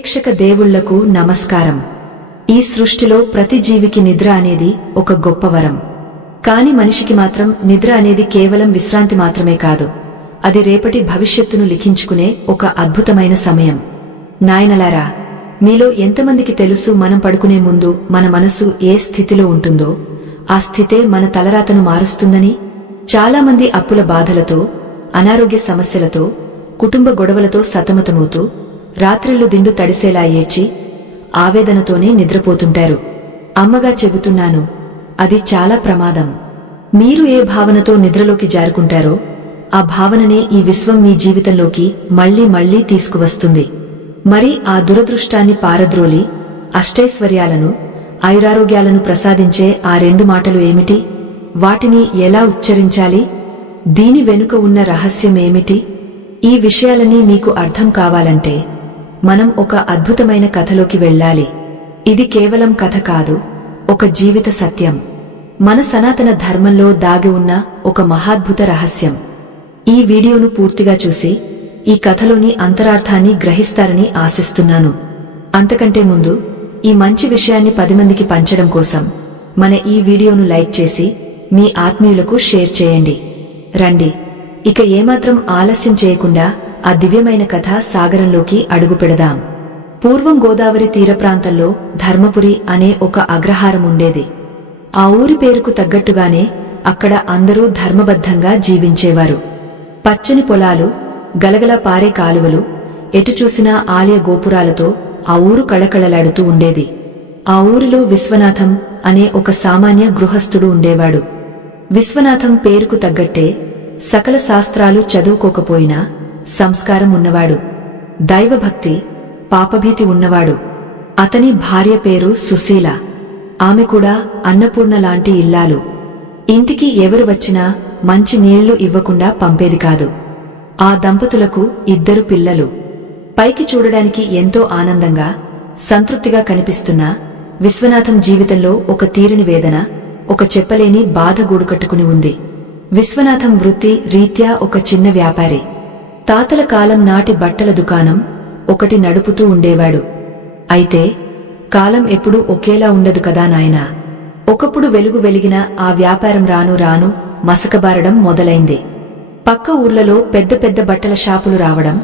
ప్రేక్షక దేవుళ్లకు నమస్కారం. ఈ సృష్టిలో ప్రతి జీవికి నిద్ర అనేది ఒక గొప్ప వరం. కాని మనిషికి మాత్రం నిద్ర అనేది కేవలం విశ్రాంతి మాత్రమే కాదు, అది రేపటి భవిష్యత్తును లిఖించుకునే ఒక అద్భుతమైన సమయం. నాయనలారా, మీలో ఎంతమందికి తెలుసు మనం పడుకునే ముందు మన మనసు ఏ స్థితిలో ఉంటుందో ఆ స్థితే మన తలరాతను మారుస్తుందని? చాలామంది అప్పుల బాధలతో, అనారోగ్య సమస్యలతో, కుటుంబ గొడవలతో సతమతమవుతూ రాత్రిళ్లు దిండు తడిసేలా ఏడ్చి ఆవేదనతోనే నిద్రపోతుంటారు. అమ్మగా చెబుతున్నాను, అది చాలా ప్రమాదం. మీరు ఏ భావనతో నిద్రలోకి జారుకుంటారో ఆ భావననే ఈ విశ్వం మీ జీవితంలోకి మళ్లీ మళ్లీ తీసుకువస్తుంది. మరి ఆ దురదృష్టాన్ని పారద్రోలి అష్టైశ్వర్యాలను, ఆయురారోగ్యాలను ప్రసాదించే ఆ రెండు మాటలు ఏమిటి? వాటిని ఎలా ఉచ్చరించాలి? దీని వెనుక ఉన్న రహస్యం ఏమిటి? ఈ విషయాలన్నీ మీకు అర్థం కావాలంటే మనం ఒక అద్భుతమైన కథలోకి వెళ్ళాలి. ఇది కేవలం కథ కాదు, ఒక జీవిత సత్యం. మన సనాతన ధర్మంలో దాగి ఉన్న ఒక మహాద్భుత రహస్యం. ఈ వీడియోను పూర్తిగా చూసి ఈ కథలోని అంతరార్థాన్ని గ్రహిస్తారని ఆశిస్తున్నాను. అంతకంటే ముందు ఈ మంచి విషయాన్ని 10 మందికి పంచడం కోసం మన ఈ వీడియోను లైక్ చేసి మీ ఆత్మీయులకు షేర్ చేయండి. రండి, ఇక ఏమాత్రం ఆలస్యం చేయకుండా ఆ దివ్యమైన కథ సాగరంలోకి అడుగుపెడదాం. పూర్వం గోదావరి తీర ప్రాంతంలో ధర్మపురి అనే ఒక అగ్రహారం ఉండేది. ఆ ఊరి పేరుకు తగ్గట్టుగానే అక్కడ అందరూ ధర్మబద్ధంగా జీవించేవారు. పచ్చని పొలాలు, గలగల పారే కాలువలు, ఎటు చూసినా ఆలయ గోపురాలతో ఆ ఊరు కళకళలాడుతూ ఉండేది. ఆ ఊరిలో విశ్వనాథం అనే ఒక సామాన్య గృహస్థుడు ఉండేవాడు. విశ్వనాథం పేరుకు తగ్గట్టే సకల శాస్త్రాలు చదువుకోకపోయినా సంస్కారం ఉన్నవాడు, దైవభక్తి, పాపభీతి ఉన్నవాడు. అతని భార్య పేరు సుశీల. ఆమె కూడా అన్నపూర్ణ లాంటి ఇల్లాలు. ఇంటికి ఎవరు వచ్చినా మంచి నీళ్లు ఇవ్వకుండా పంపేది కాదు. ఆ దంపతులకు 2 పిల్లలు. పైకి చూడడానికి ఎంతో ఆనందంగా, సంతృప్తిగా కనిపిస్తున్నా విశ్వనాథం జీవితంలో ఒక తీరని వేదన, ఒక చెప్పలేని బాధ గూడుకట్టుకుని ఉంది. విశ్వనాథం వృత్తి రీత్యా ఒక చిన్న వ్యాపారి. తాతల కాలం నాటి బట్టల దుకాణం ఒకటి నడుపుతూ ఉండేవాడు. అయితే కాలం ఎప్పుడూ ఒకేలా ఉండదు కదా నాయనా. ఒకప్పుడు వెలుగు వెలిగిన ఆ వ్యాపారం రాను రాను మసకబారడం మొదలైంది. పక్క ఊర్లలో పెద్ద పెద్ద బట్టల షాపులు రావడం,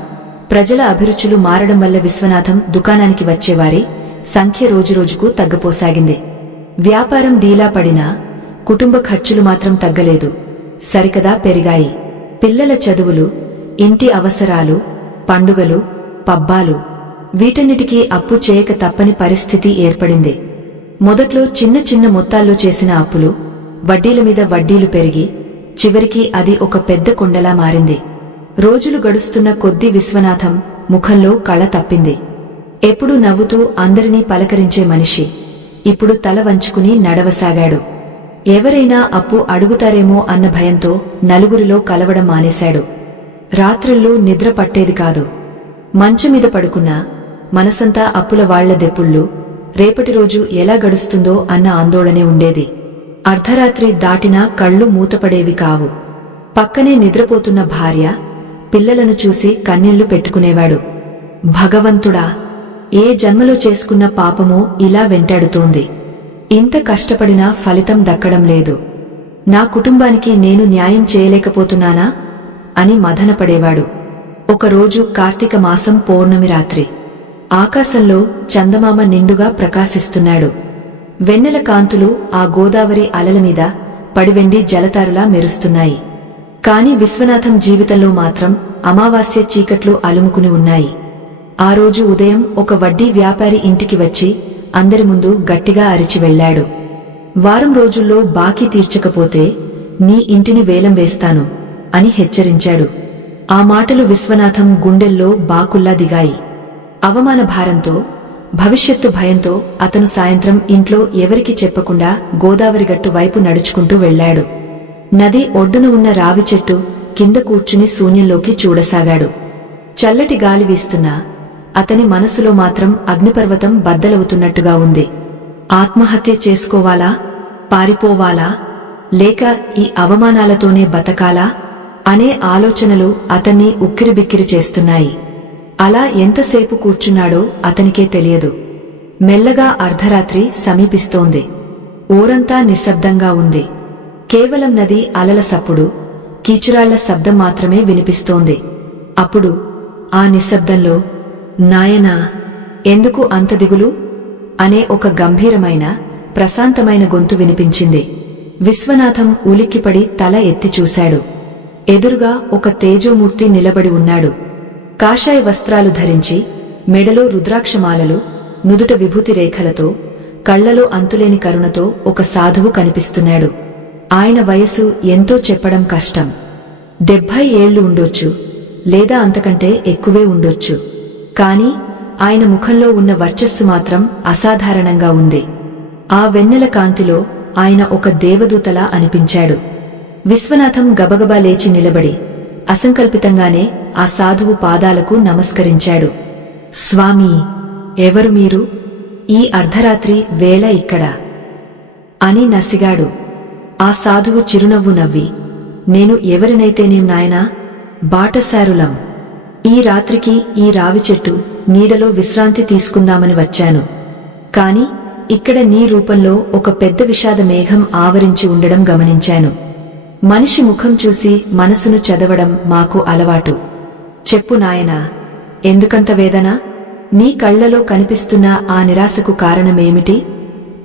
ప్రజల అభిరుచులు మారడం వల్ల విశ్వనాథం దుకాణానికి వచ్చేవారి సంఖ్య రోజురోజుకు తగ్గపోసాగింది. వ్యాపారం డీలా పడినా కుటుంబ ఖర్చులు మాత్రం తగ్గలేదు, సరికదా పెరిగాయి. పిల్లల చదువులు, ఇంటి అవసరాలు, పండుగలు, పబ్బాలు, వీటన్నిటికీ అప్పు చేయక తప్పని పరిస్థితి ఏర్పడింది. మొదట్లో చిన్న చిన్న మొత్తాల్లో చేసిన అప్పులు వడ్డీల మీద వడ్డీలు పెరిగి చివరికి అది ఒక పెద్ద కొండలా మారింది. రోజులు గడుస్తున్న కొద్దీ విశ్వనాథం ముఖంలో కళ తప్పింది. ఎప్పుడూ నవ్వుతూ అందరినీ పలకరించే మనిషి ఇప్పుడు తల వంచుకుని నడవసాగాడు. ఎవరైనా అప్పు అడుగుతారేమో అన్న భయంతో నలుగురిలో కలవడం మానేశాడు. రాత్రిళ్ళు నిద్ర పట్టేది కాదు. మంచమీద పడుకున్నా మనసంతా అప్పుల వాళ్ల దెప్పుళ్ళు, రేపటి రోజు ఎలా గడుస్తుందో అన్న ఆందోళనే ఉండేది. అర్ధరాత్రి దాటినా కళ్ళు మూతపడేవి కావు. పక్కనే నిద్రపోతున్న భార్య, పిల్లలను చూసి కన్నీళ్లు పెట్టుకునేవాడు. భగవంతుడా, ఏ జన్మలో చేసుకున్న పాపమో ఇలా వెంటాడుతోంది. ఇంత కష్టపడినా ఫలితం దక్కడం లేదు. నా కుటుంబానికి నేను న్యాయం చేయలేకపోతున్నానా అని మదనపడేవాడు. ఒకరోజు కార్తీక మాసం పౌర్ణమి రాత్రి. ఆకాశంలో చందమామ నిండుగా ప్రకాశిస్తున్నాడు. వెన్నెల కాంతులు ఆ గోదావరి అలల మీద పడివెండి జలతారులా మెరుస్తున్నాయి. కాని విశ్వనాథం జీవితంలో మాత్రం అమావాస్య చీకట్లు అలుముకుని ఉన్నాయి. ఆ రోజు ఉదయం ఒక వడ్డీ వ్యాపారి ఇంటికి వచ్చి అందరి ముందు గట్టిగా అరిచి వెళ్లాడు. వారం రోజుల్లో బాకీ తీర్చకపోతే నీ ఇంటిని వేలం వేస్తాను అని హెచ్చరించాడు. ఆ మాటలు విశ్వనాథం గుండెల్లో బాకుల్లా దిగాయి. అవమాన భారంతో, భవిష్యత్తు భయంతో అతను సాయంత్రం ఇంట్లో ఎవరికి చెప్పకుండా గోదావరి గట్టు వైపు నడుచుకుంటూ వెళ్లాడు. నది ఒడ్డున ఉన్న రావి చెట్టు కింద కూర్చుని శూన్యంలోకి చూడసాగాడు. చల్లటి గాలి వీస్తున్నా అతని మనసులో మాత్రం అగ్నిపర్వతం బద్దలవుతున్నట్టుగా ఉంది. ఆత్మహత్య చేసుకోవాలా, పారిపోవాలా, లేక ఈ అవమానాలతోనే బతకాలా అనే ఆలోచనలు అతన్ని ఉక్కిరిబిక్కిరి చేస్తున్నాయి. అలా ఎంతసేపు కూర్చున్నాడో అతనికే తెలియదు. మెల్లగా అర్ధరాత్రి సమీపిస్తోంది. ఊరంతా నిశ్శబ్దంగా ఉంది. కేవలం నది అలల సప్పుడు, కీచురాళ్ల శబ్దం మాత్రమే వినిపిస్తోంది. అప్పుడు ఆ నిశ్శబ్దంలో, నాయనా, ఎందుకు అంత దిగులు అనే ఒక గంభీరమైన, ప్రశాంతమైన గొంతు వినిపించింది. విశ్వనాథం ఉలిక్కిపడి తల ఎత్తి చూశాడు. ఎదురుగా ఒక తేజోమూర్తి నిలబడి ఉన్నాడు. కాషాయ వస్త్రాలు ధరించి, మెడలో రుద్రాక్షమాలలు, నుదుట విభూతి రేఖలతో, కళ్లలో అంతులేని కరుణతో ఒక సాధువు కనిపిస్తున్నాడు. ఆయన వయసు ఎంతో చెప్పడం కష్టం. 70 ఏళ్లు ఉండొచ్చు, లేదా అంతకంటే ఎక్కువే ఉండొచ్చు. కాని ఆయన ముఖంలో ఉన్న వర్చస్సు మాత్రం అసాధారణంగా ఉంది. ఆ వెన్నెల కాంతిలో ఆయన ఒక దేవదూతలా అనిపించాడు. విశ్వనాథం గబగబా లేచి నిలబడి అసంకల్పితంగానే ఆ సాధువు పాదాలకు నమస్కరించాడు. స్వామీ, ఎవరు మీరు? ఈ అర్ధరాత్రి వేళ ఇక్కడ అని నసిగాడు. ఆ సాధువు చిరునవ్వు నవ్వి, నేను ఎవరినైతేనేం నాయనా, బాటసారులం. ఈ రాత్రికి ఈ రావి చెట్టు నీడలో విశ్రాంతి తీసుకుందామని వచ్చాను. కాని ఇక్కడ నీ రూపంలో ఒక పెద్ద విషాద మేఘం ఆవరించి ఉండడం గమనించాను. మనిషి ముఖం చూసి మనసును చదవడం మాకు అలవాటు. చెప్పు నాయనా, ఎందుకంత వేదన? నీ కళ్లలో కనిపిస్తున్న ఆ నిరాశకు కారణమేమిటి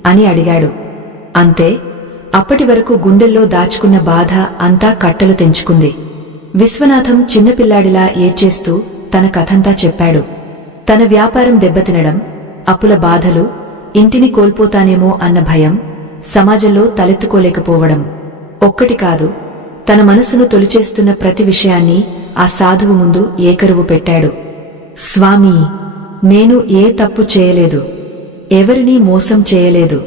అని అడిగాడు. అంతే, అప్పటివరకు గుండెల్లో దాచుకున్న బాధ అంతా కట్టలు తెంచుకుంది. విశ్వనాథం చిన్నపిల్లాడిలా ఏడ్చేస్తూ తన కథంతా చెప్పాడు. తన వ్యాపారం దెబ్బతినడం, అప్పుల బాధలు, ఇంటిని కోల్పోతానేమో అన్న భయం, సమాజంలో తలెత్తుకోలేకపోవడం. ఒక్కటి కాదు, తన మనసును తొలిచేస్తున్న ప్రతి విషయాన్ని ఆ సాధువు ముందు ఏకరువు పెట్టాడు. స్వామీ, నేను ఏ తప్పు చేయలేదు, ఎవరినీ మోసం చేయలేదు.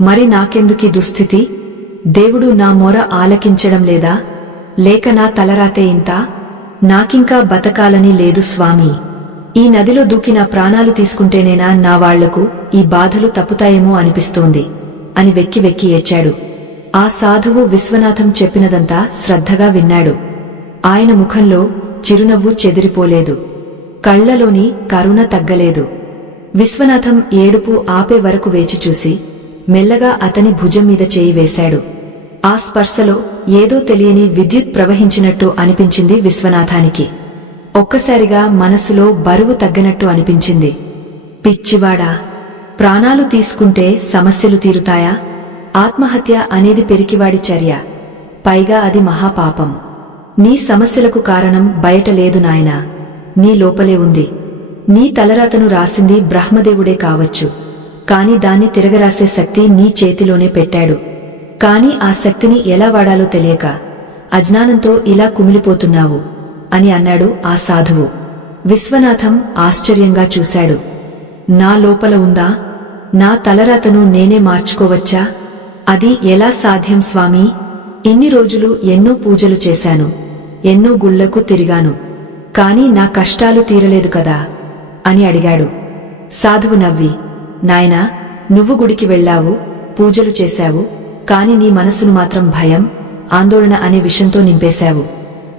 మరి నాకెందుకీ దుస్థితి? దేవుడు నా మొర ఆలకించడం లేదా? లేక నా తలరాతే ఇంతా? నాకింకా బతకాలని లేదు స్వామీ. ఈ నదిలో దూకి నా ప్రాణాలు తీసుకుంటేనేనా నా వాళ్లకు ఈ బాధలు తప్పుతాయేమో అనిపిస్తోంది అని వెక్కి వెక్కి ఏడ్చాడు. ఆ సాధువు విశ్వనాథం చెప్పినదంతా శ్రద్ధగా విన్నాడు. ఆయన ముఖంలో చిరునవ్వు చెదిరిపోలేదు, కళ్లలోని కరుణ తగ్గలేదు. విశ్వనాథం ఏడుపు ఆపే వరకు వేచిచూసి మెల్లగా అతని భుజం మీద చేయి వేశాడు. ఆ స్పర్శలో ఏదో తెలియని విద్యుత్ ప్రవహించినట్టు అనిపించింది విశ్వనాథానికి. ఒక్కసారిగా మనసులో బరువు తగ్గినట్టు అనిపించింది. పిచ్చివాడా, ప్రాణాలు తీసుకుంటే సమస్యలు తీరుతాయా? ఆత్మహత్య అనేది పెరికివాడి చర్య, పైగా అది మహాపాపం. నీ సమస్యలకు కారణం బయట లేదు నాయనా, నీ లోపలే ఉంది. నీ తలరాతను రాసింది బ్రహ్మదేవుడే కావచ్చు, కాని దాన్ని తిరగరాసే శక్తి నీ చేతిలోనే పెట్టాడు. కాని ఆ శక్తిని ఎలా వాడాలో తెలియక అజ్ఞానంతో ఇలా కుమిలిపోతున్నావు అని అన్నాడు ఆ సాధువు. విశ్వనాథం ఆశ్చర్యంగా చూశాడు. నా లోపల ఉందా? నా తలరాతను నేనే మార్చుకోవచ్చా? అది ఎలా సాధ్యం స్వామీ? ఇన్ని రోజులు ఎన్నో పూజలు చేశాను, ఎన్నో గుళ్లకు తిరిగాను, కాని నా కష్టాలు తీరలేదు కదా అని అడిగాడు. సాధువు నవ్వి, నాయనా, నువ్వు గుడికి వెళ్లావు, పూజలు చేశావు, కాని నీ మనసును మాత్రం భయం, ఆందోళన అనే విషంతో నింపేశావు.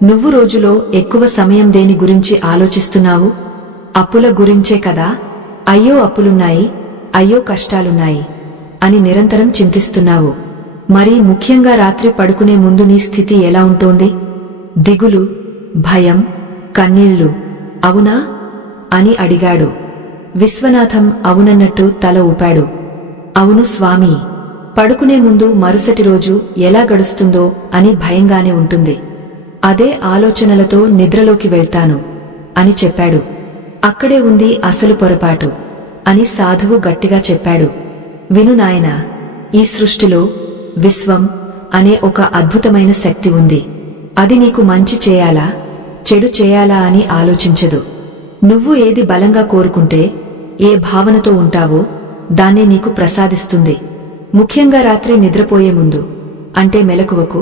నువ్వు రోజులో ఎక్కువ సమయం దేని గురించి ఆలోచిస్తున్నావు? అప్పుల గురించే కదా? అయ్యో అప్పులున్నాయి, అయ్యో కష్టాలున్నాయి అని నిరంతరం చింతిస్తున్నావు. మరి ముఖ్యంగా రాత్రి పడుకునే ముందు నీ స్థితి ఎలా ఉంటోంది? దిగులు, భయం, కన్నీళ్లు, అవునా అని అడిగాడు. విశ్వనాథం అవునన్నట్టు తల ఊపాడు. అవును స్వామీ, పడుకునే ముందు మరుసటి రోజు ఎలా గడుస్తుందో అని భయంగానే ఉంటుంది. అదే ఆలోచనలతో నిద్రలోకి వెళ్తాను అని చెప్పాడు. అక్కడే ఉంది అసలు పొరపాటు అని సాధువు గట్టిగా చెప్పాడు. విను నాయనా, ఈ సృష్టిలో విశ్వం అనే ఒక అద్భుతమైన శక్తి ఉంది. అది నీకు మంచి చేయాలా, చెడు చేయాలా అని ఆలోచించదు. నువ్వు ఏది బలంగా కోరుకుంటే, ఏ భావనతో ఉంటావో దాన్నే నీకు ప్రసాదిస్తుంది. ముఖ్యంగా రాత్రి నిద్రపోయే ముందు, అంటే మెలకువకు,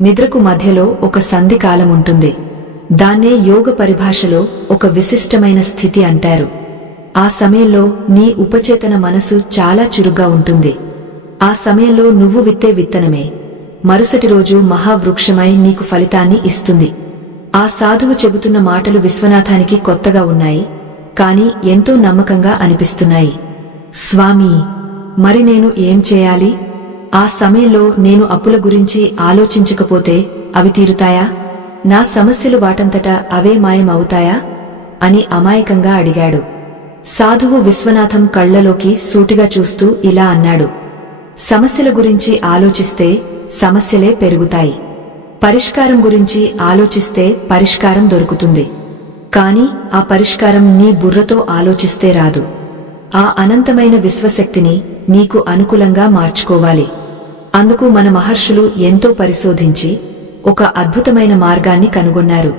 నిద్రకు మధ్యలో ఒక సంధి కాలం ఉంటుంది. దాన్నే యోగ పరిభాషలో ఒక విశిష్టమైన స్థితి అంటారు. ఆ సమయంలో నీ ఉపచేతన మనసు చాలా చురుగ్గా ఉంటుంది. ఆ సమయంలో నువ్వు విత్తే విత్తనమే మరుసటి రోజు మహావృక్షమై నీకు ఫలితాన్ని ఇస్తుంది. ఆ ఆ సాధువు చెబుతున్న మాటలు విశ్వనాథానికి కొత్తగా ఉన్నాయి, కాని ఎంతో నమ్మకంగా అనిపిస్తున్నాయి. స్వామీ, మరి నేను ఏం చేయాలి? ఆ సమయంలో నేను అప్పుల గురించి ఆలోచించకపోతే అవి తీరుతాయా? నా సమస్యలు వాటంతటా అవే మాయం అవుతాయా అని అమాయకంగా అడిగాడు. సాధువు విశ్వనాథం కళ్లలోకి సూటిగా చూస్తూ ఇలా అన్నాడు. సమస్యల గురించి ఆలోచిస్తే సమస్యలే పెరుగుతాయి. పరిష్కారం గురించి ఆలోచిస్తే పరిష్కారం దొరుకుతుంది. కాని ఆ పరిష్కారం నీ బుర్రతో ఆలోచిస్తే రాదు. ఆ అనంతమైన విశ్వశక్తిని నీకు అనుకూలంగా మార్చుకోవాలి. అందుకు మన మహర్షులు ఎంతో పరిశోధించి ఒక అద్భుతమైన మార్గాన్ని కనుగొన్నారు.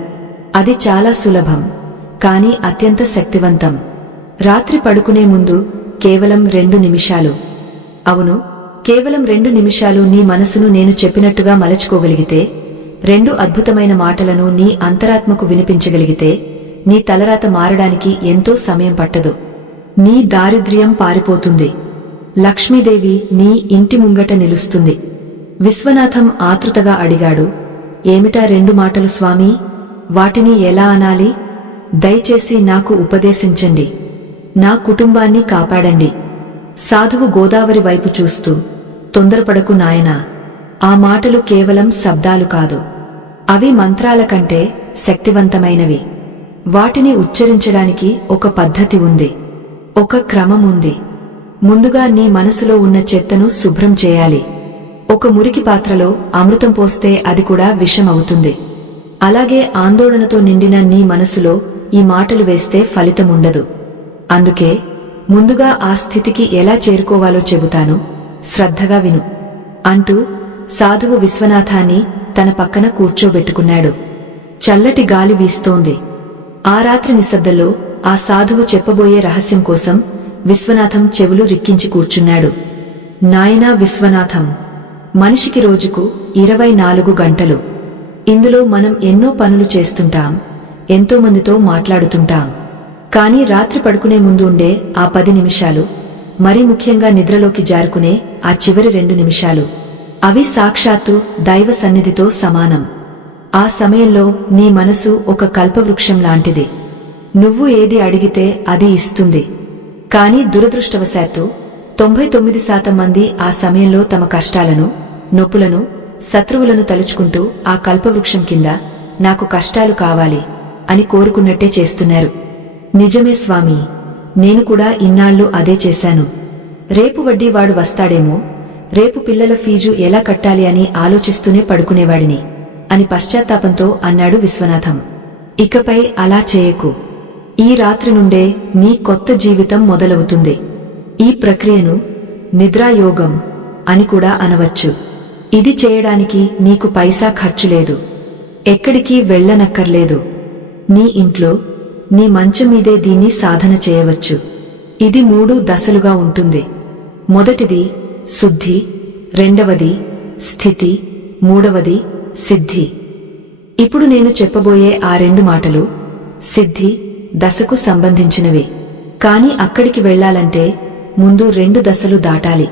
అది చాలా సులభం, కాని అత్యంత శక్తివంతం. రాత్రి పడుకునే ముందు కేవలం 2 నిమిషాలు, అవును, కేవలం 2 నిమిషాలు నీ మనసును నేను చెప్పినట్టుగా మలచుకోగలిగితే, 2 అద్భుతమైన మాటలను నీ అంతరాత్మకు వినిపించగలిగితే, నీ తలరాత మారడానికి ఎంతో సమయం పట్టదు. నీ దారిద్ర్యం పారిపోతుంది. లక్ష్మీదేవి నీ ఇంటి ముంగట నిలుస్తుంది. విశ్వనాథం ఆతృతగా అడిగాడు. ఏమిటా 2 మాటలు స్వామీ? వాటిని ఎలా అనాలి? దయచేసి నాకు ఉపదేశించండి. నా కుటుంబాన్ని కాపాడండి. సాధువు గోదావరి వైపు చూస్తూ, తొందరపడకు నాయనా, ఆ మాటలు కేవలం శబ్దాలు కాదు. అవి మంత్రాల కంటే శక్తివంతమైనవి. వాటిని ఉచ్చరించడానికి ఒక పద్ధతి ఉంది, ఒక క్రమం ఉంది. ముందుగా నీ మనసులో ఉన్న చెత్తను శుభ్రం చేయాలి. ఒక మురికి పాత్రలో అమృతం పోస్తే అది కూడా విషం అవుతుంది. అలాగే ఆందోళనతో నిండిన నీ మనసులో ఈ మాటలు వేస్తే ఫలితముండదు. అందుకే ముందుగా ఆ స్థితికి ఎలా చేరుకోవాలో చెబుతాను, శ్రద్ధగా విను అంటూ సాధువు విశ్వనాథాన్ని తన పక్కన కూర్చోబెట్టుకున్నాడు. చల్లటి గాలి వీస్తోంది. ఆ రాత్రి నిశ్శబ్దంలో ఆ సాధువు చెప్పబోయే రహస్యం కోసం విశ్వనాథం చెవులు రిక్కించి కూర్చున్నాడు. నాయనా విశ్వనాథం, మనిషికి రోజుకు 24 గంటలు. ఇందులో మనం ఎన్నో పనులు చేస్తుంటాం, ఎంతో మందితో మాట్లాడుతుంటాం. కాని రాత్రి పడుకునే ముందు ఉండే ఆ 10 నిమిషాలు, మరీ ముఖ్యంగా నిద్రలోకి జారుకునే ఆ చివరి 2 నిమిషాలు, అవి సాక్షాత్తు దైవ సన్నిధితో సమానం. ఆ సమయంలో నీ మనసు ఒక కల్పవృక్షం లాంటిది. నువ్వు ఏది అడిగితే అది ఇస్తుంది. కాని దురదృష్టవశాత్తు 99% మంది ఆ సమయంలో తమ కష్టాలను, నొప్పులను, శత్రువులను తలుచుకుంటూ ఆ కల్పవృక్షం కింద నాకు కష్టాలు కావాలి అని కోరుకున్నట్టే చేస్తున్నారు. నిజమే స్వామీ, నేను కూడా ఇన్నాళ్లు అదే చేశాను. రేపు వడ్డీవాడు వస్తాడేమో, రేపు పిల్లల ఫీజు ఎలా కట్టాలి అని ఆలోచిస్తూనే పడుకునేవాడిని అని పశ్చాత్తాపంతో అన్నాడు విశ్వనాథం. ఇకపై అలా చేయకు. ఈ రాత్రి నుండే నీ కొత్త జీవితం మొదలవుతుంది. ఈ ప్రక్రియను నిద్రాయోగం అని కూడా అనవచ్చు. ఇది చేయడానికి నీకు పైసా ఖర్చు లేదు. ఎక్కడికి వెళ్లనక్కర్లేదు. నీ ఇంట్లో, నీ మంచం మీదే దీన్ని సాధన చేయవచ్చు. ఇది 3 దశలుగా ఉంటుంది. మొదటిది శుద్ధి, రెండవది స్థితి, మూడవది సిద్ధి. ఇప్పుడు నేను చెప్పబోయే ఆ 2 మాటలు సిద్ధి దశకు సంబంధించినవి. కాని అక్కడికి వెళ్లాలంటే ముందు 2 దశలు దాటాలి.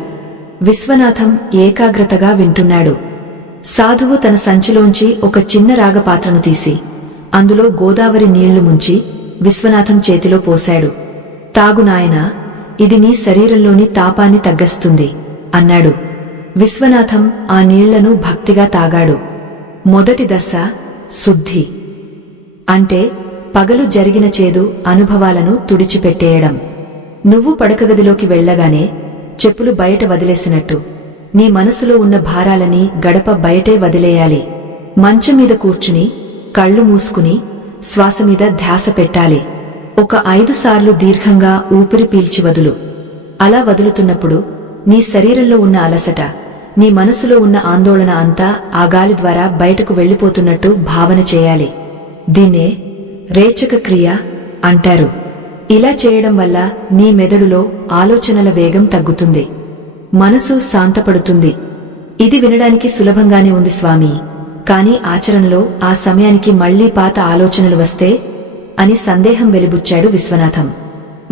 విశ్వనాథం ఏకాగ్రతగా వింటున్నాడు. సాధువు తన సంచిలోంచి ఒక చిన్న రాగపాత్రను తీసి అందులో గోదావరి నీళ్లు ముంచి విశ్వనాథం చేతిలో పోశాడు. తాగు నాయనా, ఇది నీ శరీరంలోని తాపాన్ని తగ్గస్తుంది అన్నాడు. విశ్వనాథం ఆ నీళ్లను భక్తిగా తాగాడు. మొదటి దశ శుద్ధి అంటే పగలు జరిగిన చేదు అనుభవాలను తుడిచిపెట్టేయడం. నువ్వు పడకగదిలోకి వెళ్లగానే చెప్పులు బయట వదిలేసినట్టు నీ మనసులో ఉన్న భారాలని గడప బయటే వదిలేయాలి. మంచం మీద కూర్చుని కళ్ళు మూసుకుని శ్వాస మీద ధ్యాస పెట్టాలి. ఒక 5 సార్లు దీర్ఘంగా ఊపిరి పీల్చి వదులు. అలా వదులుతున్నప్పుడు నీ శరీరంలో ఉన్న అలసట, నీ మనసులో ఉన్న ఆందోళన అంతా ఆ గాలి ద్వారా బయటకు వెళ్లిపోతున్నట్టు భావన చేయాలి. దీన్నే రేచక క్రియ అంటారు. ఇలా చేయడం వల్ల నీ మెదడులో ఆలోచనల వేగం తగ్గుతుంది, మనసు శాంతపడుతుంది. ఇది వినడానికి సులభంగానే ఉంది స్వామీ, కాని ఆచరణలో ఆ సమయానికి మళ్లీ పాత ఆలోచనలు వస్తే అని సందేహం వెలిబుచ్చాడు విశ్వనాథం.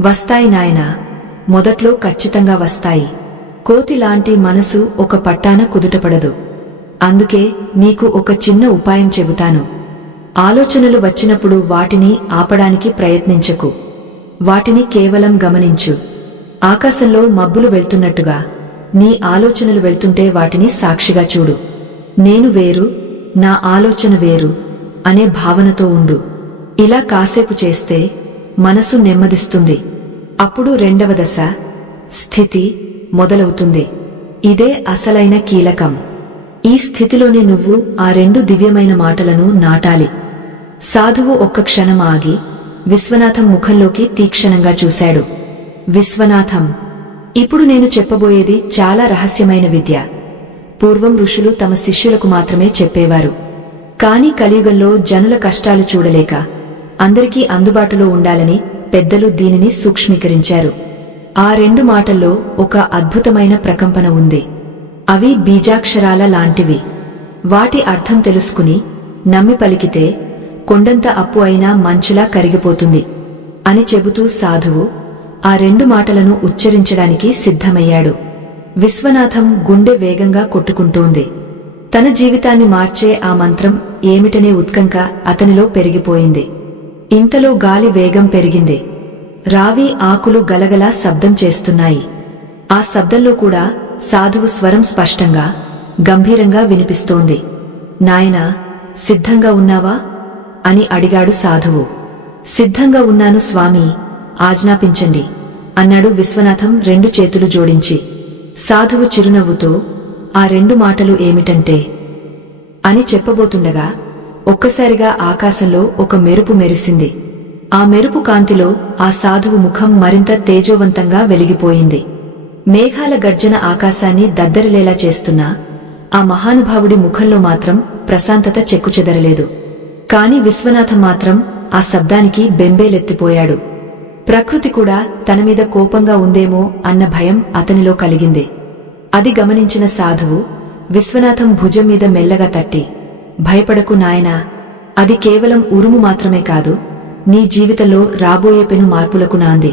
వస్తాయి నాయనా, మొదట్లో ఖచ్చితంగా వస్తాయి. కోతిలాంటి మనసు ఒక పట్టాన కుదుటపడదు. అందుకే నీకు ఒక చిన్న ఉపాయం చెబుతాను. ఆలోచనలు వచ్చినప్పుడు వాటిని ఆపడానికి ప్రయత్నించకు. వాటిని కేవలం గమనించు. ఆకాశంలో మబ్బులు వెళ్తున్నట్టుగా నీ ఆలోచనలు వెళ్తుంటే వాటిని సాక్షిగా చూడు. నేను వేరు, నా ఆలోచన వేరు అనే భావనతో ఉండు. ఇలా కాసేపు చేస్తే మనసు నెమ్మదిస్తుంది. అప్పుడు రెండవ దశ, స్థితి, మొదలవుతుంది. ఇదే అసలైన కీలకం. ఈ స్థితిలోనే నువ్వు ఆ రెండు దివ్యమైన మాటలను నాటాలి. సాధువు ఒక్క క్షణం ఆగి విశ్వనాథం ముఖంలోకి తీక్షణంగా చూశాడు. విశ్వనాథం, ఇప్పుడు నేను చెప్పబోయేది చాలా రహస్యమైన విద్య. పూర్వం ఋషులు తమ శిష్యులకు మాత్రమే చెప్పేవారు. కాని కలియుగంలో జనుల కష్టాలు చూడలేక అందరికీ అందుబాటులో ఉండాలని పెద్దలు దీనిని సూక్ష్మీకరించారు. ఆ రెండు మాటల్లో ఒక అద్భుతమైన ప్రకంపన ఉంది. అవి బీజాక్షరాల లాంటివి. వాటి అర్థం తెలుసుకుని నమ్మి పలికితే కొండంత అప్పు అయినా మంచులా కరిగిపోతుంది అని చెబుతూ సాధువు ఆ రెండు మాటలను ఉచ్చరించడానికి సిద్ధమయ్యాడు. విశ్వనాథం గుండె వేగంగా కొట్టుకుంటోంది. తన జీవితాన్ని మార్చే ఆ మంత్రం ఏమిటనే ఉత్కంఠ అతనిలో పెరిగిపోయింది. ఇంతలో గాలి వేగం పెరిగింది. రావి ఆకులు గలగలా శబ్దం చేస్తున్నాయి. ఆ శబ్దంలో కూడా సాధువు స్వరం స్పష్టంగా, గంభీరంగా వినిపిస్తోంది. నాయనా, సిద్ధంగా ఉన్నావా అని అడిగాడు సాధువు. సిద్ధంగా ఉన్నాను స్వామీ, ఆజ్ఞాపించండి అన్నాడు విశ్వనాథం రెండు చేతులు జోడించి. సాధువు చిరునవ్వుతో ఆ రెండు మాటలు ఏమిటంటే అని చెప్పబోతుండగా ఒక్కసారిగా ఆకాశంలో ఒక మెరుపు మెరిసింది. ఆ మెరుపు కాంతిలో ఆ సాధువు ముఖం మరింత తేజోవంతంగా వెలిగిపోయింది. మేఘాల గర్జన ఆకాశాన్ని దద్దరిలేలా చేస్తున్నా ఆ మహానుభావుడి ముఖంలో మాత్రం ప్రశాంతత చెక్కుచెదరలేదు. కాని విశ్వనాథం మాత్రం ఆ శబ్దానికి బెంబేలెత్తిపోయాడు. ప్రకృతి కూడా తనమీద కోపంగా ఉందేమో అన్న భయం అతనిలో కలిగింది. అది గమనించిన సాధువు విశ్వనాథం భుజం మీద మెల్లగా తట్టి, భయపడకు నాయనా, అది కేవలం ఉరుము మాత్రమే కాదు, నీ జీవితంలో రాబోయే పెను మార్పులకు నాంది.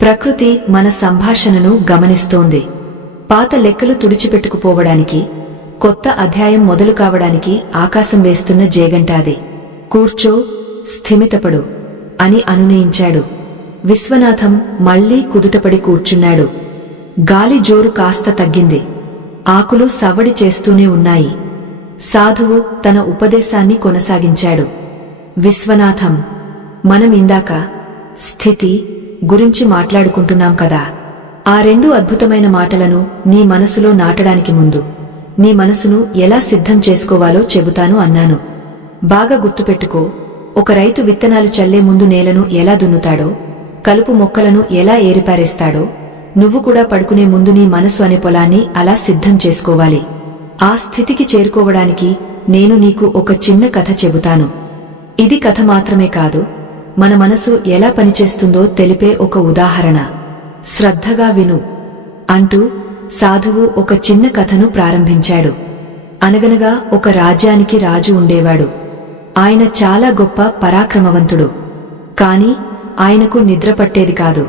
ప్రకృతి మన సంభాషణను గమనిస్తోంది. పాత లెక్కలు తుడిచిపెట్టుకుపోవడానికి, కొత్త అధ్యాయం మొదలు కావడానికి ఆకాశం వేస్తున్న జేగంటాది. కూర్చో, స్థిమితపడు అని అనునయించాడు. విశ్వనాథం మళ్లీ కుదుటపడి కూర్చున్నాడు. గాలి జోరు కాస్త తగ్గింది. ఆకులు సవ్వడి చేస్తూనే ఉన్నాయి. సాధువు తన ఉపదేశాన్ని కొనసాగించాడు. విశ్వనాథం, మనం ఇందాక స్థితి గురించి మాట్లాడుకుంటున్నాం కదా. ఆ రెండు అద్భుతమైన మాటలను నీ మనసులో నాటడానికి ముందు నీ మనసును ఎలా సిద్ధం చేసుకోవాలో చెబుతాను అన్నాను. బాగా గుర్తుపెట్టుకో. ఒక రైతు విత్తనాలు చల్లే ముందు నేలను ఎలా దున్నుతాడో, కలుపు మొక్కలను ఎలా ఏరిపారేస్తాడో, నువ్వు కూడా పడుకునే ముందు నీ మనసు అనే పొలాన్ని అలా సిద్ధం చేసుకోవాలి. ఆ స్థితికి చేరుకోవడానికి నేను నీకు ఒక చిన్న కథ చెబుతాను. ఇది కథ మాత్రమే కాదు, మన మనసు ఎలా పనిచేస్తుందో తెలిపే ఒక ఉదాహరణ. శ్రద్ధగా విను అంటూ సాధువు ఒక చిన్న కథను ప్రారంభించాడు. అనగనగా ఒక రాజ్యానికి రాజు ఉండేవాడు. ఆయన చాలా గొప్ప పరాక్రమవంతుడు. కాని ఆయనకు నిద్ర పట్టేది కాదు.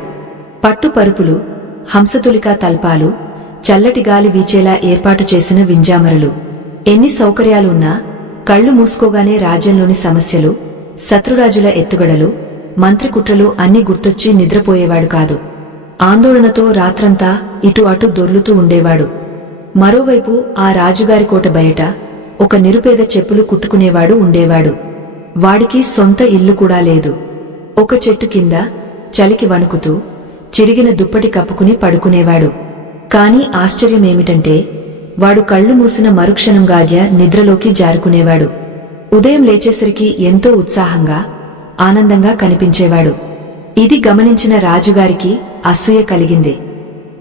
పట్టుపరుపులు, హంసతులికా తల్పాలు, చల్లటి గాలి వీచేలా ఏర్పాటు చేసిన వింజామరలు, ఎన్ని సౌకర్యాలున్నా కళ్లు మూసుకోగానే రాజ్యంలోని సమస్యలు, శత్రురాజుల ఎత్తుగడలు, మంత్రికుట్రలు అన్నీ గుర్తొచ్చి నిద్రపోయేవాడు కాదు. ఆందోళనతో రాత్రంతా ఇటు అటు దొర్లుతూ ఉండేవాడు. మరోవైపు ఆ రాజుగారి కోట బయట ఒక నిరుపేద చెప్పులు కుట్టుకునేవాడు ఉండేవాడు. వాడికి సొంత ఇల్లు కూడా లేదు. ఒక చెట్టు కింద చలికి వణుకుతూ చిరిగిన దుప్పటి కప్పుకుని పడుకునేవాడు. కాని ఆశ్చర్యమేమిటంటే వాడు కళ్లు మూసిన మరుక్షణంగాగ్య నిద్రలోకి జారుకునేవాడు. ఉదయం లేచేసరికి ఎంతో ఉత్సాహంగా, ఆనందంగా కనిపించేవాడు. ఇది గమనించిన రాజుగారికి అసూయ కలిగింది.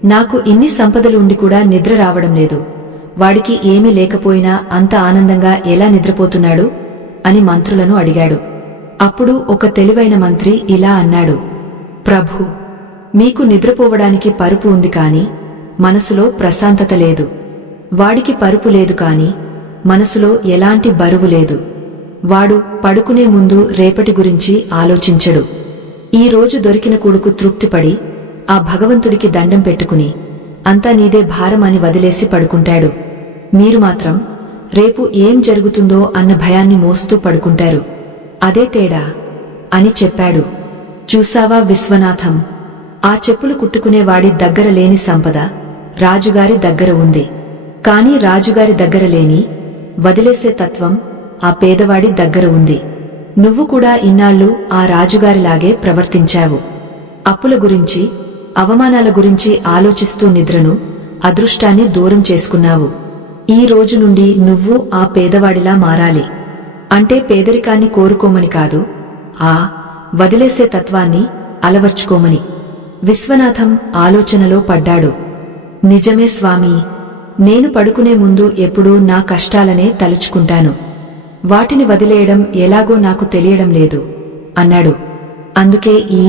నాకు ఇన్ని సంపదలు ఉండి కూడా నిద్ర రావడం లేదు, వాడికి ఏమీ లేకపోయినా అంత ఆనందంగా ఎలా నిద్రపోతున్నాడు అని మంత్రులను అడిగాడు. అప్పుడు ఒక తెలివైన మంత్రి ఇలా అన్నాడు, ప్రభూ, మీకు నిద్రపోవడానికి పరుపు ఉంది కాని మనసులో ప్రశాంతత లేదు. వాడికి పరుపు లేదు కాని మనసులో ఎలాంటి బరువు లేదు. వాడు పడుకునే ముందు రేపటి గురించి ఆలోచించడు. ఈ రోజు దొరికిన కూడుకు తృప్తిపడి ఆ భగవంతుడికి దండం పెట్టుకుని అంతా నీదే భారం అని వదిలేసి పడుకుంటాడు. మీరు మాత్రం రేపు ఏం జరుగుతుందో అన్న భయాన్ని మోస్తూ పడుకుంటారు. అదే తేడా అని చెప్పాడు. చూసావా విశ్వనాథం, ఆ చెప్పులు కుట్టుకునేవాడి దగ్గర లేని సంపద రాజుగారి దగ్గర ఉంది. కాని రాజుగారి దగ్గర లేని వదిలేసే తత్వం ఆ పేదవాడి దగ్గర ఉంది. నువ్వు కూడా ఇన్నాళ్ళు ఆ రాజుగారిలాగే ప్రవర్తించావు. అప్పుల గురించి, అవమానాల గురించి ఆలోచిస్తూ నిద్రను, అదృష్టాన్ని దూరం చేసుకున్నావు. ఈ రోజు నుండి నువ్వు ఆ పేదవాడిలా మారాలి. అంటే పేదరికాన్ని కోరుకోమని కాదు, ఆ వదిలేసే తత్వాన్ని అలవర్చుకోమని. విశ్వనాథం ఆలోచనలో పడ్డాడు. నిజమే స్వామీ, నేను పడుకునే ముందు ఎప్పుడూ నా కష్టాలనే తలుచుకుంటాను. వాటిని వదిలేయడం ఎలాగో నాకు తెలియడం లేదు అన్నాడు. అందుకే ఈ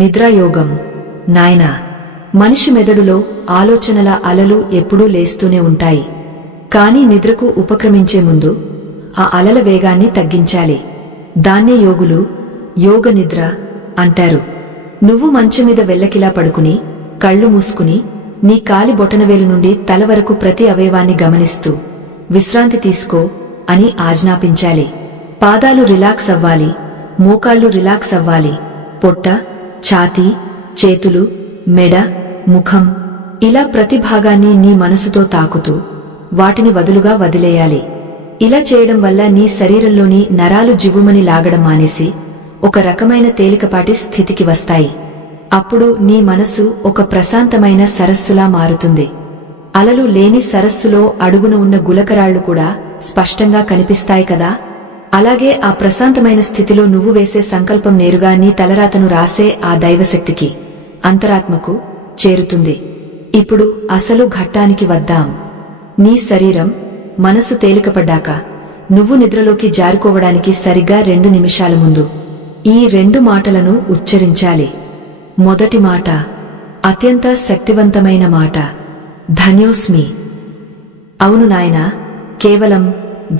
నిద్రాయోగం. నాయనా, మనిషి మెదడులో ఆలోచనల అలలు ఎప్పుడూ లేస్తూనే ఉంటాయి. కాని నిద్రకు ఉపక్రమించే ముందు ఆ అలల వేగాన్ని తగ్గించాలి. దాన్నే యోగులు యోగ నిద్ర అంటారు. నువ్వు మంచమీద వెల్లకిలా పడుకుని కళ్ళు మూసుకుని నీ కాలి బొటనవేలు నుండి తల వరకు ప్రతి అవయవాన్ని గమనిస్తూ విశ్రాంతి తీసుకో అని ఆజ్ఞాపించాలి. పాదాలు రిలాక్స్ అవ్వాలి, మోకాళ్ళు రిలాక్స్ అవ్వాలి, పొట్ట, ఛాతీ, చేతులు, మెడ, ముఖం ఇలా ప్రతి భాగాన్ని నీ మనసుతో తాకుతూ వాటిని వదులుగా వదిలేయాలి. ఇలా చేయడం వల్ల నీ శరీరంలోని నరాలు జివ్వుమని లాగడం మానేసి ఒక రకమైన తేలికపాటి స్థితికి వస్తాయి. అప్పుడు నీ మనసు ఒక ప్రశాంతమైన సరస్సులా మారుతుంది. అలలు లేని సరస్సులో అడుగున ఉన్న గులకరాళ్లు కూడా స్పష్టంగా కనిపిస్తాయి కదా. అలాగే ఆ ప్రశాంతమైన స్థితిలో నువ్వు వేసే సంకల్పం నేరుగా నీ తలరాతను రాసే ఆ దైవశక్తికి, అంతరాత్మకు చేరుతుంది. ఇప్పుడు అసలు ఘట్టానికి వద్దాం. నీ శరీరం, మనసు తేలికపడ్డాక నువ్వు నిద్రలోకి జారుకోవడానికి సరిగ్గా 2 నిమిషాల ముందు ఈ 2 మాటలను ఉచ్చరించాలి. మొదటి మాట అత్యంత శక్తివంతమైన మాట, ధన్యోస్మి. అవును నాయనా, కేవలం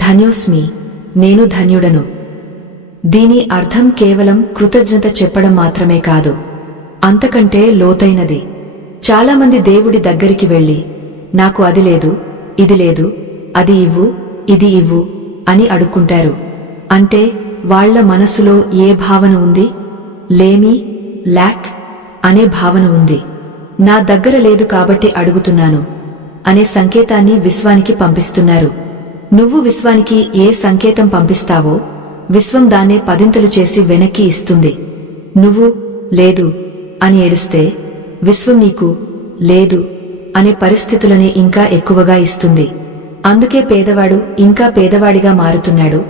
ధన్యోస్మి, నేను ధన్యుడను. దీని అర్థం కేవలం కృతజ్ఞత చెప్పడం మాత్రమే కాదు, అంతకంటే లోతైనది. చాలామంది దేవుడి దగ్గరికి వెళ్లి నాకు అది లేదు, ఇది లేదు, అది ఇవ్వు, ఇది ఇవ్వు అని అడుక్కుంటారు. అంటే వాళ్ల మనసులో ఏ భావన ఉంది? లేమి, ల్యాక్ అనే భావన ఉంది. నా దగ్గర లేదు కాబట్టి అడుగుతున్నాను అనే సంకేతాన్ని విశ్వానికి పంపిస్తున్నారు. నువ్వు విశ్వానికి ఏ సంకేతం పంపిస్తావో విశ్వం దాన్నే పదింతలు చేసి వెనక్కి ఇస్తుంది. నువ్వు లేదు అని ఏడిస్తే విశ్వం నీకు లేదు అనే పరిస్థితులని ఇంకా ఎక్కువగా ఇస్తుంది. అందుకే పేదవాడు ఇంకా పేదవాడిగా మారుతున్నాడు,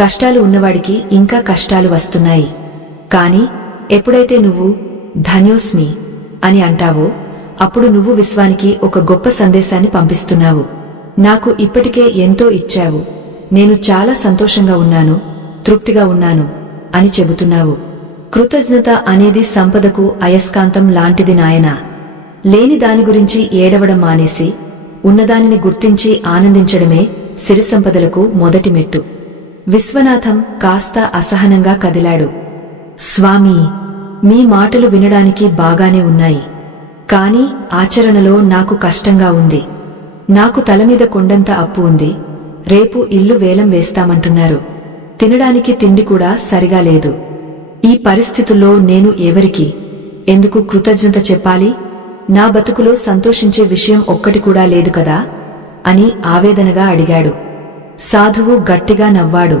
కష్టాలు ఉన్నవాడికి ఇంకా కష్టాలు వస్తున్నాయి. కాని ఎప్పుడైతే నువ్వు ధన్యోస్మి అని అంటావో అప్పుడు నువ్వు విశ్వానికి ఒక గొప్ప సందేశాన్ని పంపిస్తున్నావు. నాకు ఇప్పటికే ఎంతో ఇచ్చావు, నేను చాలా సంతోషంగా ఉన్నాను, తృప్తిగా ఉన్నాను అని చెబుతున్నావు. కృతజ్ఞత అనేది సంపదకు అయస్కాంతం లాంటిది నాయనా. లేని దాని గురించి ఏడవడం మానేసి ఉన్నదానిని గుర్తించి ఆనందించడమే సిరిసంపదలకు మొదటి మెట్టు. విశ్వనాథం కాస్త అసహనంగా కదిలాడు. స్వామీ, మీ మాటలు వినడానికి బాగానే ఉన్నాయి, కాని ఆచరణలో నాకు కష్టంగా ఉంది. నాకు తలమీద కొండంత అప్పు ఉంది, రేపు ఇల్లు వేలం వేస్తామంటున్నారు, తినడానికి తిండి కూడా సరిగా లేదు. ఈ పరిస్థితుల్లో నేను ఎవరికి, ఎందుకు కృతజ్ఞత చెప్పాలి? నా బతుకులో సంతోషించే విషయం ఒక్కటి కూడా లేదు కదా అని ఆవేదనగా అడిగాడు. సాధువు గట్టిగా నవ్వాడు.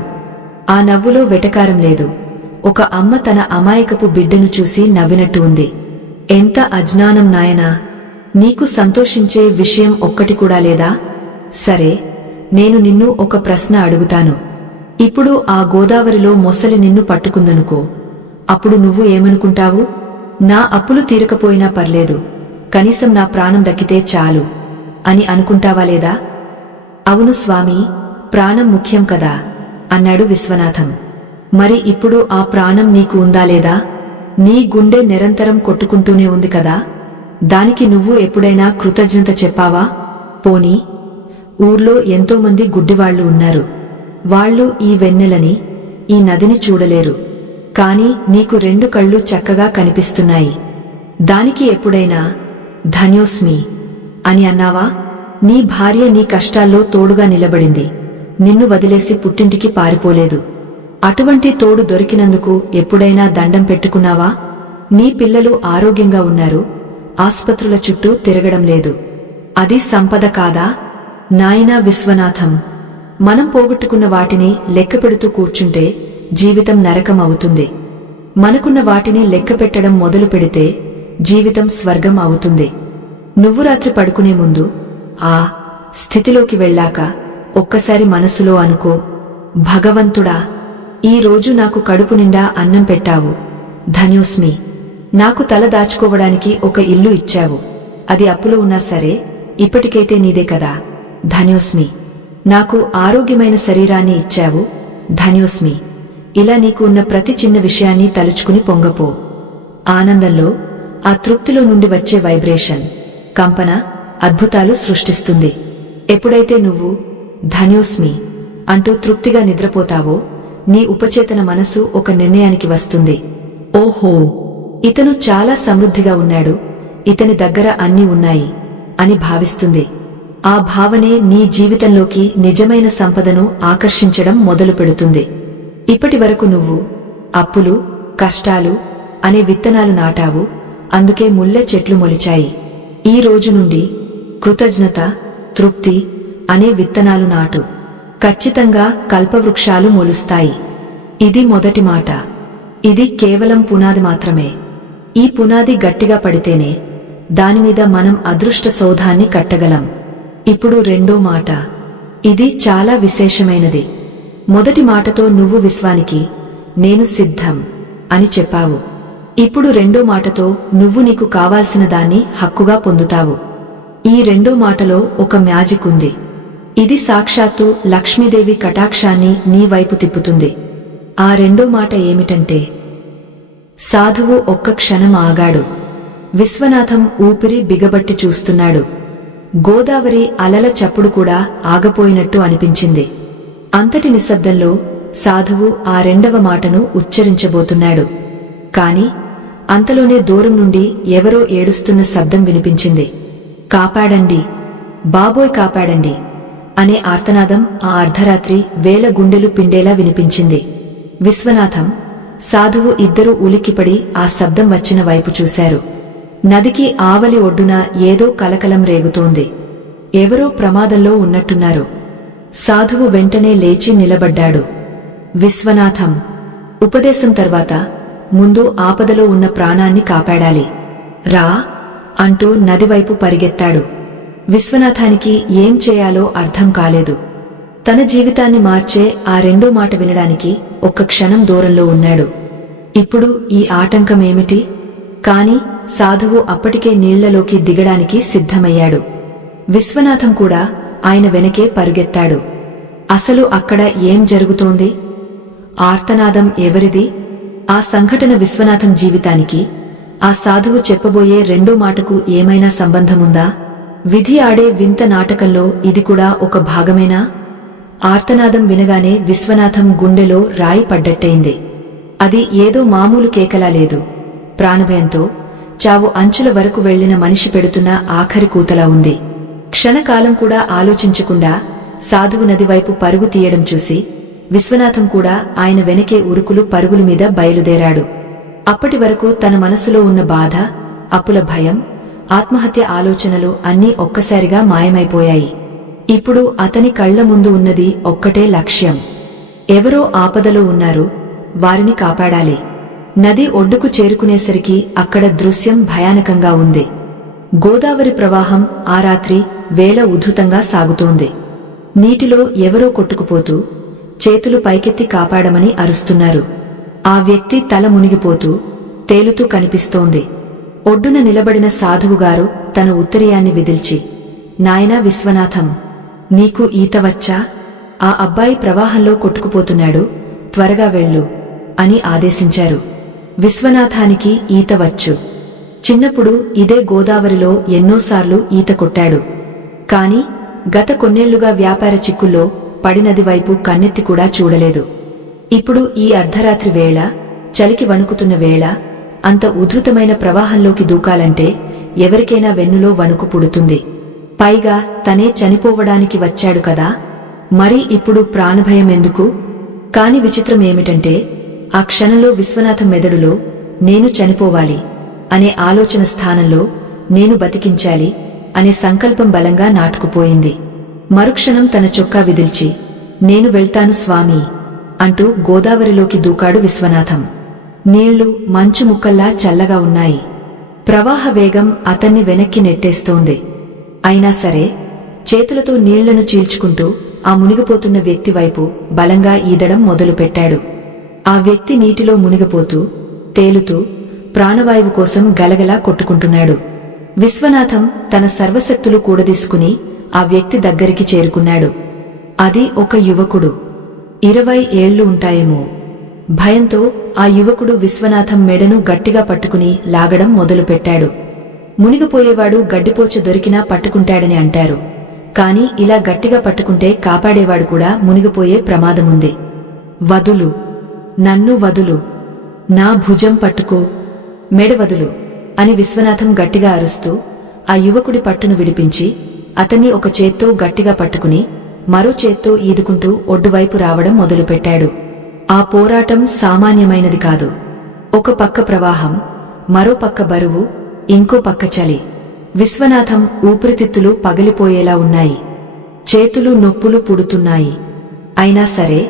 ఆ నవ్వులో వెటకారం లేదు, ఒక అమ్మ తన అమాయకపు బిడ్డను చూసి నవ్వినట్టు ఉంది. ఎంత అజ్ఞానం నాయనా, నీకు సంతోషించే విషయం ఒక్కటి కూడా లేదా? సరే, నేను నిన్ను ఒక ప్రశ్న అడుగుతాను. ఇప్పుడు ఆ గోదావరిలో మొసలి నిన్ను పట్టుకుందనుకో, అప్పుడు నువ్వు ఏమనుకుంటావు? నా అప్పులు తీరకపోయినా పర్లేదు, కనీసం నా ప్రాణం దక్కితే చాలు అని అనుకుంటావా లేదా? అవును స్వామీ, ప్రాణం ముఖ్యం కదా అన్నాడు విశ్వనాథం. మరి ఇప్పుడు ఆ ప్రాణం నీకు ఉందా లేదా? నీ గుండె నిరంతరం కొట్టుకుంటూనే ఉంది కదా, దానికి నువ్వు ఎప్పుడైనా కృతజ్ఞత చెప్పావా? పోనీ ఊర్లో ఎంతోమంది గుడ్డివాళ్లు ఉన్నారు, వాళ్లు ఈ వెన్నెలని, ఈ నదిని చూడలేరు, కాని నీకు 2 కళ్ళు చక్కగా కనిపిస్తున్నాయి. దానికి ఎప్పుడైనా ధన్యోస్మి అని అన్నావా? నీ భార్య నీ కష్టాల్లో తోడుగా నిలబడింది, నిన్ను వదిలేసి పుట్టింటికి పారిపోలేదు. అటువంటి తోడు దొరికినందుకు ఎప్పుడైనా దండం పెట్టుకున్నావా? నీ పిల్లలు ఆరోగ్యంగా ఉన్నారు, ఆస్పత్రుల చుట్టూ తిరగడం లేదు. అది సంపద కాదా? నాయనా విశ్వనాథం, మనం పోగొట్టుకున్న వాటిని లెక్కపెడుతూ కూర్చుంటే జీవితం నరకం అవుతుంది. మనకున్న వాటిని లెక్కపెట్టడం మొదలు పెడితే జీవితం స్వర్గం అవుతుంది. నువ్వు రాత్రి పడుకునే ముందు ఆ స్థితిలోకి వెళ్ళాక ఒక్కసారి మనసులో అనుకో, భగవంతుడా, ఈ రోజు నాకు కడుపు నిండా అన్నం పెట్టావు, ధన్యోస్మి. నాకు తల దాచుకోవడానికి ఒక ఇల్లు ఇచ్చావు, అది అప్పులో ఉన్నా సరే ఇప్పటికైతే నీదే కదా, ధన్యోస్మి. నాకు ఆరోగ్యమైన శరీరాన్ని ఇచ్చావు, ధన్యోస్మి. ఇలా నీకు ఉన్న ప్రతి చిన్న విషయాన్ని తలుచుకుని పొంగపో. ఆనందంలో, ఆ తృప్తిలో నుండి వచ్చే వైబ్రేషన్, కంపన అద్భుతాలు సృష్టిస్తుంది. ఎప్పుడైతే నువ్వు ధన్యోస్మి అంటూ తృప్తిగా నిద్రపోతావో నీ ఉపచేతన మనసు ఒక నిర్ణయానికి వస్తుంది. ఓహో, ఇతను చాలా సమృద్ధిగా ఉన్నాడు, ఇతని దగ్గర అన్నీ ఉన్నాయి అని భావిస్తుంది. ఆ భావనే నీ జీవితంలోకి నిజమైన సంపదను ఆకర్షించడం మొదలు పెడుతుంది. ఇప్పటి వరకు నువ్వు అప్పులు, కష్టాలు అనే విత్తనాలు నాటావు, అందుకే ముళ్ళ చెట్లు మొలిచాయి. ఈ రోజు నుండి కృతజ్ఞత, తృప్తి అనే విత్తనాలు నాటు. ఖచ్చితంగా కల్పవృక్షాలు మొలుస్తాయి. ఇది మొదటి మాట. ఇది కేవలం పునాది మాత్రమే. ఈ పునాది గట్టిగా పడితేనే దానిమీద మనం అదృష్ట సౌధాన్ని కట్టగలం. ఇప్పుడు రెండో మాట. ఇది చాలా విశేషమైనది. మొదటి మాటతో నువ్వు విశ్వానికి నేను సిద్ధం అని చెప్పావు. ఇప్పుడు రెండో మాటతో నువ్వు నీకు కావాల్సిన దాన్ని హక్కుగా పొందుతావు. ఈ రెండో మాటలో ఒక మ్యాజిక్ ఉంది. ఇది సాక్షాత్తు లక్ష్మీదేవి కటాక్షాన్ని నీ వైపు తిప్పుతుంది. ఆ రెండో మాట ఏమిటంటే, సాధువు ఒక్క క్షణం ఆగాడు. విశ్వనాథం ఊపిరి బిగబట్టి చూస్తున్నాడు. గోదావరి అలల చప్పుడు కూడా ఆగపోయినట్టు అనిపించింది. అంతటి నిశ్శబ్దంలో సాధువు ఆ రెండవ మాటను ఉచ్చరించబోతున్నాడు. కాని అంతలోనే దూరం నుండి ఎవరో ఏడుస్తున్న శబ్దం వినిపించింది. కాపాడండి, బాబోయ్ కాపాడండి అనే ఆర్తనాదం ఆ అర్ధరాత్రి వేల గుండెలు పిండేలా వినిపించింది. విశ్వనాథం, సాధువు ఇద్దరూ ఉలిక్కిపడి ఆ శబ్దం వచ్చిన వైపు చూశారు. నదికి ఆవలి ఒడ్డున ఏదో కలకలం రేగుతోంది. ఎవరో ప్రమాదంలో ఉన్నట్టున్నారు. సాధువు వెంటనే లేచి నిలబడ్డాడు. విశ్వనాథం, ఉపదేశం తర్వాత ముందు ఆపదలో ఉన్న ప్రాణాన్ని కాపాడాలి, రా అంటూ నదివైపు పరిగెత్తాడు. విశ్వనాథానికి ఏం చేయాలో అర్థం కాలేదు. తన జీవితాన్ని మార్చే ఆ రెండో మాట వినడానికి ఒక్క క్షణం దూరంలో ఉన్నాడు. ఇప్పుడు ఈ ఆటంకమేమిటి? కాని సాధువు అప్పటికే నీళ్లలోకి దిగడానికి సిద్ధమయ్యాడు. విశ్వనాథం కూడా ఆయన వెనకే పరుగెత్తాడు. అసలు అక్కడ ఏం జరుగుతోంది? ఆర్తనాదం ఎవరిది? ఆ సంఘటన విశ్వనాథం జీవితానికి ఆ సాధువు చెప్పబోయే రెండో మాటకు ఏమైనా సంబంధముందా? విధి ఆడే వింత నాటకంలో ఇది కూడా ఒక భాగమేనా? ఆర్తనాదం వినగానే విశ్వనాథం గుండెలో రాయి పడ్డట్టయింది. అది ఏదో మామూలు కేకలా లేదు. ప్రాణభయంతో చావు అంచుల వరకు వెళ్లిన మనిషి పెడుతున్న ఆఖరి కూతలా ఉంది. క్షణకాలం కూడా ఆలోచించకుండా సాధువు నదివైపు పరుగు తీయడం చూసి విశ్వనాథం కూడా ఆయన వెనకే ఉరుకులు పరుగుల మీద బయలుదేరాడు. అప్పటి వరకు తన మనసులో ఉన్న బాధ, అప్పుల భయం, ఆత్మహత్య ఆలోచనలు అన్నీ ఒక్కసారిగా మాయమైపోయాయి. ఇప్పుడు అతని కళ్ల ముందు ఉన్నది ఒక్కటే లక్ష్యం. ఎవరో ఆపదలో ఉన్నారు, వారిని కాపాడాలి. నది ఒడ్డుకు చేరుకునేసరికి అక్కడ దృశ్యం భయానకంగా ఉంది. గోదావరి ప్రవాహం ఆ రాత్రి వేళ ఉధృతంగా సాగుతోంది. నీటిలో ఎవరో కొట్టుకుపోతూ చేతులు పైకెత్తి కాపాడమని అరుస్తున్నారు. ఆ వ్యక్తి తల మునిగిపోతూ తేలుతూ కనిపిస్తోంది. ఒడ్డున నిలబడిన సాధువుగారు తన ఉత్తరీయాన్ని విదిల్చి, నాయనా విశ్వనాథం, నీకు ఈత వచ్చా? ఆ అబ్బాయి ప్రవాహంలో కొట్టుకుపోతున్నాడు, త్వరగా వెళ్ళు అని ఆదేశించారు. విశ్వనాథానికి ఈత వచ్చు. చిన్నప్పుడు ఇదే గోదావరిలో ఎన్నోసార్లు ఈత కొట్టాడు. కాని గత కొన్నేళ్లుగా వ్యాపార చిక్కుల్లో పడినది వైపు కన్నెత్తి కూడా చూడలేదు. ఇప్పుడు ఈ అర్ధరాత్రి వేళ, చలికి వణుకుతున్న వేళ, అంత ఉధృతమైన ప్రవాహంలోకి దూకాలంటే ఎవరికైనా వెన్నులో వణుకు పుడుతుంది. పైగా తనే చనిపోవడానికి వచ్చాడు కదా, మరి ఇప్పుడు ప్రాణభయం ఎందుకు? కాని విచిత్రం ఏమిటంటే ఆ క్షణంలో విశ్వనాథం మెదడులో నేను చనిపోవాలి అనే ఆలోచన స్థానంలో నేను బతికించాలి అనే సంకల్పం బలంగా నాటుకుపోయింది. మరుక్షణం తన చొక్కా విదిల్చి నేను వెళ్తాను స్వామీ అంటూ గోదావరిలోకి దూకాడు విశ్వనాథం. నీళ్లు మంచు ముక్కల్లా చల్లగా ఉన్నాయి. ప్రవాహ వేగం అతన్ని వెనక్కి నెట్టేస్తోంది. అయినా సరే చేతులతో నీళ్లను చీల్చుకుంటూ ఆ మునిగిపోతున్న వ్యక్తి వైపు బలంగా ఈదడం మొదలుపెట్టాడు. ఆ వ్యక్తి నీటిలో మునిగిపోతూ తేలుతూ ప్రాణవాయువు కోసం గలగలా కొట్టుకుంటున్నాడు. విశ్వనాథం తన సర్వశక్తులు కూడదీసుకుని ఆ వ్యక్తి దగ్గరికి చేరుకున్నాడు. అది ఒక యువకుడు. 20 ఏళ్లు ఉంటాయేమో. భయంతో ఆ యువకుడు విశ్వనాథం మెడను గట్టిగా పట్టుకుని లాగడం మొదలుపెట్టాడు. మునిగిపోయేవాడు గడ్డిపోచ దొరికినా పట్టుకుంటాడని అంటారు. కాని ఇలా గట్టిగా పట్టుకుంటే కాపాడేవాడు కూడా మునిగిపోయే ప్రమాదముంది. వదులు, నన్ను వదులు, నా భుజం పట్టుకో, మెడ వదులు అని విశ్వనాథం గట్టిగా అరుస్తూ ఆ యువకుడి పట్టును విడిపించి అతన్ని ఒక చేత్తో గట్టిగా పట్టుకుని మరో చేత్తో ఈదుకుంటూ ఒడ్డువైపు రావడం మొదలుపెట్టాడు. ఆ పోరాటం సామాన్యమైనది కాదు. ఒక పక్క ప్రవాహం, మరో పక్క బరువు, ఇంకో పక్క చలి. విశ్వనాథం ఊపిరితిత్తులు పగిలిపోయేలా ఉన్నాయి. చేతులు నొప్పులు పుడుతున్నాయి. అయినా సరే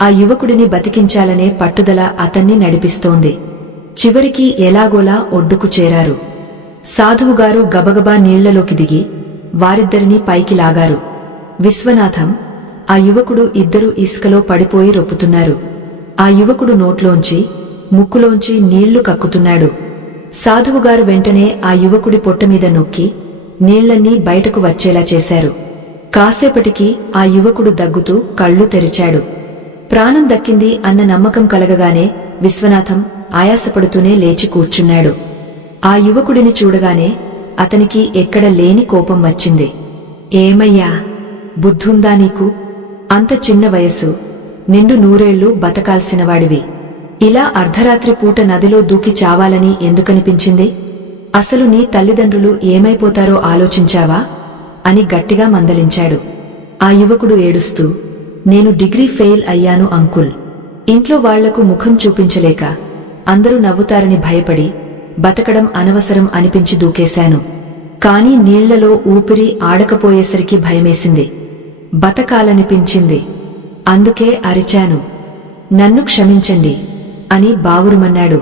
ఆ యువకుడిని బతికించాలనే పట్టుదల అతన్ని నడిపిస్తోంది. చివరికి ఎలాగోలా ఒడ్డుకు చేరారు. సాధువుగారు గబగబా నీళ్లలోకి దిగి వారిద్దరినీ పైకి లాగారు. విశ్వనాథం, ఆ యువకుడు ఇద్దరూ ఇసుకలో పడిపోయి రొప్పుతున్నారు. ఆ యువకుడు నోట్లోంచి ముక్కులోంచి నీళ్లు కక్కుతున్నాడు. సాధువుగారు వెంటనే ఆ యువకుడి పొట్టమీద నొక్కి నీళ్లన్నీ బయటకు వచ్చేలా చేశారు. కాసేపటికి ఆ యువకుడు దగ్గుతూ కళ్ళు తెరిచాడు. ప్రాణం దక్కింది అన్న నమ్మకం కలగగానే విశ్వనాథం ఆయాసపడుతూనే లేచి కూర్చున్నాడు. ఆ యువకుడిని చూడగానే అతనికి ఎక్కడ లేని కోపం వచ్చింది. ఏమయ్యా, బుద్ధుందా నీకు? అంత చిన్న వయసు, నిండు 100 ఏళ్లు బతకాల్సినవాడివి. ఇలా అర్ధరాత్రి పూట నదిలో దూకి చావాలని ఎందుకనిపించింది? అసలు నీ తల్లిదండ్రులు ఏమైపోతారో ఆలోచించావా అని గట్టిగా మందలించాడు. ఆ యువకుడు ఏడుస్తూ, నేను డిగ్రీ ఫెయిల్ అయ్యాను అంకుల్. ఇంట్లో వాళ్లకు ముఖం చూపించలేక అందరూ నవ్వుతారని భయపడి బతకడం అనవసరం అనిపించి దూకేశాను. కాని నీళ్లలో ఊపిరి ఆడకపోయేసరికి భయమేసింది. బతకాలనిపించింది. అందుకే అరిచాను. నన్ను క్షమించండి అని బావురుమన్నాడు.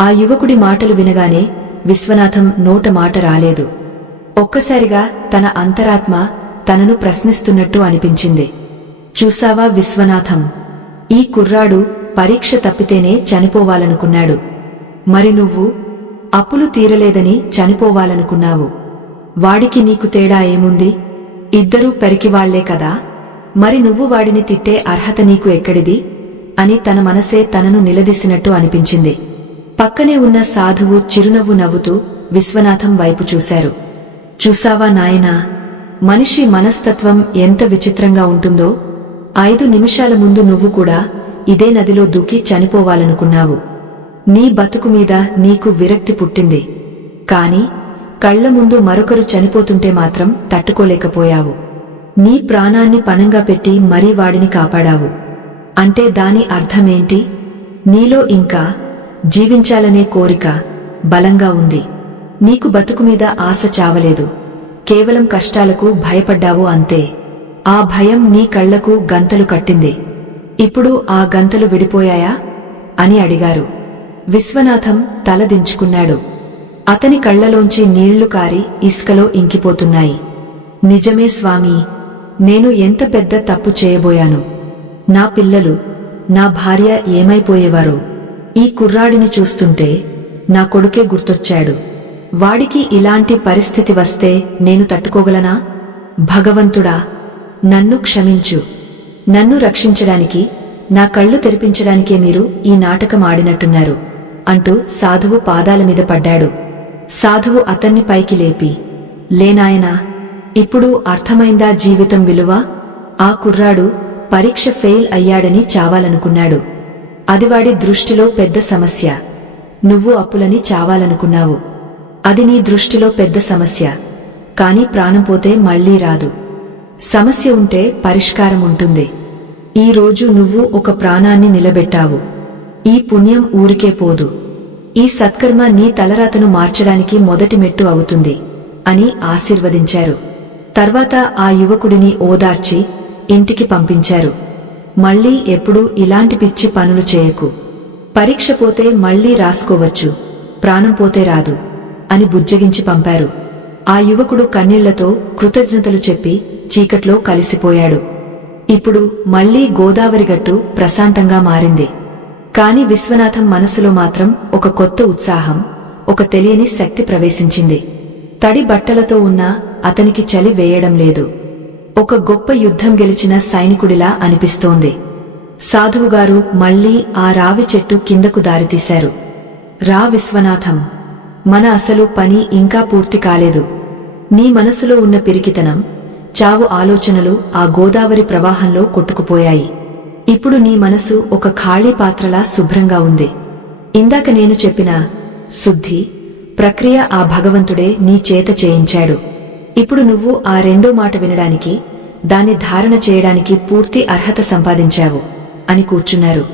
ఆ యువకుడి మాటలు వినగానే విశ్వనాథం నోట మాట రాలేదు. ఒక్కసారిగా తన అంతరాత్మ తనను ప్రశ్నిస్తున్నట్టు అనిపించింది. చూసావా విశ్వనాథం, ఈ కుర్రాడు పరీక్ష తప్పితేనే చనిపోవాలనుకున్నాడు. మరి నువ్వు అప్పులు తీరలేదని చనిపోవాలనుకున్నావు. వాడికి నీకు తేడా ఏముంది? ఇద్దరూ పెరికివాళ్లే కదా. మరి నువ్వు వాడిని తిట్టే అర్హత నీకు ఎక్కడిది అని తన మనసే తనను నిలదీసినట్టు అనిపించింది. పక్కనే ఉన్న సాధువు చిరునవ్వు నవ్వుతూ విశ్వనాథం వైపు చూశారు. చూసావా నాయనా, మనిషి మనస్తత్వం ఎంత విచిత్రంగా ఉంటుందో. 5 నిమిషాల ముందు నువ్వు కూడా ఇదే నదిలో దూకి చనిపోవాలనుకున్నావు. నీ బతుకు మీద నీకు విరక్తి పుట్టింది. కాని కళ్ల ముందు మరొకరు చనిపోతుంటే మాత్రం తట్టుకోలేకపోయావు. నీ ప్రాణాన్ని పణంగా పెట్టి మరీ వాడిని కాపాడావు. అంటే దాని అర్థమేంటి? నీలో ఇంకా జీవించాలనే కోరిక బలంగా ఉంది. నీకు బతుకు మీద ఆశ చావలేదు. కేవలం కష్టాలకు భయపడ్డావు అంతే. ఆ భయం నీ కళ్లకు గంతలు కట్టింది. ఇప్పుడు ఆ గంతలు విడిపోయాయా అని అడిగారు. విశ్వనాథం తల దించుకున్నాడు. అతని కళ్లలోంచి నీళ్లు కారి ఇసుకలో ఇంకిపోతున్నాయి. నిజమే స్వామీ, నేను ఎంత పెద్ద తప్పు చేయబోయాను. నా పిల్లలు, నా భార్య ఏమైపోయేవారో. ఈ కుర్రాడిని చూస్తుంటే నా కొడుకే గుర్తొచ్చాడు. వాడికి ఇలాంటి పరిస్థితి వస్తే నేను తట్టుకోగలనా? భగవంతుడా, నన్ను క్షమించు. నన్ను రక్షించడానికి, నా కళ్ళు తెరిపించడానికే మీరు ఈ నాటకం ఆడినట్టున్నారు అంటూ సాధువు పాదాల మీద పడ్డాడు. సాధువు అతన్ని పైకి లేపి, లేనాయనా, ఇప్పుడు అర్థమైందా జీవితం విలువ? ఆ కుర్రాడు పరీక్ష ఫెయిల్ అయ్యాడని చావాలనుకున్నాడు. అది వాడి దృష్టిలో పెద్ద సమస్య. నువ్వు అప్పులని చావాలనుకున్నావు. అది నీ దృష్టిలో పెద్ద సమస్య. కాని ప్రాణం పోతే మళ్లీ రాదు. సమస్య ఉంటే పరిష్కారం ఉంటుంది. ఈ రోజు నువ్వు ఒక ప్రాణాన్ని నిలబెట్టావు. ఈ పుణ్యం ఊరికే పోదు. ఈ సత్కర్మ నీ తలరాతను మార్చడానికి మొదటి మెట్టు అవుతుంది అని ఆశీర్వదించారు. తర్వాత ఆ యువకుడిని ఓదార్చి ఇంటికి పంపించారు. మళ్ళీ ఎప్పుడూ ఇలాంటి పిచ్చి పనులు చేయకు. పరీక్ష పోతే మళ్లీ రాసుకోవచ్చు, ప్రాణం పోతే రాదు అని బుజ్జగించి పంపారు. ఆ యువకుడు కన్నీళ్లతో కృతజ్ఞతలు చెప్పి చీకట్లో కలిసిపోయాడు. ఇప్పుడు మళ్లీ గోదావరి గట్టు ప్రశాంతంగా మారింది. కాని విశ్వనాథం మనసులో మాత్రం ఒక కొత్త ఉత్సాహం, ఒక తెలియని శక్తి ప్రవేశించింది. తడి బట్టలతో ఉన్నా అతనికి చలి వేయడం లేదు. ఒక గొప్ప యుద్ధం గెలిచిన సైనికుడిలా అనిపిస్తోంది. సాధువుగారు మళ్లీ ఆ రావి చెట్టు కిందకు దారితీశారు. రా విశ్వనాథం, మన అసలు పని ఇంకా పూర్తి కాలేదు. నీ మనసులో ఉన్న పిరికితనం, చావు ఆలోచనలు ఆ గోదావరి ప్రవాహంలో కొట్టుకుపోయాయి. ఇప్పుడు నీ మనసు ఒక ఖాళీ పాత్రలా శుభ్రంగా ఉంది. ఇందాక నేను చెప్పిన శుద్ధి ప్రక్రియ ఆ భగవంతుడే నీ చేత చేయించాడు. ఇప్పుడు నువ్వు ఆ రెండో మాట వినడానికి, దాన్ని ధారణ చేయడానికి పూర్తి అర్హత సంపాదించావు అని కూర్చున్నారు.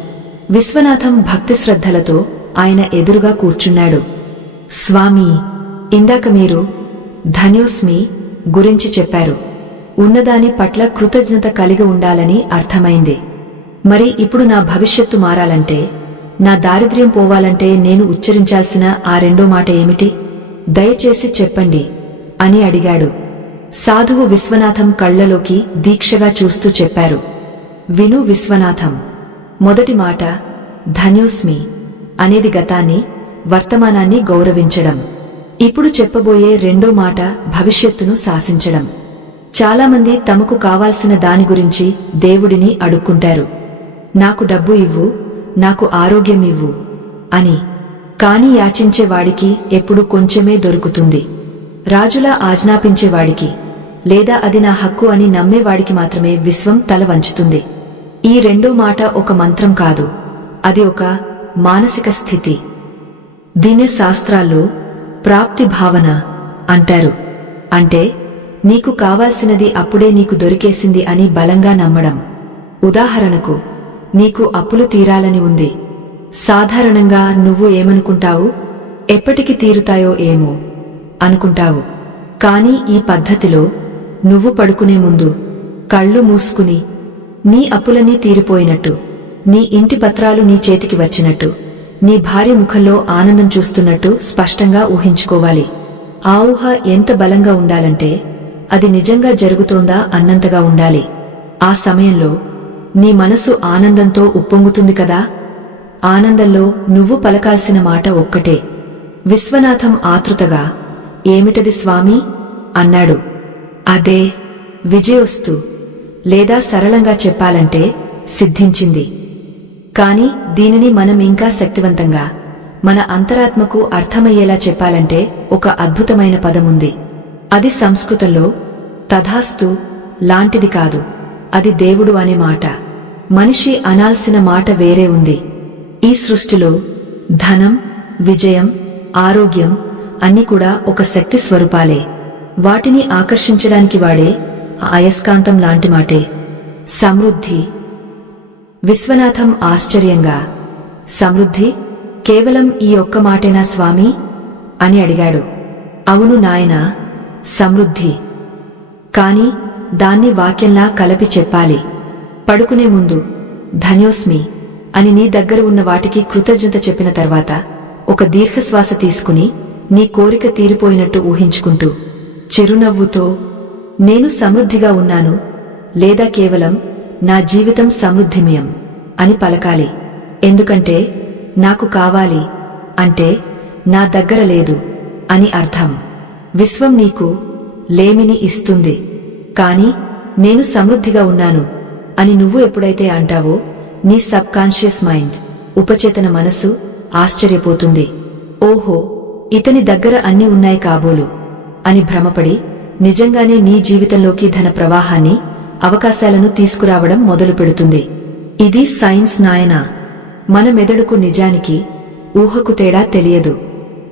విశ్వనాథం భక్తి శ్రద్ధలతో ఆయన ఎదురుగా కూర్చున్నాడు. స్వామీ, ఇందాక మీరు ధన్యోస్మి గురించి చెప్పారు. ఉన్నదాని పట్ల కృతజ్ఞత కలిగి ఉండాలని అర్థమైంది. మరి ఇప్పుడు నా భవిష్యత్తు మారాలంటే, నా దారిద్ర్యం పోవాలంటే నేను ఉచ్చరించాల్సిన ఆ రెండో మాట ఏమిటి? దయచేసి చెప్పండి అని అడిగాడు. సాధువు విశ్వనాథం కళ్లలోకి దీక్షగా చూస్తూ చెప్పారు. విను విశ్వనాథం, మొదటి మాట ధన్యోస్మి అనేది గతాన్ని, వర్తమానాన్ని గౌరవించడం. ఇప్పుడు చెప్పబోయే రెండో మాట భవిష్యత్తును శాసించడం. చాలామంది తమకు కావాల్సిన దాని గురించి దేవుడిని అడుక్కుంటారు. నాకు డబ్బు ఇవ్వు, నాకు ఆరోగ్యం ఇవ్వు అని. కాని యాచించేవాడికి ఎప్పుడు కొంచెమే దొరుకుతుంది. రాజులా ఆజ్ఞాపించేవాడికి, లేదా అది నా హక్కు అని నమ్మేవాడికి మాత్రమే విశ్వం తల వంచుతుంది. ఈ రెండో మాట ఒక మంత్రం కాదు, అది ఒక మానసిక స్థితి. దీన్నే శాస్త్రాల్లో ప్రాప్తి భావన అంటారు. అంటే నీకు కావాల్సినది అప్పుడే నీకు దొరికేసింది అని బలంగా నమ్మడం. ఉదాహరణకు, నీకు అప్పులు తీరాలని ఉంది. సాధారణంగా నువ్వు ఏమనుకుంటావు? ఎప్పటికి తీరుతాయో ఏమో అనుకుంటావు. కాని ఈ పద్ధతిలో నువ్వు పడుకునే ముందు కళ్ళు మూసుకుని, నీ అప్పులన్నీ తీరిపోయినట్టు, నీ ఇంటి పత్రాలు నీ చేతికి వచ్చినట్టు, నీ భార్య ముఖంలో ఆనందం చూస్తున్నట్టు స్పష్టంగా ఊహించుకోవాలి. ఆ ఊహ ఎంత బలంగా ఉండాలంటే, అది నిజంగా జరుగుతోందా అన్నంతగా ఉండాలి. ఆ సమయంలో నీ మనసు ఆనందంతో ఉప్పొంగుతుంది కదా. ఆనందంలో నువ్వు పలకాల్సిన మాట ఒక్కటే. విశ్వనాథం ఆతృతగా, ఏమిటది స్వామీ అన్నాడు. అదే విజయోస్తు, లేదా సరళంగా చెప్పాలంటే సిద్ధించింది. కాని దీనిని మనం ఇంకా శక్తివంతంగా, మన అంతరాత్మకు అర్థమయ్యేలా చెప్పాలంటే ఒక అద్భుతమైన పదముంది. అది సంస్కృతంలో తథాస్తు లాంటిది కాదు, అది దేవుడు అనే మాట. మనిషి అనాల్సిన మాట వేరే ఉంది. ఈ సృష్టిలో ధనం, విజయం, ఆరోగ్యం అన్ని కూడా ఒక శక్తి స్వరూపాలే. వాటిని ఆకర్షించడానికి వాడే అయస్కాంతం లాంటి మాటే సమృద్ధి. విశ్వనాథం ఆశ్చర్యంగా, సమృద్ధి కేవలం ఈ ఒక్క మాటేనా స్వామీ అని అడిగాడు. అవును నాయనా, సమృద్ధి. కాని దాన్ని వాక్యంలా కలిపి చెప్పాలి. పడుకునే ముందు ధన్యోస్మి అని నీ దగ్గర ఉన్న వాటికి కృతజ్ఞత చెప్పిన తర్వాత ఒక దీర్ఘశ్వాస తీసుకుని నీ కోరిక తీరిపోయినట్టు ఊహించుకుంటూ చిరునవ్వుతో నేను సమృద్ధిగా ఉన్నాను, లేదా కేవలం నా జీవితం సమృద్ధిమయం అని పలకాలి. ఎందుకంటే నాకు కావాలి అంటే నా దగ్గర లేదు అని అర్థం. విశ్వం నీకు లేమిని ఇస్తుంది, కాని నేను సమృద్ధిగా ఉన్నాను అని నువ్వు ఎప్పుడైతే అంటావో, నీ సబ్ కాన్షియస్ మైండ్, ఉపచేతన మనసు ఆశ్చర్యపోతుంది. ఓహో, ఇతని దగ్గర అన్నీ ఉన్నాయి కాబోలు అని భ్రమపడి నిజంగానే నీ జీవితంలోకి ధన ప్రవాహాన్ని, అవకాశాలను తీసుకురావడం మొదలు పెడుతుంది. ఇది సైన్స్ నాయనా. మన మెదడుకు నిజానికి ఊహకు తేడా తెలియదు.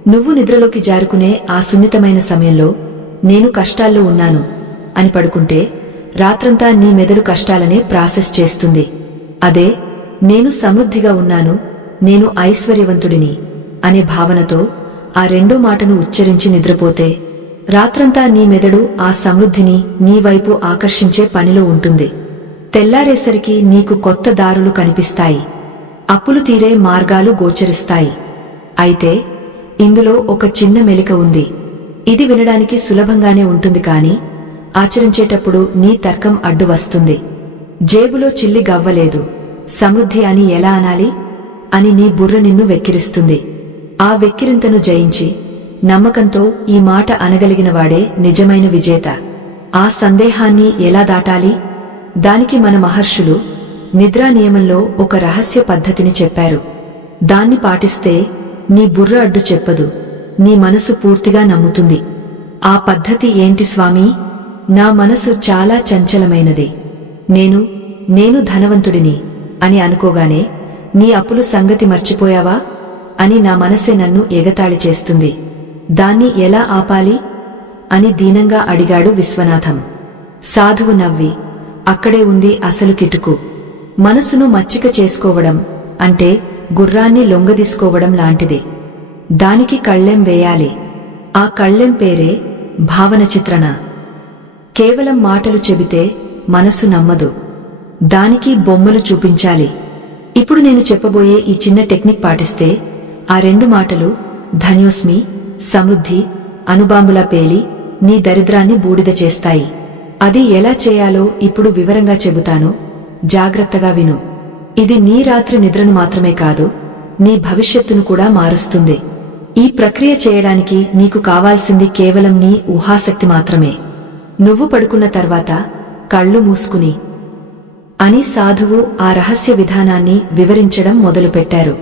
నువ్వు నిద్రలోకి జారుకునే ఆ సున్నితమైన సమయంలో నేను కష్టాల్లో ఉన్నాను అని పడుకుంటే రాత్రంతా నీ మెదడు కష్టాలనే ప్రాసెస్ చేస్తుంది. అదే నేను సమృద్ధిగా ఉన్నాను, నేను ఐశ్వర్యవంతుడిని అనే భావనతో ఆ రెండో మాటను ఉచ్చరించి నిద్రపోతే రాత్రంతా నీ మెదడు ఆ సమృద్ధిని నీ వైపు ఆకర్షించే పనిలో ఉంటుంది. తెల్లారేసరికి నీకు కొత్త దారులు కనిపిస్తాయి, అప్పులు తీరే మార్గాలు గోచరిస్తాయి. అయితే ఇందులో ఒక చిన్న మెలిక ఉంది. ఇది వినడానికి సులభంగానే ఉంటుంది, కాని ఆచరించేటప్పుడు నీ తర్కం అడ్డు వస్తుంది. జేబులో చిల్లి గవ్వలేదు, సమృద్ధి అని ఎలా అనాలి అని నీ బుర్ర నిన్ను వెక్కిరిస్తుంది. ఆ వెక్కిరింతను జయించి నమ్మకంతో ఈ మాట అనగలిగినవాడే నిజమైన విజేత. ఆ సందేహాన్ని ఎలా దాటాలి? దానికి మన మహర్షులు నిద్రా నియమంలో ఒక రహస్య పద్ధతిని చెప్పారు. దాన్ని పాటిస్తే నీ బుర్ర అడ్డు చెప్పదు, నీ మనసు పూర్తిగా నమ్ముతుంది. ఆ పద్ధతి ఏంటి స్వామీ? నా మనసు చాలా చంచలమైనది, నేను ధనవంతుడిని అని అనుకోగానే నీ అప్పులు సంగతి మర్చిపోయావా అని నా మనసే నన్ను ఎగతాళి చేస్తుంది. దాన్ని ఎలా ఆపాలి అని దీనంగా అడిగాడు విశ్వనాథం. సాధువు నవ్వి, అక్కడే ఉంది అసలు కిటుకు. మనసును మచ్చిక చేసుకోవడం అంటే గుర్రాన్ని లొంగదీసుకోవడం లాంటిది. దానికి కళ్ళెం వేయాలి. ఆ కళ్ళెం పేరే భావన చిత్రణ. కేవలం మాటలు చెబితే మనసు నమ్మదు, దానికి బొమ్మలు చూపించాలి. ఇప్పుడు నేను చెప్పబోయే ఈ చిన్న టెక్నిక్ పాటిస్తే ఆ రెండు మాటలు ధన్యోస్మి, సమృద్ధి అణుబాంబులా పేలి నీ దరిద్రాన్ని బూడిద చేస్తాయి. అది ఎలా చేయాలో ఇప్పుడు వివరంగా చెబుతాను, జాగ్రత్తగా విను. ఇది నీ రాత్రి నిద్రను మాత్రమే కాదు, నీ భవిష్యత్తును కూడా మారుస్తుంది. ఈ ప్రక్రియ చేయడానికి నీకు కావాల్సింది కేవలం నీ ఊహాశక్తి మాత్రమే. నువ్వు పడుకున్న తర్వాత కళ్ళు మూసుకుని అని సాధువు ఆ రహస్య విధానాన్ని వివరించడం మొదలుపెట్టారు.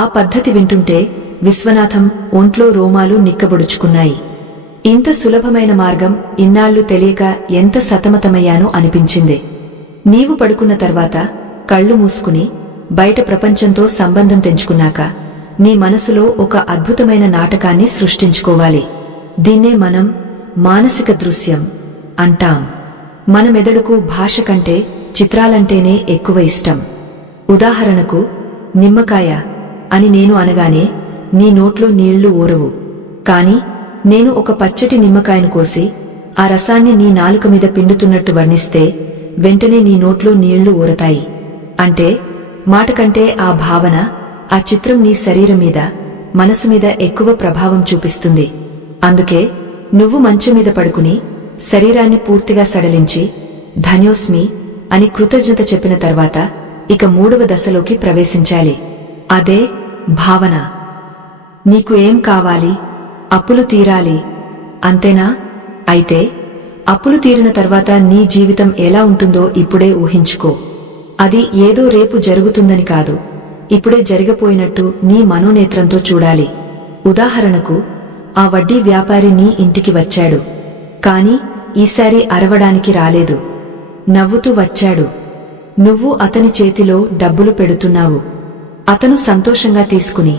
ఆ పద్ధతి వింటుంటే విశ్వనాథం ఒంట్లో రోమాలు నిక్కబొడుచుకున్నాయి. ఇంత సులభమైన మార్గం ఇన్నాళ్లు తెలియక ఎంత సతమతమయ్యానో అనిపించింది. నీవు పడుకున్న తర్వాత కళ్ళు మూసుకుని బయట ప్రపంచంతో సంబంధం తెంచుకున్నాక నీ మనసులో ఒక అద్భుతమైన నాటకాన్ని సృష్టించుకోవాలి. దీన్నే మనం మానసిక దృశ్యం అంటాం. మన మెదడుకు భాష కంటే చిత్రాలంటేనే ఎక్కువ ఇష్టం. ఉదాహరణకు నిమ్మకాయ అని నేను అనగానే నీ నోట్లో నీళ్లు ఊరవు. కాని నేను ఒక పచ్చటి నిమ్మకాయను కోసి ఆ రసాన్ని నీ నాలుక మీద పిండుతున్నట్టు వర్ణిస్తే వెంటనే నీ నోట్లో నీళ్లు ఊరతాయి. అంటే మాట కంటే ఆ భావన, ఆ చిత్రం నీ శరీరం మీద, మనసు మీద ఎక్కువ ప్రభావం చూపిస్తుంది. అందుకే నువ్వు మంచం మీద పడుకుని శరీరాన్ని పూర్తిగా సడలించి ధన్యోస్మి అని కృతజ్ఞత చెప్పిన తర్వాత ఇక మూడవ దశలోకి ప్రవేశించాలి. అదే భావన. నీకు ఏం కావాలి? అప్పులు తీరాలి, అంతేనా? అయితే అప్పులు తీరిన తర్వాత నీ జీవితం ఎలా ఉంటుందో ఇప్పుడే ఊహించుకో. అది ఏదో రేపు జరుగుతుందని కాదు, ఇప్పుడే జరిగిపోయినట్టు నీ మనోనేత్రంతో చూడాలి. ఉదాహరణకు ఆ వడ్డీ వ్యాపారి నీ ఇంటికి వచ్చాడు, కాని ఈసారి అరవడానికి రాలేదు, నవ్వుతూ వచ్చాడు. నువ్వు అతని చేతిలో డబ్బులు పెడుతున్నావు. అతను సంతోషంగా తీసుకుని,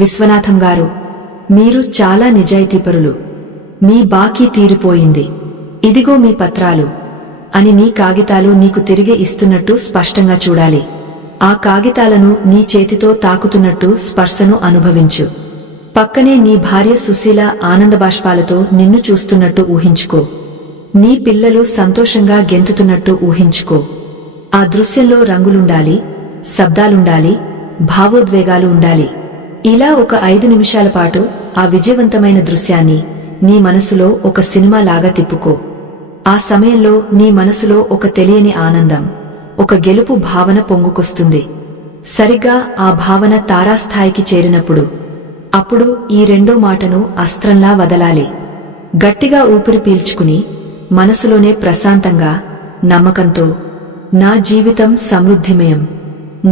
విశ్వనాథం గారు, మీరు చాలా నిజాయితీపరులు, మీ బాకీ తీరిపోయింది, ఇదిగో మీ పత్రాలు అని నీ కాగితాలు నీకు తిరిగి ఇస్తున్నట్టు స్పష్టంగా చూడాలి. ఆ కాగితాలను నీ చేతితో తాకుతున్నట్టు స్పర్శను అనుభవించు. పక్కనే నీ భార్య సుశీల ఆనందబాష్పాలతో నిన్ను చూస్తున్నట్టు ఊహించుకో. నీ పిల్లలు సంతోషంగా గెంతుతున్నట్టు ఊహించుకో. ఆ దృశ్యంలో రంగులుండాలి, శబ్దాలుండాలి, భావోద్వేగాలు ఉండాలి. ఇలా ఒక 5 నిమిషాల పాటు ఆ విజయవంతమైన దృశ్యాన్ని నీ మనసులో ఒక సినిమా లాగా తిప్పుకో. ఆ సమయంలో నీ మనసులో ఒక తెలియని ఆనందం, ఒక గెలుపు భావన పొంగుకొస్తుంది. సరిగ్గా ఆ భావన తారాస్థాయికి చేరినప్పుడు అప్పుడు ఈ రెండో మాటను అస్త్రంలా వదలాలి. గట్టిగా ఊపిరి పీల్చుకుని మనసులోనే ప్రశాంతంగా, నమ్మకంతో, నా జీవితం సమృద్ధిమయం,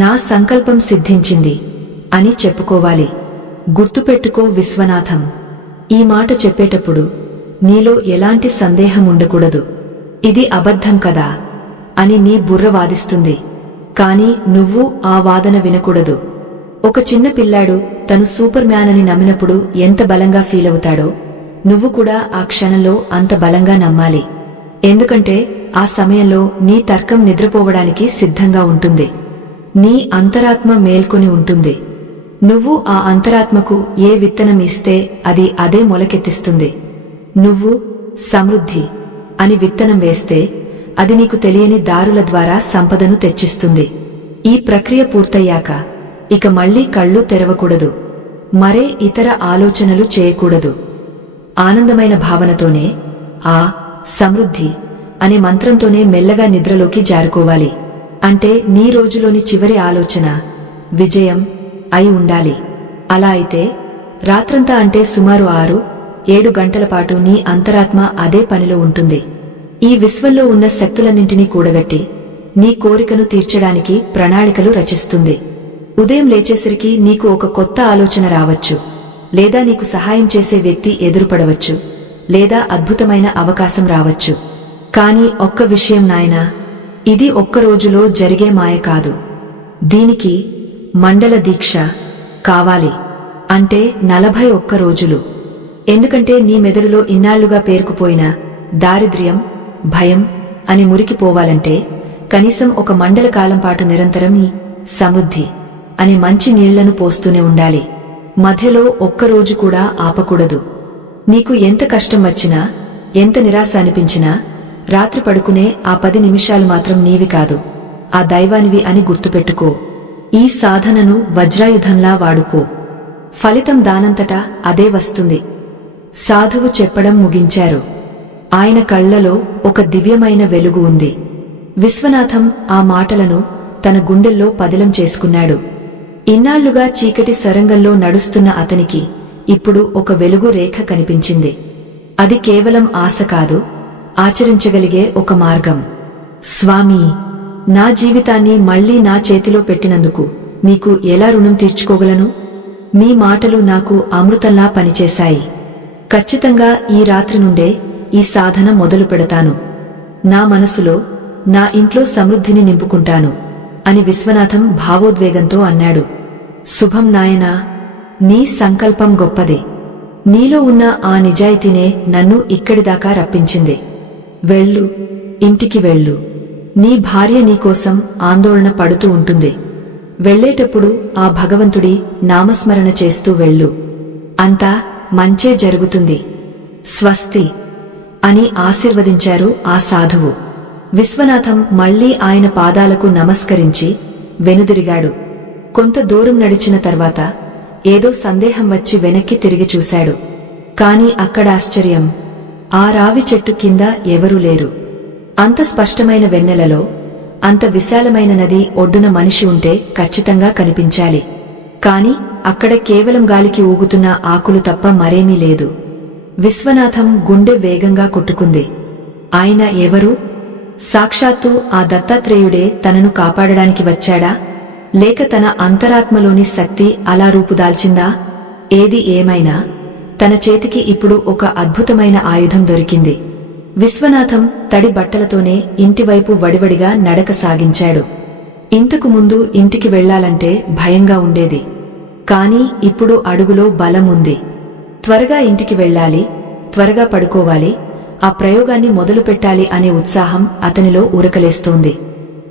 నా సంకల్పం సిద్ధించింది అని చెప్పుకోవాలి. గుర్తుపెట్టుకో విశ్వనాథం, ఈ మాట చెప్పేటప్పుడు నీలో ఎలాంటి సందేహం ఉండకూడదు. ఇది అబద్ధం కదా అని నీ బుర్ర వాదిస్తుంది, కాని నువ్వు ఆ వాదన వినకూడదు. ఒక చిన్న పిల్లాడు తను సూపర్ మ్యాన్ అని నమ్మినప్పుడు ఎంత బలంగా ఫీలవుతాడో నువ్వు కూడా ఆ క్షణంలో అంత బలంగా నమ్మాలి. ఎందుకంటే ఆ సమయంలో నీ తర్కం నిద్రపోవడానికి సిద్ధంగా ఉంటుంది. నీ అంతరాత్మ మేల్కొని ఉంటుంది. నువ్వు ఆ అంతరాత్మకు ఏ విత్తనం ఇస్తే అది అదే మొలకెత్తిస్తుంది. నువ్వు సమృద్ధి అని విత్తనం వేస్తే అది నీకు తెలియని దారుల ద్వారా సంపదను తెచ్చిస్తుంది. ఈ ప్రక్రియ పూర్తయ్యాక ఇక మళ్లీ కళ్ళు తెరవకూడదు, మరే ఇతర ఆలోచనలు చేయకూడదు. ఆనందమైన భావనతోనే ఆ సమృద్ధి అనే మంత్రంతోనే మెల్లగా నిద్రలోకి జారుకోవాలి. అంటే నీ రోజులోని చివరి ఆలోచన విజయం అయి ఉండాలి. అలా అయితే రాత్రంతా అంటే సుమారు 6-7 గంటల పాటు నీ అంతరాత్మ అదే పనిలో ఉంటుంది. ఈ విశ్వంలో ఉన్న శక్తులన్నింటినీ కూడగట్టి నీ కోరికను తీర్చడానికి ప్రణాళికలు రచిస్తుంది. ఉదయం లేచేసరికి నీకు ఒక కొత్త ఆలోచన రావచ్చు, లేదా నీకు సహాయం చేసే వ్యక్తి ఎదురుపడవచ్చు, లేదా అద్భుతమైన అవకాశం రావచ్చు. కాని ఒక్క విషయం నాయనా, ఇది ఒక్క రోజులో జరిగే మాయ కాదు. దీనికి మండల దీక్ష కావాలి. అంటే 41 రోజులు. ఎందుకంటే నీ మెదడులో ఇన్నాళ్లుగా పేరుకుపోయిన దారిద్ర్యం, భయం అని మురికిపోవాలంటే కనీసం ఒక మండల కాలం పాటు నిరంతరం ఈ సమృద్ధి అనే మంచి నీళ్లను పోస్తూనే ఉండాలి. మధ్యలో ఒక్కరోజు కూడా ఆపకూడదు. నీకు ఎంత కష్టం వచ్చినా, ఎంత నిరాశ అనిపించినా రాత్రి పడుకునే ఆ 10 నిమిషాలు మాత్రం నీవి కాదు, ఆ దైవానివి అని గుర్తుపెట్టుకో. ఈ సాధనను వజ్రాయుధంలా వాడుకో. ఫలితం దానంతటా అదే వస్తుంది. సాధువు చెప్పడం ముగించారు. ఆయన కళ్లలో ఒక దివ్యమైన వెలుగు ఉంది. విశ్వనాథం ఆ మాటలను తన గుండెల్లో పదిలం చేసుకున్నాడు. ఇన్నాళ్లుగా చీకటి సరంగంలో నడుస్తున్న అతనికి ఇప్పుడు ఒక వెలుగు రేఖ కనిపించింది. అది కేవలం ఆశ కాదు, ఆచరించగలిగే ఒక మార్గం. స్వామీ, నా జీవితాన్ని మళ్లీ నా చేతిలో పెట్టినందుకు మీకు ఎలా రుణం తీర్చుకోగలను? మీ మాటలు నాకు అమృతంలా పనిచేశాయి. ఖచ్చితంగా ఈ రాత్రి నుండే ఈ సాధన మొదలు పెడతాను. నా మనసులో, నా ఇంట్లో సమృద్ధిని నింపుకుంటాను అని విశ్వనాథం భావోద్వేగంతో అన్నాడు. శుభం నాయనా, నీ సంకల్పం గొప్పది. నీలో ఉన్న ఆ నిజాయితీనే నన్ను ఇక్కడిదాకా రప్పించింది. వెళ్ళు, ఇంటికి వెళ్ళు. నీ భార్య నీకోసం ఆందోళన పడుతూ ఉంటుంది. వెళ్లేటప్పుడు ఆ భగవంతుడి నామస్మరణ చేస్తూ వెళ్ళు. అంతా మంచే జరుగుతుంది. స్వస్తి అని ఆశీర్వదించారు ఆ సాధువు. విశ్వనాథం మళ్లీ ఆయన పాదాలకు నమస్కరించి వెనుదిరిగాడు. కొంత దూరం నడిచిన తర్వాత ఏదో సందేహం వచ్చి వెనక్కి తిరిగి చూశాడు. కాని అక్కడ ఆశ్చర్యం, ఆ రావి చెట్టు కింద ఎవరూ లేరు. అంత స్పష్టమైన వెన్నెలలో, అంత విశాలమైన నది ఒడ్డున మనిషి ఉంటే ఖచ్చితంగా కనిపించాలి. కాని అక్కడ కేవలం గాలికి ఊగుతున్న ఆకులు తప్ప మరేమీ లేదు. విశ్వనాథం గుండె వేగంగా కొట్టుకుంది. ఆయన ఎవరు? సాక్షాత్తు ఆ దత్తాత్రేయుడే తనను కాపాడడానికి వచ్చాడా, లేక తన అంతరాత్మలోని శక్తి అలా రూపుదాల్చిందా? ఏది ఏమైనా తన చేతికి ఇప్పుడు ఒక అద్భుతమైన ఆయుధం దొరికింది. విశ్వనాథం తడి బట్టలతోనే ఇంటివైపు వడివడిగా నడక సాగించాడు. ఇంతకు ముందు ఇంటికి వెళ్లాలంటే భయంగా ఉండేది. కాని ఇప్పుడు అడుగులో బలం ఉంది. త్వరగా ఇంటికి వెళ్ళాలి, త్వరగా పడుకోవాలి, ఆ ప్రయోగాన్ని మొదలుపెట్టాలి అనే ఉత్సాహం అతనిలో ఉరకలేస్తోంది.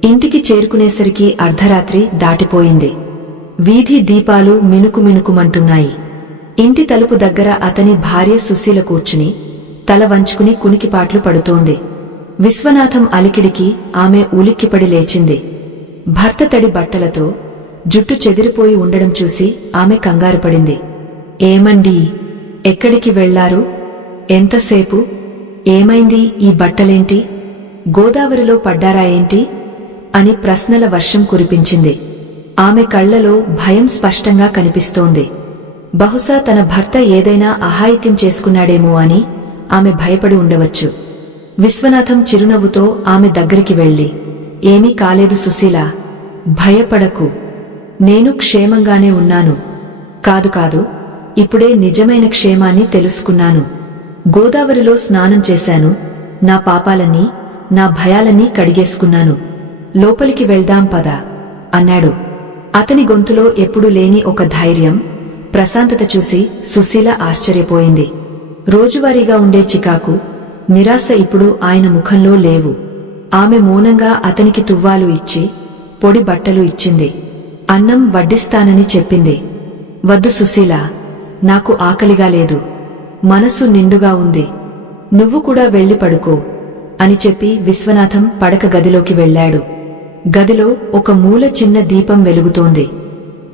ఇంటికి చేరుకునేసరికి అర్ధరాత్రి దాటిపోయింది. వీధి దీపాలు మినుకుమినుకుమంటున్నాయి. ఇంటి తలుపు దగ్గర అతని భార్య సుశీల కూర్చుని తల వంచుకుని కునికిపాట్లు పడుతోంది. విశ్వనాథం అలికిడికి ఆమె ఉలిక్కిపడి లేచింది. భర్త తడి బట్టలతో, జుట్టు చెదిరిపోయి ఉండడం చూసి ఆమె కంగారుపడింది. ఏమండీ, ఎక్కడికి వెళ్లారు? ఎంతసేపు? ఏమైంది? ఈ బట్టలేంటి? గోదావరిలో పడ్డారా ఏంటి? అని ప్రశ్నల వర్షం కురిపించింది. ఆమె కళ్లలో భయం స్పష్టంగా కనిపిస్తోంది. బహుశా తన భర్త ఏదైనా అహాయిత్యం చేసుకున్నాడేమో అని ఆమె భయపడి ఉండవచ్చు. విశ్వనాథం చిరునవ్వుతో ఆమె దగ్గరికి వెళ్లి, ఏమీ కాలేదు సుశీలా, భయపడకు, నేను క్షేమంగానే ఉన్నాను. కాదు కాదు, ఇప్పుడే నిజమైన క్షేమాన్ని తెలుసుకున్నాను. గోదావరిలో స్నానం చేశాను, నా పాపాలన్నీ, నా భయాలన్నీ కడిగేసుకున్నాను. లోపలికి వెళ్దాం పద అన్నాడు. అతని గొంతులో ఎప్పుడూ లేని ఒక ధైర్యం, ప్రశాంతత చూసి సుశీల ఆశ్చర్యపోయింది. రోజువారీగా ఉండే చికాకు, నిరాశ ఇప్పుడు ఆయన ముఖంలో లేవు. ఆమె మౌనంగా అతనికి తువ్వాలు ఇచ్చి పొడి బట్టలు ఇచ్చింది. అన్నం వడ్డిస్తానని చెప్పింది. వద్దు సుశీల, నాకు ఆకలిగా లేదు, మనసు నిండుగా ఉంది, నువ్వు కూడా వెళ్ళి పడుకో అని చెప్పి విశ్వనాథం పడక గదిలోకి వెళ్ళాడు. గదిలో ఒక మూల చిన్న దీపం వెలుగుతోంది.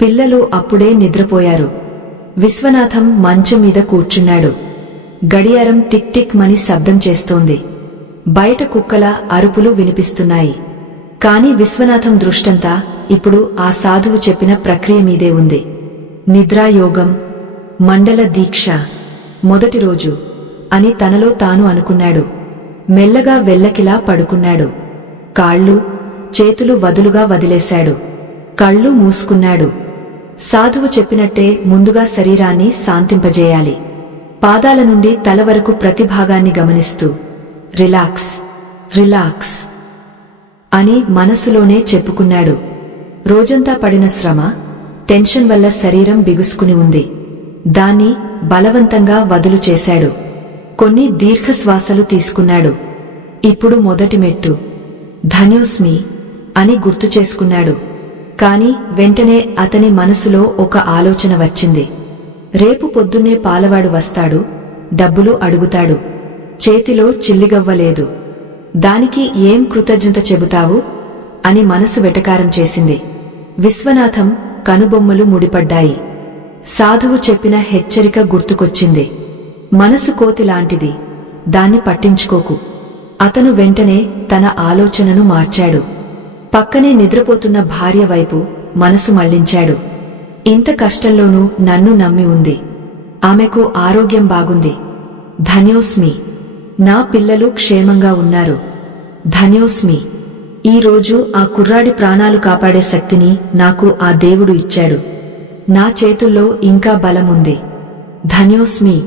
పిల్లలు అప్పుడే నిద్రపోయారు. విశ్వనాథం మంచం మీద కూర్చున్నాడు. గడియారం టిక్ టిక్ మని శబ్దం చేస్తోంది. బయట కుక్కల అరుపులు వినిపిస్తున్నాయి. కాని విశ్వనాథం దృష్టంతా ఇప్పుడు ఆ సాధువు చెప్పిన ప్రక్రియ మీదే ఉంది. నిద్రాయోగం, మండల దీక్ష, మొదటి రోజు అని తనలో తాను అనుకున్నాడు. మెల్లగా వెల్లకిలా పడుకున్నాడు. కాళ్ళు, చేతులు వదులుగా వదిలేశాడు. కళ్ళు మూసుకున్నాడు. సాధువు చెప్పినట్టే ముందుగా శరీరాన్ని శాంతింపజేయాలి. పాదాల నుండి తల వరకు ప్రతి భాగాన్ని గమనిస్తూ రిలాక్స్, రిలాక్స్ అని మనసులోనే చెప్పుకున్నాడు. రోజంతా పడిన శ్రమ, టెన్షన్ వల్ల శరీరం బిగుసుకుని ఉంది. దాన్ని బలవంతంగా వదులు చేశాడు. కొన్ని దీర్ఘశ్వాసలు తీసుకున్నాడు. ఇప్పుడు మొదటి మెట్టు ధన్యోస్మి అని గుర్తు చేసుకున్నాడు. కాని వెంటనే అతని మనసులో ఒక ఆలోచన వచ్చింది. రేపు పొద్దున్నే పాలవాడు వస్తాడు, డబ్బులు అడుగుతాడు. చేతిలో చిల్లిగవ్వలేదు. దానికి ఏం కృతజ్ఞత చెబుతావు అని మనసు వెటకారం చేసింది. విశ్వనాథం కనుబొమ్మలు ముడిపడ్డాయి. సాధువు చెప్పిన హెచ్చరిక గుర్తుకొచ్చింది. మనసు కోతిలాంటిది, దాన్ని పట్టించుకోకు. అతను వెంటనే తన ఆలోచనను మార్చాడు. పక్కనే నిద్రపోతున్న భార్య వైపు మనసు మళ్లించాడు. ఇంత కష్టంలోనూ నన్ను నమ్మి ఉంది. ఆమెకు ఆరోగ్యం బాగుంది. ధన్యోస్మి. నా పిల్లలు క్షేమంగా ఉన్నారు. ధన్యోస్మి. ఈరోజు ఆ కుర్రాడి ప్రాణాలు కాపాడే శక్తిని నాకు ఆ దేవుడు ఇచ్చాడు. నా చేతుల్లో ఇంకా బలముంది. ధన్యోస్మి.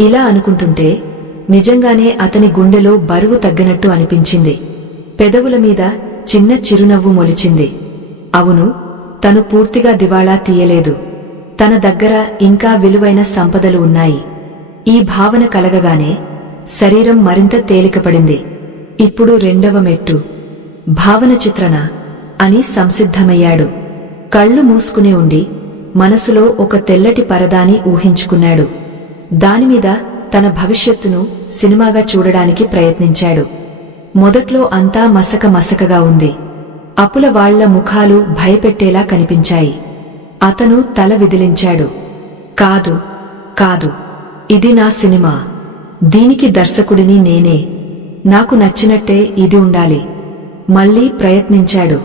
ఇలా అనుకుంటుంటే నిజంగానే అతని గుండెలో బరువు తగ్గినట్టు అనిపించింది. పెదవుల మీద చిన్న చిరునవ్వు మొలిచింది. అవును, తను పూర్తిగా దివాళా తీయలేదు. తన దగ్గర ఇంకా విలువైన సంపదలు ఉన్నాయి. ఈ భావన కలగగానే శరీరం మరింత తేలికపడింది. ఇప్పుడు రెండవ మెట్టు భావన చిత్రణ అని సంసిద్ధమయ్యాడు. కళ్ళు మూసుకునే ఉండి మనసులో ఒక తెల్లటి పరదాని ఊహించుకున్నాడు. దానిమీద తన భవిష్యత్తును సినిమాగా చూడడానికి ప్రయత్నించాడు. మొదట్లో అంతా మసక మసకగా ఉంది. అప్పుల వాళ్ల ముఖాలు భయపెట్టేలా కనిపించాయి. అతను తల విదిలించాడు. కాదు, కాదు, ఇది నా సినిమా. దీనికి దర్శకుడిని నేనే. నాకు నచ్చినట్టే ఇది ఉండాలి. మళ్లీ ప్రయత్నించాడు.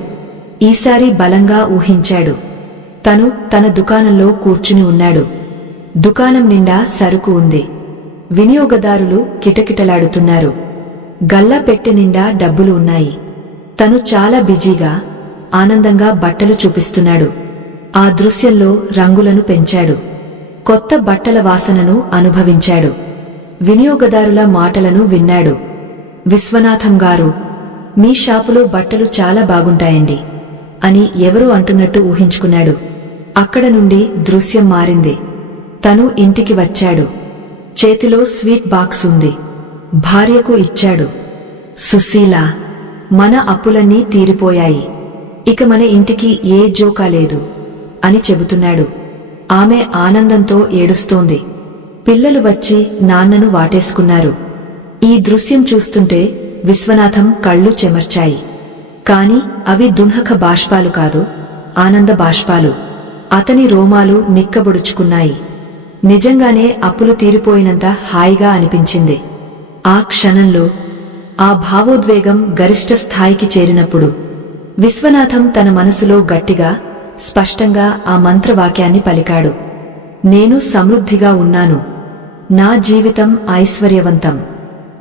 ఈసారి బలంగా ఊహించాడు. తను తన దుకాణంలో కూర్చుని ఉన్నాడు. దుకాణం నిండా సరుకు ఉంది. వినియోగదారులు కిటకిటలాడుతున్నారు. గల్లా పెట్టె నిండా డబ్బులు ఉన్నాయి. తను చాలా బిజీగా, ఆనందంగా బట్టలు చూపిస్తున్నాడు. ఆ దృశ్యంలో రంగులను పెంచాడు. కొత్త బట్టల వాసనను అనుభవించాడు. వినియోగదారుల మాటలను విన్నాడు. విశ్వనాథం గారు, మీ షాపులో బట్టలు చాలా బాగుంటాయండి అని ఎవరో అంటున్నట్టు ఊహించుకున్నాడు. అక్కడ నుండి దృశ్యం మారింది. తను ఇంటికి వచ్చాడు. చేతిలో స్వీట్ బాక్స్ ఉంది. భార్యకు ఇచ్చాడు. సుశీల, మన అప్పులన్నీ తీరిపోయాయి. ఇక మన ఇంటికి ఏ జోకా లేదు అని చెబుతున్నాడు. ఆమె ఆనందంతో ఏడుస్తోంది. పిల్లలు వచ్చి నాన్నను వాటేసుకున్నారు. ఈ దృశ్యం చూస్తుంటే విశ్వనాథం కళ్ళు చెమర్చాయి. కాని అవి దున్హక బాష్పాలు కాదు, ఆనంద బాష్పాలు. అతని రోమాలు నిక్కబొడుచుకున్నాయి. నిజంగానే అప్పులు తీరిపోయినంత హాయిగా అనిపించింది. ఆ క్షణంలో ఆ భావోద్వేగం గరిష్ట స్థాయికి చేరినప్పుడు విశ్వనాథం తన మనసులో గట్టిగా, స్పష్టంగా ఆ మంత్రవాక్యాన్ని పలికాడు. నేను సమృద్ధిగా ఉన్నాను. నా జీవితం ఐశ్వర్యవంతం.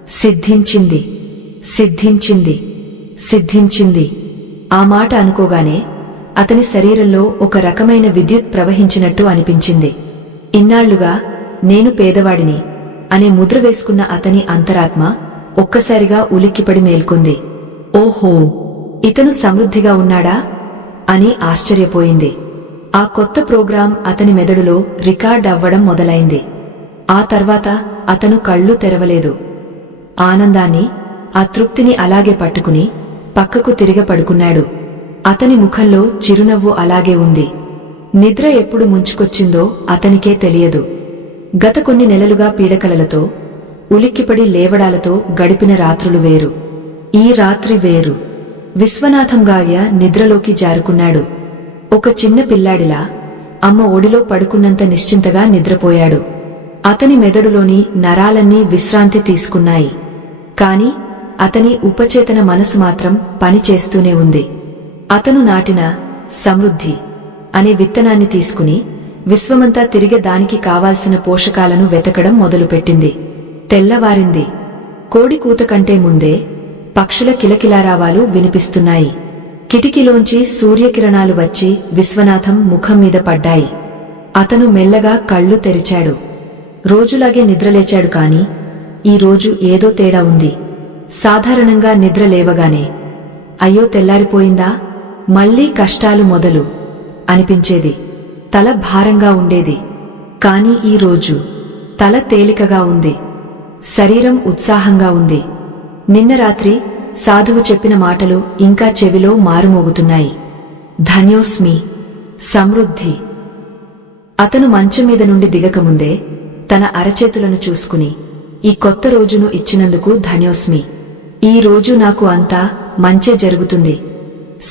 సిద్ధించింది, సిద్ధించింది, సిద్ధించింది. ఆ మాట అనుకోగానే అతని శరీరంలో ఒక రకమైన విద్యుత్ ప్రవహించినట్టు అనిపించింది. ఇన్నాళ్లుగా నేను పేదవాడిని అనే ముద్ర వేసుకున్న అతని అంతరాత్మ ఒక్కసారిగా ఉలిక్కిపడి మేల్కొంది. ఓహో, ఇతను సమృద్ధిగా ఉన్నాడా అని ఆశ్చర్యపోయింది. ఆ కొత్త ప్రోగ్రాం అతని మెదడులో రికార్డ్ అవ్వడం మొదలైంది. ఆ తర్వాత అతను కళ్ళు తెరవలేదు. ఆనందాన్ని, ఆ తృప్తిని అలాగే పట్టుకుని పక్కకు తిరిగ పడుకున్నాడు. అతని ముఖంలో చిరునవ్వు అలాగే ఉంది. నిద్ర ఎప్పుడు ముంచుకొచ్చిందో అతనికే తెలియదు. గత కొన్ని నెలలుగా పీడకలలతో ఉలిక్కిపడి లేవడాలతో గడిపిన రాత్రులు వేరు. ఈ రాత్రి వేరు. విశ్వనాథం గాయ నిద్రలోకి జారుకున్నాడు. ఒక చిన్న పిల్లాడిలా అమ్మ ఒడిలో పడుకున్నంత నిశ్చింతగా నిద్రపోయాడు. అతని మెదడులోని నరాలన్నీ విశ్రాంతి తీసుకున్నాయి. కాని అతని ఉపచేతన మనసు మాత్రం పనిచేస్తూనే ఉంది. అతను నాటిన సమృద్ధి అనే విత్తనాన్ని తీసుకుని విశ్వమంతా తిరిగే దానికి కావాల్సిన పోషకాలను వెతకడం మొదలుపెట్టింది. తెల్లవారింది. కోడి కూత కంటే ముందే పక్షుల కిలకిలారావాలు వినిపిస్తున్నాయి. కిటికీలోంచి సూర్యకిరణాలు వచ్చి విశ్వనాథం ముఖం మీద పడ్డాయి. అతను మెల్లగా కళ్ళు తెరిచాడు. రోజులాగే నిద్రలేచాడు కాని ఈ రోజు ఏదో తేడా ఉంది. సాధారణంగా నిద్ర లేవగానే అయ్యో తెల్లారిపోయిందా, మళ్లీ కష్టాలు మొదలు అనిపించేది. తల భారంగా ఉండేది. కాని ఈ రోజు తల తేలికగా ఉంది. శరీరం ఉత్సాహంగా ఉంది. నిన్న రాత్రి సాధువు చెప్పిన మాటలు ఇంకా చెవిలో మారుమోగుతున్నాయి. ధన్యోస్మి, సమృద్ధి. అతను మంచం మీద నుండి దిగకముందే తన అరచేతులను చూసుకుని ఈ కొత్త రోజును ఇచ్చినందుకు ధన్యోస్మి. ఈ రోజు నాకు అంతా మంచే జరుగుతుంది.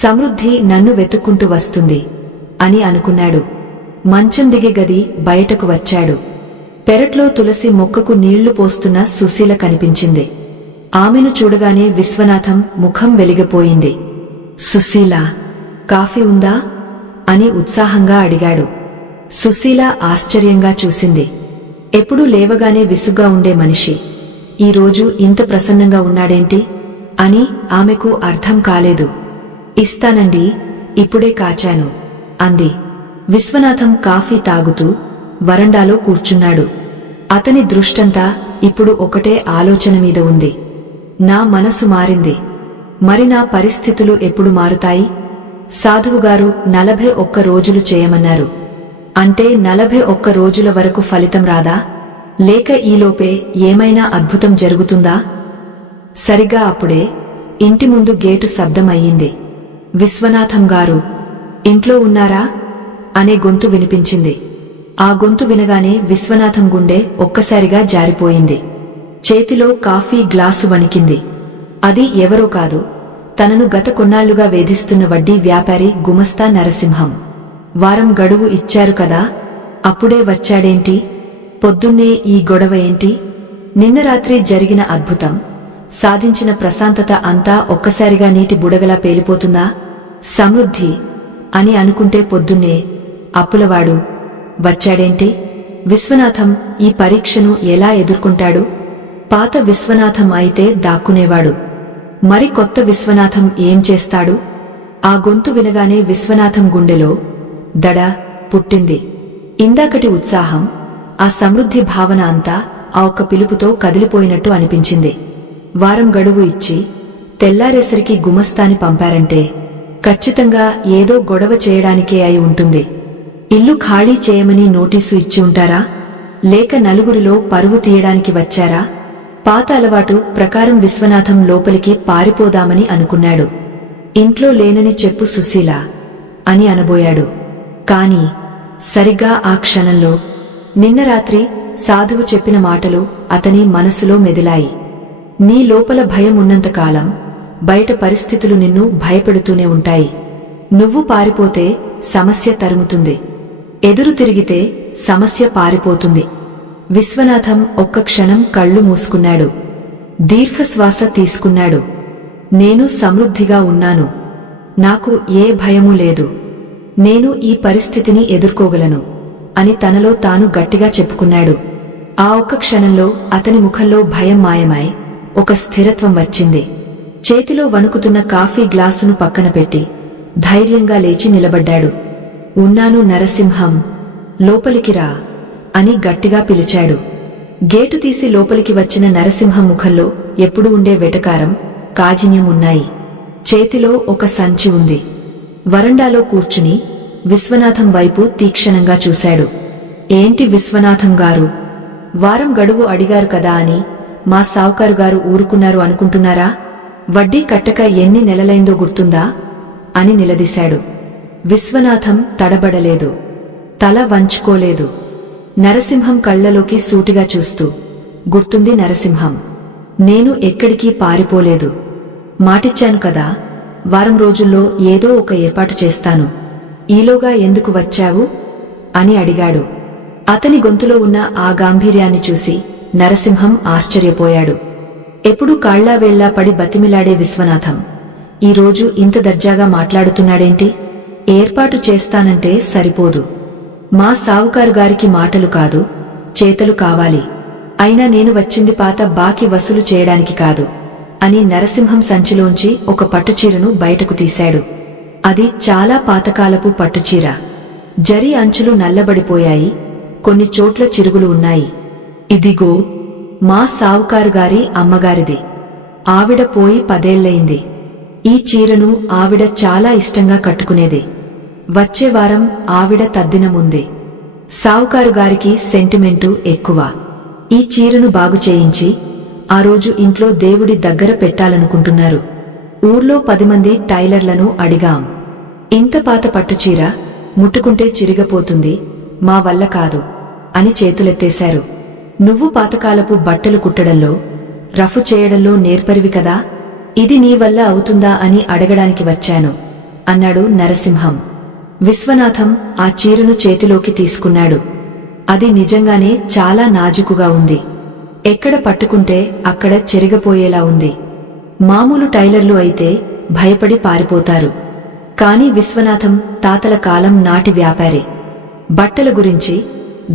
సమృద్ధి నన్ను వెతుక్కుంటూ వస్తుంది అని అనుకున్నాడు. మంచం దిగే గది బయటకు వచ్చాడు. పెరట్లో తులసి మొక్కకు నీళ్లు పోస్తున్న సుశీల కనిపించింది. ఆమెను చూడగానే విశ్వనాథం ముఖం వెలిగిపోయింది. సుశీల, కాఫీ ఉందా అని ఉత్సాహంగా అడిగాడు. సుశీల ఆశ్చర్యంగా చూసింది. ఎప్పుడూ లేవగానే విసుగ్గా ఉండే మనిషి ఈరోజు ఇంత ప్రసన్నంగా ఉన్నాడేంటి అని ఆమెకు అర్థం కాలేదు. ఇస్తానండి, ఇప్పుడే కాచాను అంది. విశ్వనాథం కాఫీ తాగుతూ వరండాలో కూర్చున్నాడు. అతని దృష్టంతా ఇప్పుడు ఒకటే ఆలోచన మీద ఉంది. నా మనసు మారింది. మరి నా పరిస్థితులు ఎప్పుడు మారుతాయి? సాధువుగారు 41 రోజులు చేయమన్నారు. అంటే 41 రోజుల వరకు ఫలితం రాదా? లేక ఈలోపే ఏమైనా అద్భుతం జరుగుతుందా? సరిగా అప్పుడే ఇంటి ముందు గేటు శబ్దం అయ్యింది. విశ్వనాథం గారు ఇంట్లో ఉన్నారా అనే గొంతు వినిపించింది. ఆ గొంతు వినగానే విశ్వనాథం గుండె ఒక్కసారిగా జారిపోయింది. చేతిలో కాఫీ గ్లాసు వణికింది. అది ఎవరో కాదు, తనను గత కొన్నాళ్లుగా వేధిస్తున్న వడ్డీ వ్యాపారి గుమస్తా నరసింహం. వారం గడువు ఇచ్చారు కదా, అప్పుడే వచ్చాడేంటి? పొద్దున్నే ఈ గొడవ ఏంటి? నిన్న రాత్రి జరిగిన అద్భుతం, సాధించిన ప్రశాంతత అంతా ఒక్కసారిగా నీటి బుడగలా పేలిపోతుందా? సమృద్ధి అని అనుకుంటే పొద్దున్నే అప్పులవాడు వచ్చాడేంటి? విశ్వనాథం ఈ పరీక్షను ఎలా ఎదుర్కొంటాడు? పాత విశ్వనాథం అయితే దాక్కునేవాడు. మరి కొత్త విశ్వనాథం ఏం చేస్తాడు? ఆ గొంతు వినగానే విశ్వనాథం గుండెలో దడ పుట్టింది. ఇందాకటి ఉత్సాహం, ఆ సమృద్ధి భావన అంతా ఆ ఒక్క పిలుపుతో కదిలిపోయినట్టు అనిపించింది. వారం గడువు ఇచ్చి తెల్లారేసరికి గుమస్తాని పంపారంటే ఖచ్చితంగా ఏదో గొడవ చేయడానికే అయి ఉంటుంది. ఇల్లు ఖాళీ చేయమని నోటీసు ఇచ్చి ఉంటారా? లేక నలుగురిలో పరువు తీయడానికి వచ్చారా? పాత అలవాటు ప్రకారం విశ్వనాథం లోపలికి పారిపోదామని అనుకున్నాడు. ఇంట్లో లేనని చెప్పు సుశీల అని అనబోయాడు. కాని సరిగ్గా ఆ క్షణంలో నిన్న రాత్రి సాధువు చెప్పిన మాటలు అతని మనసులో మెదిలాయి. నీ లోపల భయం ఉన్నంతకాలం బయట పరిస్థితులు నిన్ను భయపెడుతూనే ఉంటాయి. నువ్వు పారిపోతే సమస్య తరుముతుంది, ఎదురు తిరిగితే సమస్య పారిపోతుంది. విశ్వనాథం ఒక్క క్షణం కళ్ళు మూసుకున్నాడు. దీర్ఘశ్వాస తీసుకున్నాడు. నేను సమృద్ధిగా ఉన్నాను. నాకు ఏ భయమూ లేదు. నేను ఈ పరిస్థితిని ఎదుర్కోగలను అని తనలో తాను గట్టిగా చెప్పుకున్నాడు. ఆ ఒక్క క్షణంలో అతని ముఖంలో భయం మాయమై ఒక స్థిరత్వం వచ్చింది. చేతిలో వణుకుతున్న కాఫీ గ్లాసును పక్కన పెట్టి ధైర్యంగా లేచి నిలబడ్డాడు. ఉన్నాను నరసింహం, లోపలికి రా అని గట్టిగా పిలిచాడు. గేటు తీసి లోపలికి వచ్చిన నరసింహం ముఖంలో ఎప్పుడూ ఉండే వెటకారం, కాఠిన్యం ఉన్నాయి. చేతిలో ఒక సంచి ఉంది. వరండాలో కూర్చుని విశ్వనాథం వైపు తీక్షణంగా చూశాడు. ఏంటి విశ్వనాథం గారు, వారం గడువు అడిగారు కదా అని మా సావుకారుగారు ఊరుకున్నారు అనుకుంటున్నారా? వడ్డీ కట్టక ఎన్ని నెలలైందో గుర్తుందా అని నిలదీశాడు. విశ్వనాథం తడబడలేదు, తల వంచుకోలేదు. నరసింహం కళ్లలోకి సూటిగా చూస్తూ, గుర్తుంది నరసింహం, నేను ఎక్కడికి పారిపోలేదు. మాటిచ్చాను కదా, వారం రోజుల్లో ఏదో ఒక ఏర్పాటు చేస్తాను. ఈలోగా ఎందుకు వచ్చావు అని అడిగాడు. అతని గొంతులో ఉన్న ఆ గాంభీర్యాన్ని చూసి నరసింహం ఆశ్చర్యపోయాడు. ఎప్పుడూ కాళ్లావేళ్లా పడి బతిమిలాడే విశ్వనాథం ఈరోజు ఇంత దర్జాగా మాట్లాడుతున్నాడేంటి? ఏర్పాటు చేస్తానంటే సరిపోదు. మా సావుకారు గారికి మాటలు కాదు, చేతలు కావాలి. అయినా నేను వచ్చింది పాత బాకీ వసూలు చేయడానికి కాదు అని నరసింహం సంచిలోంచి ఒక పట్టుచీరను బయటకు తీశాడు. అది చాలా పాతకాలపు పట్టుచీర. జరీ అంచులు నల్లబడిపోయాయి, కొన్ని చోట్ల చిరుగులు ఉన్నాయి. ఇదిగో మా సావుకారు గారి అమ్మగారిది. ఆవిడ పోయి 10 ఏళ్లయింది. ఈ చీరను ఆవిడ చాలా ఇష్టంగా కట్టుకునేది. వచ్చే వారం ఆవిడ తద్దినముంది. సావుకారు గారికి సెంటిమెంటు ఎక్కువ. ఈ చీరను బాగు చేయించి ఆ రోజు ఇంట్లో దేవుడి దగ్గర పెట్టాలనుకుంటున్నారు. ఊర్లో 10 మంది టైలర్లను అడిగాం. ఇంత పాత పట్టుచీర ముట్టుకుంటే చిరిగపోతుంది, మా వల్ల కాదు అని చేతులెత్తేశారు. నువ్వు పాతకాలపు బట్టలు కుట్టడంలో, రఫు చేయడంలో నేర్పరివి కదా, ఇది నీ వల్ల అవుతుందా అని అడగడానికి వచ్చాను అన్నాడు నరసింహం. విశ్వనాథం ఆ చీరను చేతిలోకి తీసుకున్నాడు. అది నిజంగానే చాలా నాజుకుగా ఉంది. ఎక్కడ పట్టుకుంటే అక్కడ చెరిగపోయేలా ఉంది. మామూలు టైలర్లు అయితే భయపడి పారిపోతారు. కాని విశ్వనాథం తాతల కాలం నాటి వ్యాపారి. బట్టల గురించి,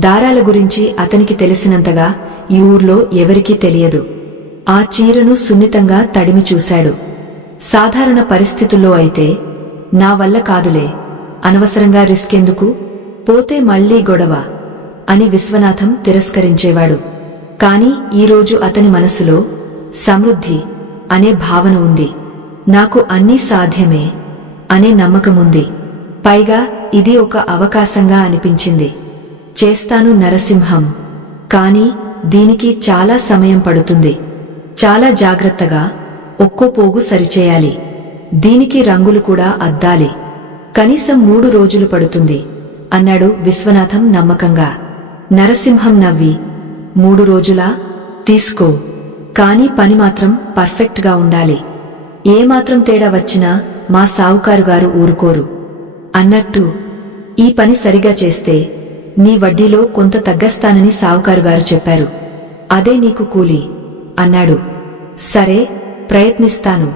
దారాల గురించి అతనికి తెలిసినంతగా ఈ ఊర్లో ఎవరికీ తెలియదు. ఆ చీరను సున్నితంగా తడిమి చూశాడు. సాధారణ పరిస్థితుల్లో అయితే, నా వల్ల కాదులే, అనవసరంగా రిస్కెందుకు, పోతే మళ్లీ గొడవ అని విశ్వనాథం తిరస్కరించేవాడు. కాని ఈరోజు అతని మనసులో సమృద్ధి అనే భావన ఉంది. నాకు అన్నీ సాధ్యమే అనే నమ్మకముంది. పైగా ఇది ఒక అవకాశంగా అనిపించింది. చేస్తాను నరసింహం, కాని దీనికి చాలా సమయం పడుతుంది. చాలా జాగ్రత్తగా ఒక్కో పోగు సరిచేయాలి. దీనికి రంగులు కూడా అద్దాలి. కనీసం 3 రోజులు పడుతుంది అన్నాడు విశ్వనాథం నమ్మకంగా. నరసింహం నవ్వి, 3 రోజులా? తీసుకో, కాని పని మాత్రం పర్ఫెక్ట్గా ఉండాలి. ఏమాత్రం తేడా వచ్చినా మా సావుకారుగారు ఊరుకోరు. అన్నట్టు ఈ పని సరిగా చేస్తే నీ వడ్డీలో కొంత తగ్గస్తానని సావుకారుగారు చెప్పారు. అదే నీకు కూలి అన్నాడు. సరే, ప్రయత్నిస్తాను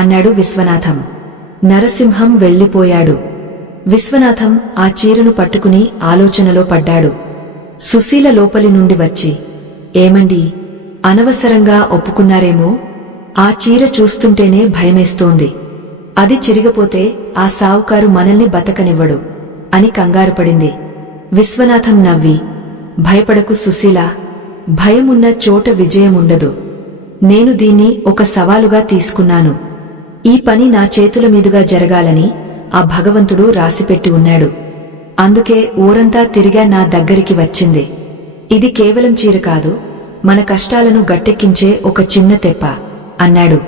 అన్నాడు విశ్వనాథం. నరసింహం వెళ్లిపోయాడు. విశ్వనాథం ఆ చీరను పట్టుకుని ఆలోచనలో పడ్డాడు. సుశీల లోపలి నుండి వచ్చి, ఏమండీ, అనవసరంగా ఒప్పుకున్నారేమో? ఆ చీర చూస్తుంటేనే భయమేస్తోంది. అది చిరిగిపోతే ఆ సావుకారు మనల్ని బతకనివ్వడు అని కంగారుపడింది. విశ్వనాథం నవ్వి, భయపడకు సుశీలా, భయమున్న చోట విజయముండదు. నేను దీన్ని ఒక సవాలుగా తీసుకున్నాను. ఈ పని నా చేతుల మీదుగా జరగాలని ఆ భగవంతుడు రాసిపెట్టి ఉన్నాడు. అందుకే ఊరంతా తిరిగా నా దగ్గరికి వచ్చింది. ఇది కేవలం చీర కాదు, మన కష్టాలను గట్టెక్కించే ఒక చిన్న తెప్ప అన్నాడు.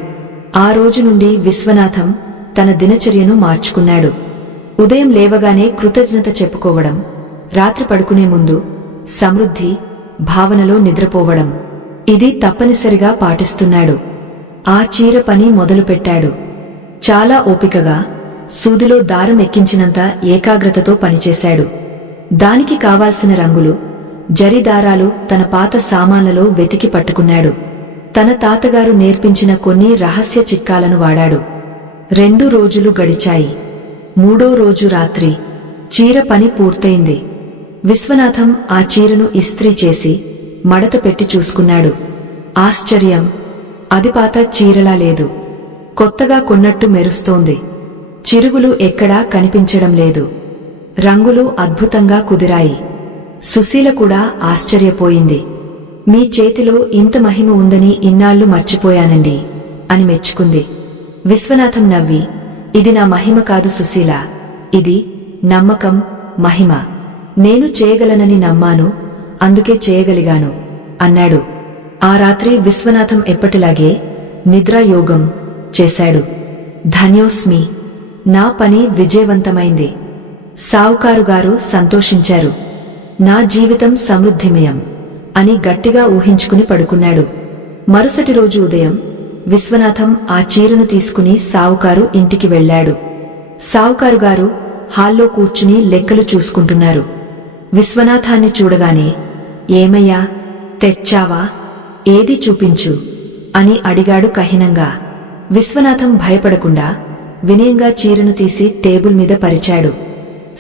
ఆ రోజు నుండి విశ్వనాథం తన దినచర్యను మార్చుకున్నాడు. ఉదయం లేవగానే కృతజ్ఞత చెప్పుకోవడం, రాత్రి పడుకునే ముందు సమృద్ధి భావనలో నిద్రపోవడం, ఇది తప్పనిసరిగా పాటిస్తున్నాడు. ఆ చీర పని మొదలుపెట్టాడు. చాలా ఓపికగా, సూదిలో దారం ఎక్కించినంత ఏకాగ్రతతో పనిచేశాడు. దానికి కావాల్సిన రంగులు, జరీదారాలు తన పాత సామాన్లలో వెతికి పట్టుకున్నాడు. తన తాతగారు నేర్పించిన కొన్ని రహస్య చిట్కాలను వాడాడు. 2 రోజులు గడిచాయి. 3వ రోజు రాత్రి చీర పని పూర్తయింది. విశ్వనాథం ఆ చీరను ఇస్త్రీ చేసి మడత పెట్టి చూసుకున్నాడు. ఆశ్చర్యం, అది పాత చీరలా లేదు. కొత్తగా కొన్నట్టు మెరుస్తోంది. చిరుగులు ఎక్కడా కనిపించడం లేదు. రంగులు అద్భుతంగా కుదిరాయి. సుశీల కూడా ఆశ్చర్యపోయింది. మీ చేతిలో ఇంత మహిమ ఉందని ఇన్నాళ్లు మర్చిపోయానండి అని మెచ్చుకుంది. విశ్వనాథం నవ్వి, ఇది నా మహిమ కాదు సుశీల, ఇది నమ్మకం, మహిమ. నేను చేయగలనని నమ్మాను, అందుకే చేయగలిగాను అన్నాడు. ఆ రాత్రి విశ్వనాథం ఎప్పటిలాగే నిద్రాయోగం చేశాడు. ధన్యోస్మి నా పని విజయవంతమైంది. సావుకారుగారు సంతోషించారు. నా జీవితం సమృద్ధిమయం అని గట్టిగా ఊహించుకుని పడుకున్నాడు. మరుసటి రోజు ఉదయం విశ్వనాథం ఆ చీరను తీసుకుని సావుకారు ఇంటికి వెళ్లాడు. సావుకారుగారు హాల్లో కూర్చుని లెక్కలు చూసుకుంటున్నారు. విశ్వనాథాన్ని చూడగానే, ఏమయ్యా, తెచ్చావా? ఏది చూపించు అని అడిగాడు కఠినంగా. విశ్వనాథం భయపడకుండా వినయంగా చీరను తీసి టేబుల్ మీద పరిచాడు.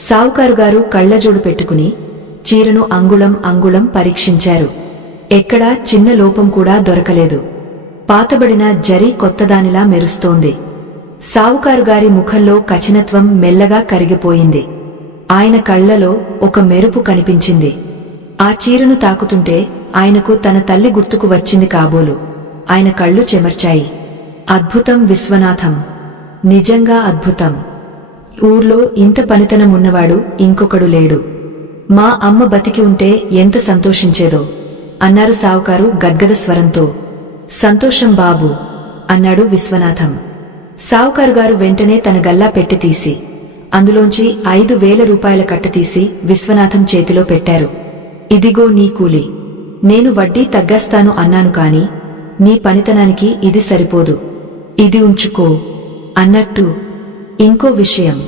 సావుకారుగారు కళ్లజోడు పెట్టుకుని చీరను అంగుళం అంగుళం పరీక్షించారు. ఎక్కడా చిన్న లోపం కూడా దొరకలేదు. పాతబడిన జరీ కొత్తదానిలా మెరుస్తోంది. సావుకారుగారి ముఖంలో కఠినత్వం మెల్లగా కరిగిపోయింది. ఆయన కళ్లలో ఒక మెరుపు కనిపించింది. ఆ చీరను తాకుతుంటే ఆయనకు తన తల్లి గుర్తుకు వచ్చింది కాబోలు. ఆయన కళ్ళు చెమర్చాయి. అద్భుతం విశ్వనాథం, నిజంగా అద్భుతం. ఊర్లో ఇంత పనితనం ఉన్నవాడు ఇంకొకడు లేడు. మా అమ్మ బతికి ఉంటే ఎంత సంతోషించేదో అన్నారు సావుకారు గద్గద స్వరంతో. సంతోషం బాబూ అన్నాడు విశ్వనాథం. సావుకారుగారు వెంటనే తన గల్లా పెట్టి తీసి అందులోంచి 5,000 రూపాయల కట్ట తీసి విశ్వనాథం చేతిలో పెట్టారు. ఇదిగో నీ కూలి. నేను వడ్డీ తగ్గస్తాను అన్నాను కాని నీ పనితనానికి ఇది సరిపోదు. ఇది ఉంచుకో అన్నట్టు ఇంకో విషయం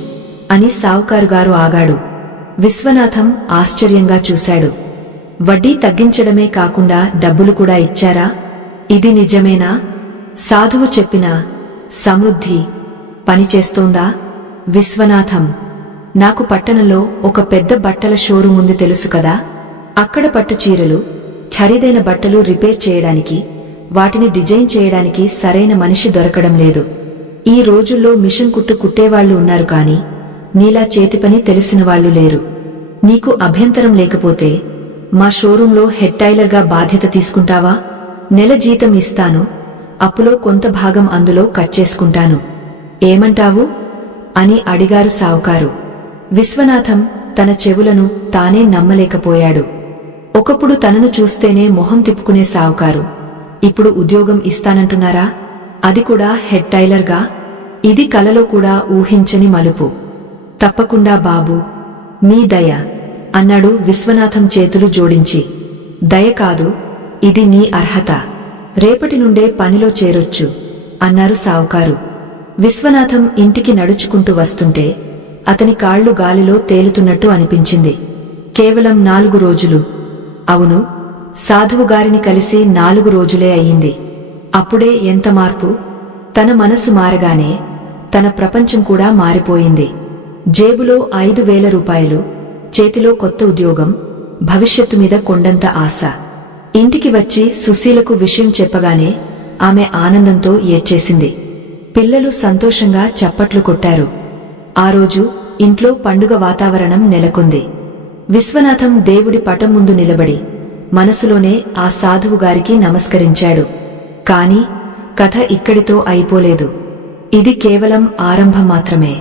అని సావుకారుగారు ఆగాడు. విశ్వనాథం ఆశ్చర్యంగా చూశాడు. వడ్డీ తగ్గించడమే కాకుండా డబ్బులు కూడా ఇచ్చారా? ఇది నిజమేనా? సాధువు చెప్పిన సమృద్ధి పనిచేస్తోందా? విశ్వనాథం, నాకు పట్టణంలో ఒక పెద్ద బట్టల షోరూం ఉంది తెలుసు కదా. అక్కడ పట్టు చీరలు, ఖరీదైన బట్టలు రిపేర్ చేయడానికి, వాటిని డిజైన్ చేయడానికి సరైన మనిషి దొరకడం లేదు. ఈ రోజుల్లో మిషన్ కుట్టు కుట్టేవాళ్లు ఉన్నారు కాని నీలా చేతిపని తెలిసిన వాళ్లు లేరు. నీకు అభ్యంతరం లేకపోతే మా షోరూంలో హెడ్ టైలర్గా బాధ్యత తీసుకుంటావా? నెల జీతం ఇస్తాను, అప్పులో కొంత భాగం అందులో కట్ చేసుకుంటాను. ఏమంటావు అని అడిగారు సావుకారు. విశ్వనాథం తన చెవులను తానే నమ్మలేకపోయాడు. ఒకప్పుడు తనను చూస్తేనే మొహం తిప్పుకునే సావుకారు ఇప్పుడు ఉద్యోగం ఇస్తానంటున్నారా? అది కూడా హెడ్ టైలర్గా? ఇది కలలో కూడా ఊహించని మలుపు. తప్పకుండా బాబూ, మీ దయ అన్నాడు విశ్వనాథం చేతులు జోడించి. దయ కాదు, ఇది నీ అర్హత. రేపటి నుండే పనిలో చేరొచ్చు అన్నారు సావుకారు. విశ్వనాథం ఇంటికి నడుచుకుంటూ వస్తుంటే అతని కాళ్లు గాలిలో తేలుతున్నట్టు అనిపించింది. కేవలం 4 రోజులు. అవును, సాధువుగారిని కలిసి 4 రోజులే అయ్యింది. అప్పుడే ఎంత మార్పు! తన మనసు మారగానే తన ప్రపంచం కూడా మారిపోయింది. జేబులో 5,000 రూపాయలు, చేతిలో కొత్త ఉద్యోగం, భవిష్యత్తు మీద కొండంత ఆశ. ఇంటికి వచ్చి సుశీలకు విషయం చెప్పగానే ఆమె ఆనందంతో ఏడ్చేసింది. పిల్లలు సంతోషంగా చప్పట్లు కొట్టారు. ఆ రోజు ఇంట్లో పండుగ వాతావరణం నెలకొంది. విశ్వనాథం దేవుడి పటం ముందు నిలబడి మనసులోనే ఆ సాధువుగారికి నమస్కరించాడు. కాని కథ ఇక్కడితో అయిపోలేదు. ఇది కేవలం ఆరంభం మాత్రమే.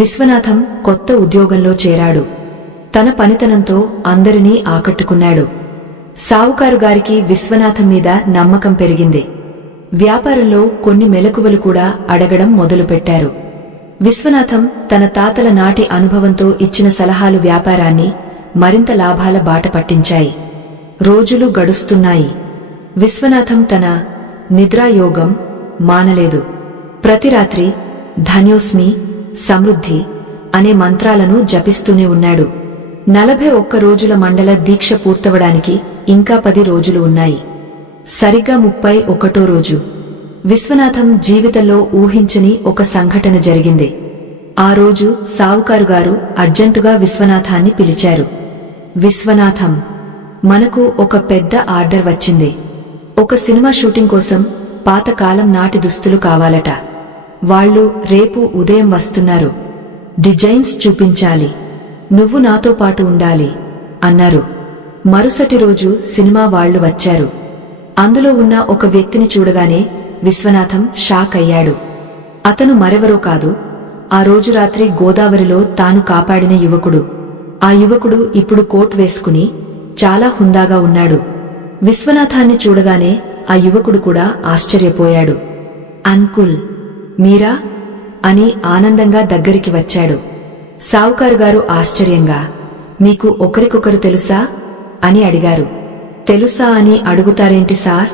విశ్వనాథం కొత్త ఉద్యోగంలో చేరాడు. తన పనితనంతో అందరినీ ఆకట్టుకున్నాడు. సావుకారుగారికి విశ్వనాథం మీద నమ్మకం పెరిగింది. వ్యాపారంలో కొన్ని మెలకువలు కూడా అడగడం మొదలుపెట్టారు. విశ్వనాథం తన తాతల నాటి అనుభవంతో ఇచ్చిన సలహాలు వ్యాపారాన్ని మరింత లాభాల బాట పట్టించాయి. రోజులు గడుస్తున్నాయి. విశ్వనాథం తన నిద్రాయోగం మానలేదు. ప్రతి రాత్రి ధన్యోస్మి, సమృద్ధి అనే మంత్రాలను జపిస్తూనే ఉన్నాడు. 41 రోజుల మండల దీక్ష పూర్తవడానికి ఇంకా 10 రోజులు ఉన్నాయి. సరిగ్గా 31వ రోజు విశ్వనాథం జీవితంలో ఊహించని ఒక సంఘటన జరిగింది. ఆ రోజు సావుకారుగారు అర్జెంటుగా విశ్వనాథాన్ని పిలిచారు. విశ్వనాథం, మనకు ఒక పెద్ద ఆర్డర్ వచ్చింది. ఒక సినిమా షూటింగ్ కోసం పాతకాలం నాటి దుస్తులు కావాలట. వాళ్ళు రేపు ఉదయం వస్తున్నారు. డిజైన్స్ చూపించాలి. నువ్వు నాతో పాటు ఉండాలి అన్నారు. మరుసటి రోజు సినిమా వాళ్లు వచ్చారు. అందులో ఉన్న ఒక వ్యక్తిని చూడగానే విశ్వనాథం షాక్ అయ్యాడు. అతను మరెవరో కాదు, ఆ రోజు రాత్రి గోదావరిలో తాను కాపాడిన యువకుడు. ఆ యువకుడు ఇప్పుడు కోట్ వేసుకుని చాలా హుందాగా ఉన్నాడు. విశ్వనాథాన్ని చూడగానే ఆ యువకుడు కూడా ఆశ్చర్యపోయాడు. అంకుల్, మీరా అని ఆనందంగా దగ్గరికి వచ్చాడు. సావుకారుగారు ఆశ్చర్యంగా, మీకు ఒకరికొకరు తెలుసా అని అడిగారు. తెలుసా అని అడుగుతారేంటి సార్?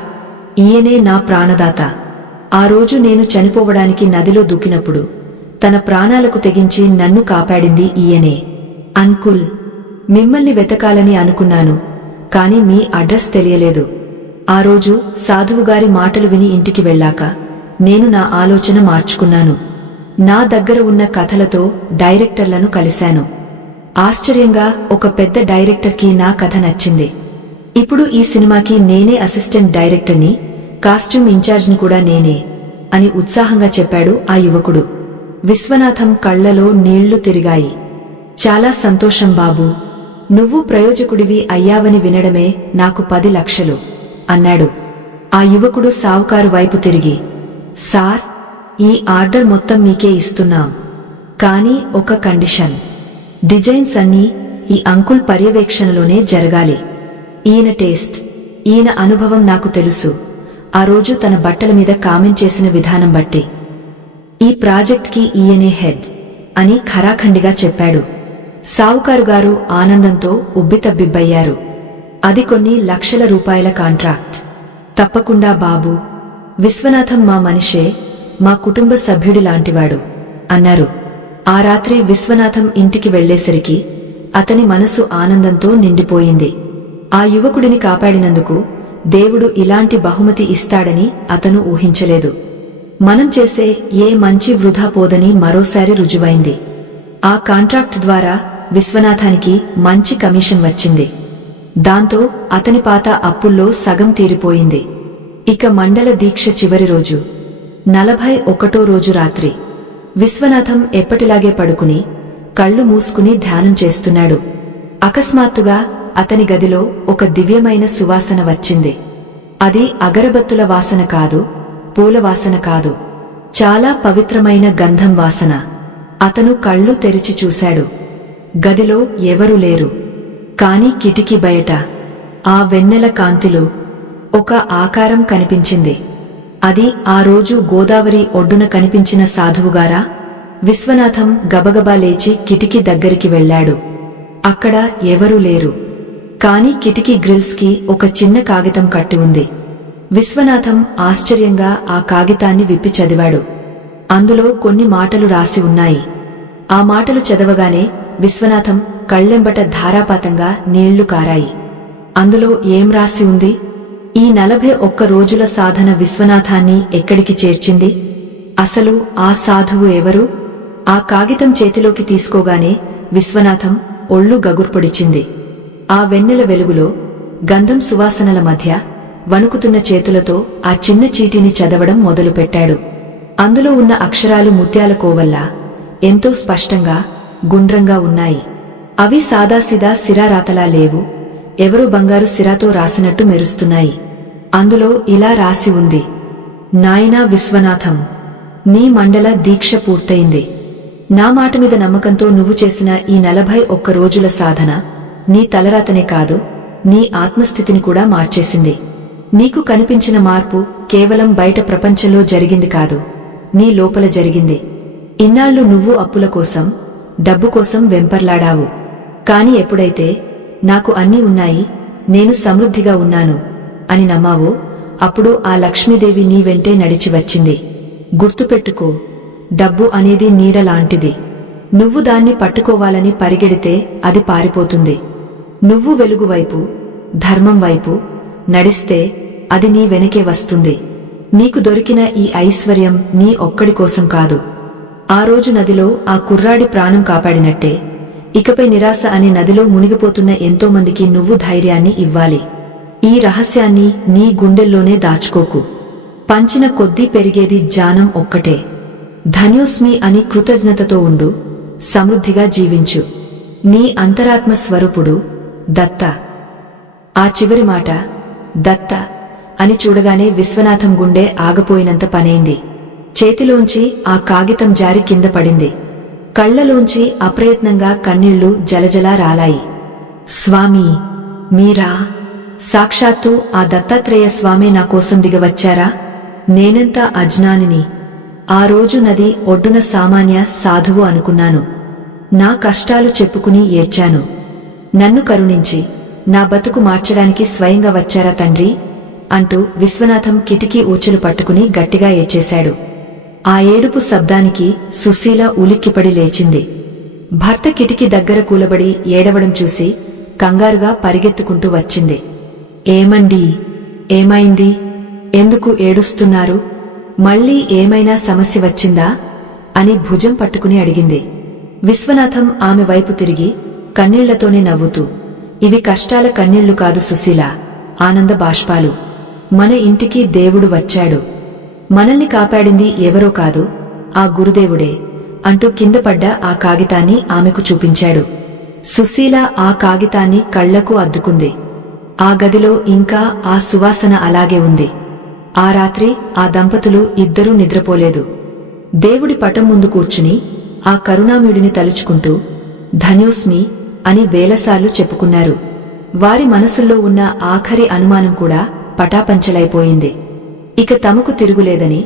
ఈయనే నా ప్రాణదాత. ఆ రోజు నేను చనిపోవడానికి నదిలో దూకినప్పుడు తన ప్రాణాలకు తెగించి నన్ను కాపాడింది ఈయనే. అంకుల్, మిమ్మల్ని వెతకాలని అనుకున్నాను, కాని మీ అడ్రస్ తెలియలేదు. ఆ రోజు సాధువుగారి మాటలు విని ఇంటికి వెళ్ళాక నేను నా ఆలోచన మార్చుకున్నాను. నా దగ్గర ఉన్న కథలతో డైరెక్టర్లను కలిశాను. ఆశ్చర్యంగా ఒక పెద్ద డైరెక్టర్కి నా కథ నచ్చింది. ఇప్పుడు ఈ సినిమాకి నేనే అసిస్టెంట్ డైరెక్టర్ని, కాస్ట్యూమ్ ఇన్ఛార్జ్ని కూడా నేనే అని ఉత్సాహంగా చెప్పాడు ఆ యువకుడు. విశ్వనాథం కళ్లలో నీళ్లు తిరిగాయి. చాలా సంతోషం బాబూ, నువ్వు ప్రయోజకుడివి అయ్యావని వినడమే నాకు 10 లక్షలు అన్నాడు. ఆ యువకుడు సావుకారు వైపు తిరిగి, సార్, ఈ ఆర్డర్ మొత్తం మీకే ఇస్తున్నాం, కానీ ఒక కండిషన్. డిజైన్స్ అన్నీ ఈ అంకుల్ పర్యవేక్షణలోనే జరగాలి. ఈయన టేస్ట్, ఈయన అనుభవం నాకు తెలుసు. ఆ రోజు తన బట్టల మీద కామెంట్ చేసిన విధానం బట్టి ఈ ప్రాజెక్ట్కి ఈయనే హెడ్ అని ఖరాఖండిగా చెప్పాడు. సావుకారుగారు ఆనందంతో ఉబ్బితబ్బిబ్బయ్యారు. అది కొన్ని లక్షల రూపాయల కాంట్రాక్ట్. తప్పకుండా బాబూ, విశ్వనాథం మా మనిషే, మా కుటుంబ సభ్యుడిలాంటివాడు అన్నారు. ఆ రాత్రి విశ్వనాథం ఇంటికి వెళ్లేసరికి అతని మనసు ఆనందంతో నిండిపోయింది. ఆ యువకుడిని కాపాడినందుకు దేవుడు ఇలాంటి బహుమతి ఇస్తాడని అతను ఊహించలేదు. మనం చేసే ఏ మంచి వృధా పోదని మరోసారి రుజువైంది. ఆ కాంట్రాక్ట్ ద్వారా విశ్వనాథానికి మంచి కమిషన్ వచ్చింది. దాంతో అతని పాత అప్పుల్లో సగం తీరిపోయింది. ఇక మండల దీక్ష చివరి రోజు 41వ రోజు రాత్రి విశ్వనాథం ఎప్పటిలాగే పడుకుని కళ్ళు మూసుకుని ధ్యానం చేస్తున్నాడు. అకస్మాత్తుగా అతని గదిలో ఒక దివ్యమైన సువాసన వచ్చింది. అది అగరబత్తుల వాసన కాదు, పూల వాసన కాదు, చాలా పవిత్రమైన గంధం వాసన. అతను కళ్ళు తెరిచి చూశాడు. గదిలో ఎవరూ లేరు. కాని కిటికీ బయట ఆ వెన్నెల కాంతిలో ఒక ఆకారం కనిపించింది. అది ఆ రోజు గోదావరి ఒడ్డున కనిపించిన సాధువుగారా? విశ్వనాథం గబగబా లేచి కిటికీ దగ్గరికి వెళ్లాడు. అక్కడ ఎవరూ లేరు. కాని కిటికీ గ్రిల్స్కి ఒక చిన్న కాగితం కట్టి ఉంది. విశ్వనాథం ఆశ్చర్యంగా ఆ కాగితాన్ని విప్పి చదివాడు. అందులో కొన్ని మాటలు రాసి ఉన్నాయి. ఆ మాటలు చదవగానే విశ్వనాథం కళ్లెంబట ధారాపాతంగా నీళ్లు కారాయి. అందులో ఏం రాసి ఉంది? ఈ 41 రోజుల సాధన విశ్వనాథాన్ని ఎక్కడికి చేర్చింది? అసలు ఆ సాధువు ఎవరు? ఆ కాగితం చేతిలోకి తీసుకోగానే విశ్వనాథం ఒళ్ళు గగుర్పొడిచింది. ఆ వెన్నెల వెలుగులో గంధం సువాసనల మధ్య వణుకుతున్న చేతులతో ఆ చిన్న చీటీని చదవడం మొదలుపెట్టాడు. అందులో ఉన్న అక్షరాలు ముత్యాల కోవల్లా ఎంతో స్పష్టంగా, గుండ్రంగా ఉన్నాయి. అవి సాదాసీదా సిరారాతలా లేవు, ఎవరో బంగారు సిరాతో రాసినట్టు మెరుస్తున్నాయి. అందులో ఇలా రాసి ఉంది: నాయనా విశ్వనాథం, నీ మండల దీక్ష పూర్తయింది. నా మాట మీద నమ్మకంతో నువ్వు చేసిన ఈ 41 రోజుల సాధన నీ తలరాతనే కాదు, నీ ఆత్మస్థితిని కూడా మార్చేసింది. నీకు కనిపించిన మార్పు కేవలం బయట ప్రపంచంలో జరిగింది కాదు, నీ లోపల జరిగింది. ఇన్నాళ్లు నువ్వు అప్పుల కోసం, డబ్బు కోసం వెంపర్లాడావు. కాని ఎప్పుడైతే నాకు అన్నీ ఉన్నాయి, నేను సమృద్ధిగా ఉన్నాను అని నమ్మావో, అప్పుడు ఆ లక్ష్మీదేవి నీ వెంటే నడిచి వచ్చింది. గుర్తుపెట్టుకో, డబ్బు అనేది నీడలాంటిది. నువ్వు దాన్ని పట్టుకోవాలని పరిగెడితే అది పారిపోతుంది. నువ్వు వెలుగు వైపు, ధర్మం వైపు నడిస్తే అది నీ వెనకే వస్తుంది. నీకు దొరికిన ఈ ఐశ్వర్యం నీ ఒక్కడి కోసం కాదు. ఆ రోజు నదిలో ఆ కుర్రాడి ప్రాణం కాపాడినట్టే ఇకపై నిరాశ అనే నదిలో మునిగిపోతున్న ఎంతోమందికి నువ్వు ధైర్యాన్ని ఇవ్వాలి. ఈ రహస్యాన్ని నీ గుండెల్లోనే దాచుకోకు. పంచిన కొద్దీ పెరిగేది జ్ఞానం ఒక్కటే. ధన్యోస్మి అని కృతజ్ఞతతో ఉండు, సమృద్ధిగా జీవించు. నీ అంతరాత్మ స్వరూపుడు దత్త. ఆ చివరి మాట దత్త అని చూడగానే విశ్వనాథం గుండె ఆగపోయినంత పనైంది. చేతిలోంచి ఆ కాగితం జారి కింద పడింది. కళ్లలోంచి అప్రయత్నంగా కన్నీళ్లు జలజలా రాలాయి. స్వామీ, మీరా? సాక్షాత్తు ఆ దత్తాత్రేయ స్వామే నా కోసం దిగవచ్చారా? నేనెంత అజ్ఞానిని! ఆ రోజు నది ఒడ్డున సామాన్య సాధువు అనుకున్నాను. నా కష్టాలు చెప్పుకుని ఏడ్చాను. నన్ను కరుణించి నా బతుకు మార్చడానికి స్వయంగా వచ్చారా తండ్రి అంటూ విశ్వనాథం కిటికీ ఊచలు పట్టుకుని గట్టిగా ఏడ్చేశాడు. ఆ ఏడుపు శబ్దానికి సుశీల ఉలిక్కిపడి లేచింది. భర్త కిటికీ దగ్గర కూలబడి ఏడవడం చూసి కంగారుగా పరిగెత్తుకుంటూ వచ్చింది. ఏమండీ, ఏమైంది? ఎందుకు ఏడుస్తున్నారు? మళ్ళీ ఏమైనా సమస్య వచ్చిందా అని భుజం పట్టుకుని అడిగింది. విశ్వనాథం ఆమె వైపు తిరిగి కన్నీళ్లతోనే నవ్వుతూ, ఇవి కష్టాల కన్నీళ్లు కాదు సుశీల, ఆనంద బాష్పాలు. మన ఇంటికి దేవుడు వచ్చాడు. మనల్ని కాపాడింది ఎవరో కాదు, ఆ గురుదేవుడే అంటూ కింద పడ్డ ఆ కాగితాన్ని ఆమెకు చూపించాడు. సుశీల ఆ కాగితాన్ని కళ్లకు అద్దుకుంది. ఆ గదిలో ఇంకా ఆ సువాసన అలాగే ఉంది. ఆ రాత్రి ఆ దంపతులు ఇద్దరూ నిద్రపోలేదు. దేవుడి పటం ముందు కూర్చుని ఆ కరుణామయుడిని తలుచుకుంటూ ధన్యోస్మి అని వేలసార్లు చెప్పుకున్నారు. వారి మనసుల్లో ఉన్న ఆఖరి అనుమానం కూడా పటాపంచలైపోయింది. ఇక తమకు తిరుగులేదని,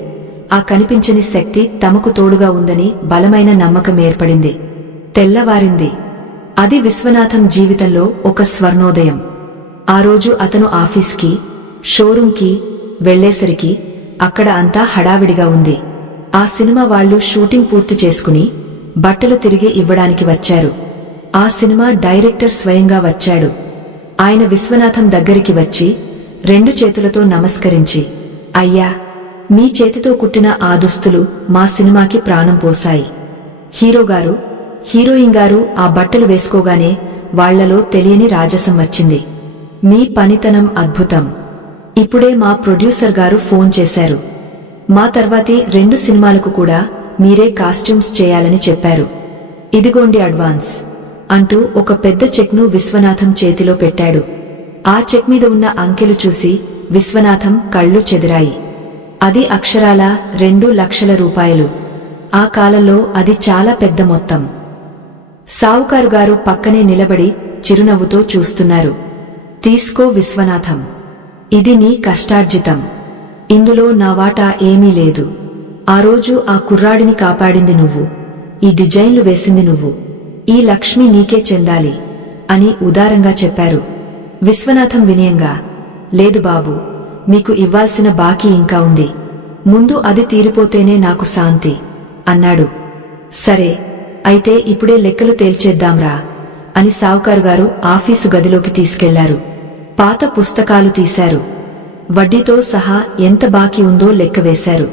ఆ కనిపించని శక్తి తమకు తోడుగా ఉందని బలమైన నమ్మకం ఏర్పడింది. తెల్లవారింది. అది విశ్వనాథం జీవితంలో ఒక స్వర్ణోదయం. ఆ రోజు అతను ఆఫీస్కి, షోరూంకి వెళ్లేసరికి అక్కడ అంతా హడావిడిగా ఉంది. ఆ సినిమా వాళ్లు షూటింగ్ పూర్తి చేసుకుని బట్టలు తిరిగి ఇవ్వడానికి వచ్చారు. ఆ సినిమా డైరెక్టర్ స్వయంగా వచ్చాడు. ఆయన విశ్వనాథం దగ్గరికి వచ్చి 2 చేతులతో నమస్కరించి, అయ్యా, మీ చేతితో కుట్టిన ఆ దుస్తులు మా సినిమాకి ప్రాణం పోశాయి. హీరోగారు, హీరోయిన్ గారు ఆ బట్టలు వేసుకోగానే వాళ్లలో తెలియని రాజసం వచ్చింది. మీ పనితనం అద్భుతం. ఇప్పుడే మా ప్రొడ్యూసర్ గారు ఫోన్ చేశారు. మా తర్వాతి 2 సినిమాలకు కూడా మీరే కాస్ట్యూమ్స్ చేయాలని చెప్పారు. ఇదిగోండి అడ్వాన్స్ అంటూ ఒక పెద్ద చెక్ను విశ్వనాథం చేతిలో పెట్టాడు. ఆ చెక్ మీద ఉన్న అంకెలు చూసి విశ్వనాథం కళ్ళు చెదిరాయి. అది అక్షరాల 2 లక్షల రూపాయలు. ఆ కాలంలో అది చాలా పెద్ద మొత్తం. సావుకారు గారు పక్కనే నిలబడి చిరునవ్వుతో చూస్తున్నారు. తీసుకో విశ్వనాథం, ఇది నీ కష్టార్జితం. ఇందులో నా వాటా ఏమీ లేదు. ఆ రోజు ఆ కుర్రాడిని కాపాడింది నువ్వు, ఈ డిజైన్లు వేసింది నువ్వు. ఈ లక్ష్మి నీకే చెందాలి అని ఉదారంగా చెప్పారు. విశ్వనాథం వినయంగా, లేదు బాబూ, మీకు ఇవ్వాల్సిన బాకీ ఇంకా ఉంది. ముందు అది తీరిపోతేనే నాకు శాంతి అన్నాడు. సరే, అయితే ఇప్పుడే లెక్కలు తేల్చేద్దాంరా అని సావుకారుగారు ఆఫీసు గదిలోకి తీసుకెళ్లారు. పాత పుస్తకాలు తీశారు. వడ్డీతో సహా ఎంత బాకీ ఉందో లెక్క వేశారు.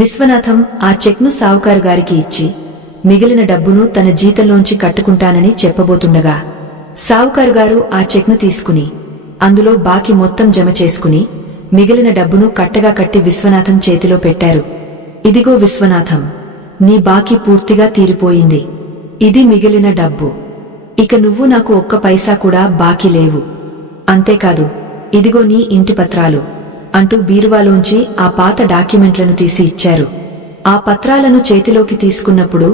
విశ్వనాథం ఆ చెక్ను సావుకారు గారికి ఇచ్చి మిగిలిన డబ్బును తన జీతంలోంచి కట్టుకుంటానని చెప్పబోతుండగా సావుకారు గారు ఆ చెక్ను తీసుకుని అందులో బాకీ మొత్తం జమ చేసుకుని మిగిలిన డబ్బును కట్టగా కట్టి విశ్వనాథం చేతిలో పెట్టారు. ఇదిగో విశ్వనాథం, నీ బాకీ పూర్తిగా తీరిపోయింది. ఇది మిగిలిన డబ్బు. ఇక నువ్వు నాకు ఒక్క పైసా కూడా బాకీ లేవు. అంతేకాదు, ఇదిగో నీ ఇంటి పత్రాలు అంటూ బీరువాలోంచి ఆ పాత డాక్యుమెంట్లను తీసి ఇచ్చారు. ఆ పత్రాలను చేతిలోకి తీసుకున్నప్పుడు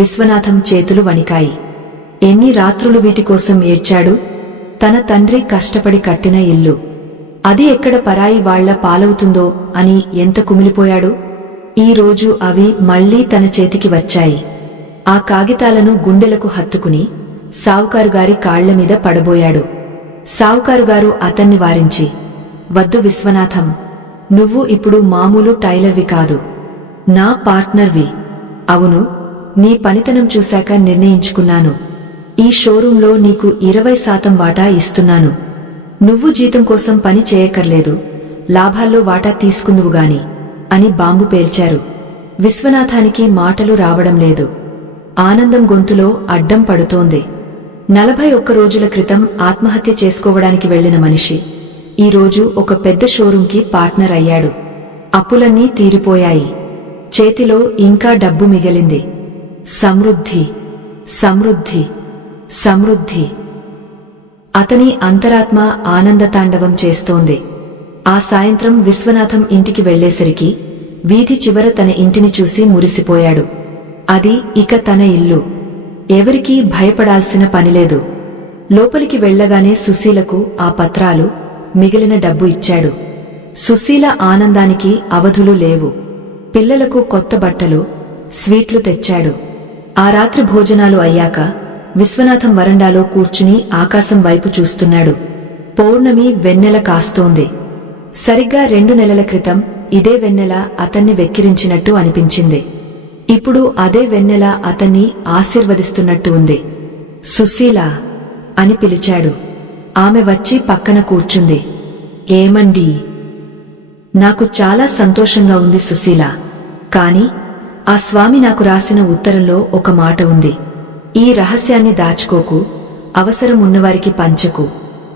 విశ్వనాథం చేతులు వణికాయి. ఎన్ని రాత్రులు వీటికోసం ఏడ్చాడు. తన తండ్రి కష్టపడి కట్టిన ఇల్లు, అది ఎక్కడ పరాయి వాళ్ల పాలవుతుందో అని ఎంత కుమిలిపోయాడు. ఈ రోజు అవి మళ్లీ తన చేతికి వచ్చాయి. ఆ కాగితాలను గుండెలకు హత్తుకుని సావుకారుగారి కాళ్లమీద పడబోయాడు. సావుకారుగారు అతన్ని వారించి, వద్దు విశ్వనాథం, నువ్వు ఇప్పుడు మామూలు టైలర్వి కాదు, నా పార్ట్నర్వి. అవును, నీ పనితనం చూశాక నిర్ణయించుకున్నాను. ఈ షోరూంలో నీకు 20% వాటా ఇస్తున్నాను. నువ్వు జీతం కోసం పని చేయకర్లేదు, లాభాల్లో వాటా తీసుకుందువుగాని అని బాంబు పేల్చారు. విశ్వనాథానికి మాటలు రావడం లేదు. ఆనందం గొంతులో అడ్డం పడుతోంది. 41 రోజుల క్రితం ఆత్మహత్య చేసుకోవడానికి వెళ్లిన మనిషి ఈరోజు ఒక పెద్ద షోరూంకి పార్ట్నర్ అయ్యాడు. అప్పులన్నీ తీరిపోయాయి. చేతిలో ఇంకా డబ్బు మిగిలింది. సమృద్ధి, సమృద్ధి, సమృద్ధి. అతని అంతరాత్మ ఆనందతాండవం చేస్తోంది. ఆ సాయంత్రం విశ్వనాథం ఇంటికి వెళ్లేసరికి వీధి చివర తన ఇంటిని చూసి మురిసిపోయాడు. అది ఇక తన ఇల్లు. ఎవరికీ భయపడాల్సిన పనిలేదు. లోపలికి వెళ్లగానే సుశీలకు ఆ పత్రాలు, మిగిలిన డబ్బు ఇచ్చాడు. సుశీల ఆనందానికి అవధులు లేవు. పిల్లలకు కొత్త బట్టలు, స్వీట్లు తెచ్చాడు. ఆ రాత్రి భోజనాలు అయ్యాక విశ్వనాథం వరండాలో కూర్చుని ఆకాశం వైపు చూస్తున్నాడు. పౌర్ణమి వెన్నెల కాస్తోంది. సరిగ్గా 2 నెలల క్రితం ఇదే వెన్నెల అతన్ని వెక్కిరించినట్టు అనిపించింది. ఇప్పుడు అదే వెన్నెల అతన్ని ఆశీర్వదిస్తున్నట్టు ఉంది. సుశీలా అని పిలిచాడు. ఆమె వచ్చి పక్కన కూర్చుంది. ఏమండీ? నాకు చాలా సంతోషంగా ఉంది సుశీలా. కాని ఆ స్వామి నాకు రాసిన ఉత్తరంలో ఒక మాట ఉంది. ఈ రహస్యాన్ని దాచుకోకు, అవసరం ఉన్నవారికి పంచకు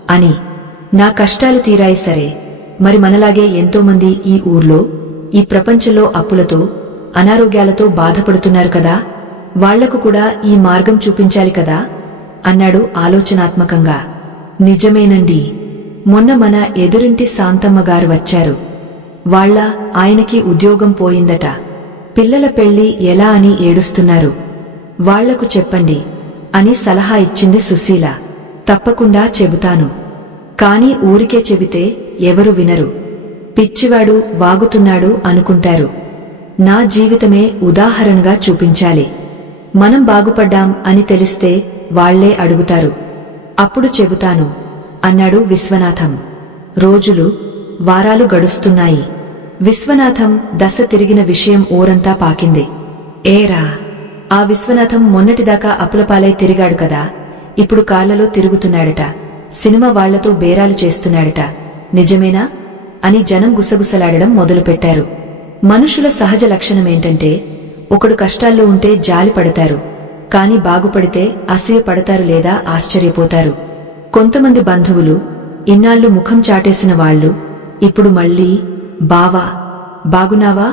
అని. నా కష్టాలు తీరాయి సరే, మరి మనలాగే ఎంతోమంది ఈ ఊర్లో, ఈ ప్రపంచంలో అప్పులతో, అనారోగ్యాలతో బాధపడుతున్నారు కదా, వాళ్లకు కూడా ఈ మార్గం చూపించాలి కదా అన్నాడు ఆలోచనాత్మకంగా. నిజమేనండి. మొన్న మన ఎదురింటి శాంతమ్మగారు వచ్చారు. ఆయనకి ఉద్యోగం పోయిందట. పిల్లల పెళ్లి ఎలా అని ఏడుస్తున్నారు. వాళ్లకు చెప్పండి అని సలహా ఇచ్చింది సుశీల. తప్పకుండా చెబుతాను. కాని ఊరికే చెబితే ఎవరు వినరు. పిచ్చివాడు వాగుతున్నాడు అనుకుంటారు. నా జీవితమే ఉదాహరణగా చూపించాలి. మనం బాగుపడ్డాం అని తెలిస్తే వాళ్లే అడుగుతారు. అప్పుడు చెబుతాను అన్నాడు విశ్వనాథం. రోజులు, వారాలు గడుస్తున్నాయి. విశ్వనాథం దశ తిరిగిన విషయం ఊరంతా పాకింది. ఏరా, ఆ విశ్వనాథం మొన్నటిదాకా అప్పులపాలై తిరిగాడు కదా, ఇప్పుడు కాళ్లలో తిరుగుతున్నాడట. సినిమా వాళ్లతో బేరాలు చేస్తున్నాడట. నిజమేనా అని జనం గుసగుసలాడడం మొదలుపెట్టారు. మనుషుల సహజ లక్షణమేంటంటే, ఒకడు కష్టాల్లో ఉంటే జాలి పడతారు, కాని బాగుపడితే అసూయ పడతారు లేదా ఆశ్చర్యపోతారు. కొంతమంది బంధువులు, ఇన్నాళ్లు ముఖం చాటేసిన వాళ్లు ఇప్పుడు మళ్లీ బావా, బాగున్నావా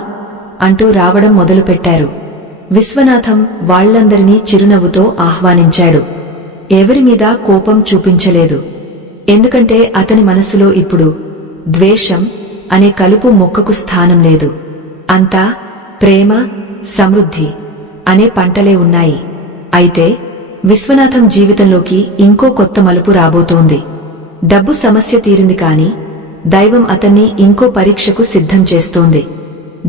అంటూ రావడం మొదలుపెట్టారు. విశ్వనాథం వాళ్లందరినీ చిరునవ్వుతో ఆహ్వానించాడు. ఎవరిమీద కోపం చూపించలేదు. ఎందుకంటే అతని మనసులో ఇప్పుడు ద్వేషం అనే కలుపు మొక్కకు స్థానం లేదు. అంతా ప్రేమ, సమృద్ధి అనే పంటలే ఉన్నాయి. అయితే విశ్వనాథం జీవితంలోకి ఇంకో కొత్త మలుపు రాబోతోంది. డబ్బు సమస్య తీరింది కాని దైవం అతన్ని ఇంకో పరీక్షకు సిద్ధం చేస్తోంది.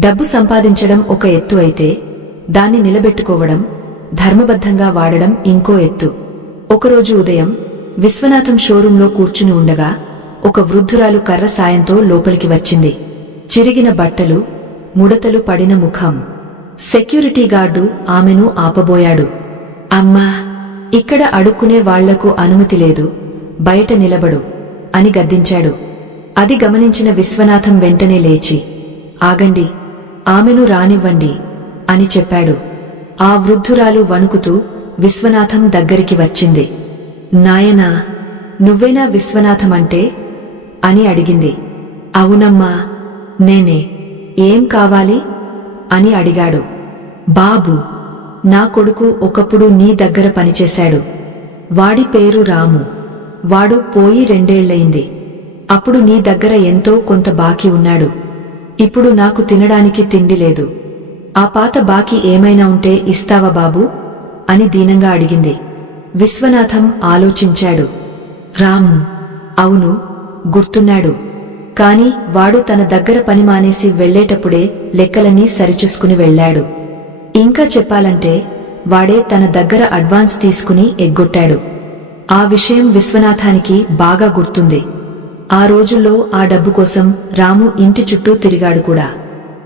డబ్బు సంపాదించడం ఒక ఎత్తు అయితే, దాన్ని నిలబెట్టుకోవడం, ధర్మబద్ధంగా వాడడం ఇంకో ఎత్తు. ఒకరోజు ఉదయం విశ్వనాథం షోరూంలో కూర్చుని ఉండగా ఒక వృద్ధురాలు కర్ర సాయంతో లోపలికి వచ్చింది. చిరిగిన బట్టలు, ముడతలు పడిన ముఖం. సెక్యూరిటీ గార్డు ఆమెను ఆపబోయాడు. అమ్మా, ఇక్కడ అడుక్కునే వాళ్లకు అనుమతి లేదు, బయట నిలబడు అని గద్దించాడు. అది గమనించిన విశ్వనాథం వెంటనే లేచి, ఆగండి, ఆమెను రానివ్వండి అని చెప్పాడు. ఆ వృద్ధురాలు వణుకుతూ విశ్వనాథం దగ్గరికి వచ్చింది. నాయనా, నువ్వేనా విశ్వనాథమంటే అని అడిగింది. అవునమ్మా, నేనే. ఏం కావాలి అని అడిగాడు. బాబు, నా కొడుకు ఒకప్పుడు నీ దగ్గర పనిచేశాడు. వాడి పేరు రాము. వాడు పోయి 2 ఏళ్లయింది. అప్పుడు నీ దగ్గర ఎంతో కొంత బాకీ ఉన్నాడు. ఇప్పుడు నాకు తినడానికి తిండి లేదు. ఆ పాత బాకీ ఏమైనా ఉంటే ఇస్తావా బాబూ అని దీనంగా అడిగింది. విశ్వనాథం ఆలోచించాడు. రాము, అవును, గుర్తున్నాడు. కాని వాడు తన దగ్గర పని మానేసి వెళ్లేటప్పుడే లెక్కలన్నీ సరిచూసుకుని వెళ్లాడు. ఇంకా చెప్పాలంటే వాడే తన దగ్గర అడ్వాన్స్ తీసుకుని ఎగ్గొట్టాడు. ఆ విషయం విశ్వనాథానికి బాగా గుర్తుంది. ఆ రోజుల్లో ఆ డబ్బు కోసం రాము ఇంటి చుట్టూ తిరిగాడు కూడా.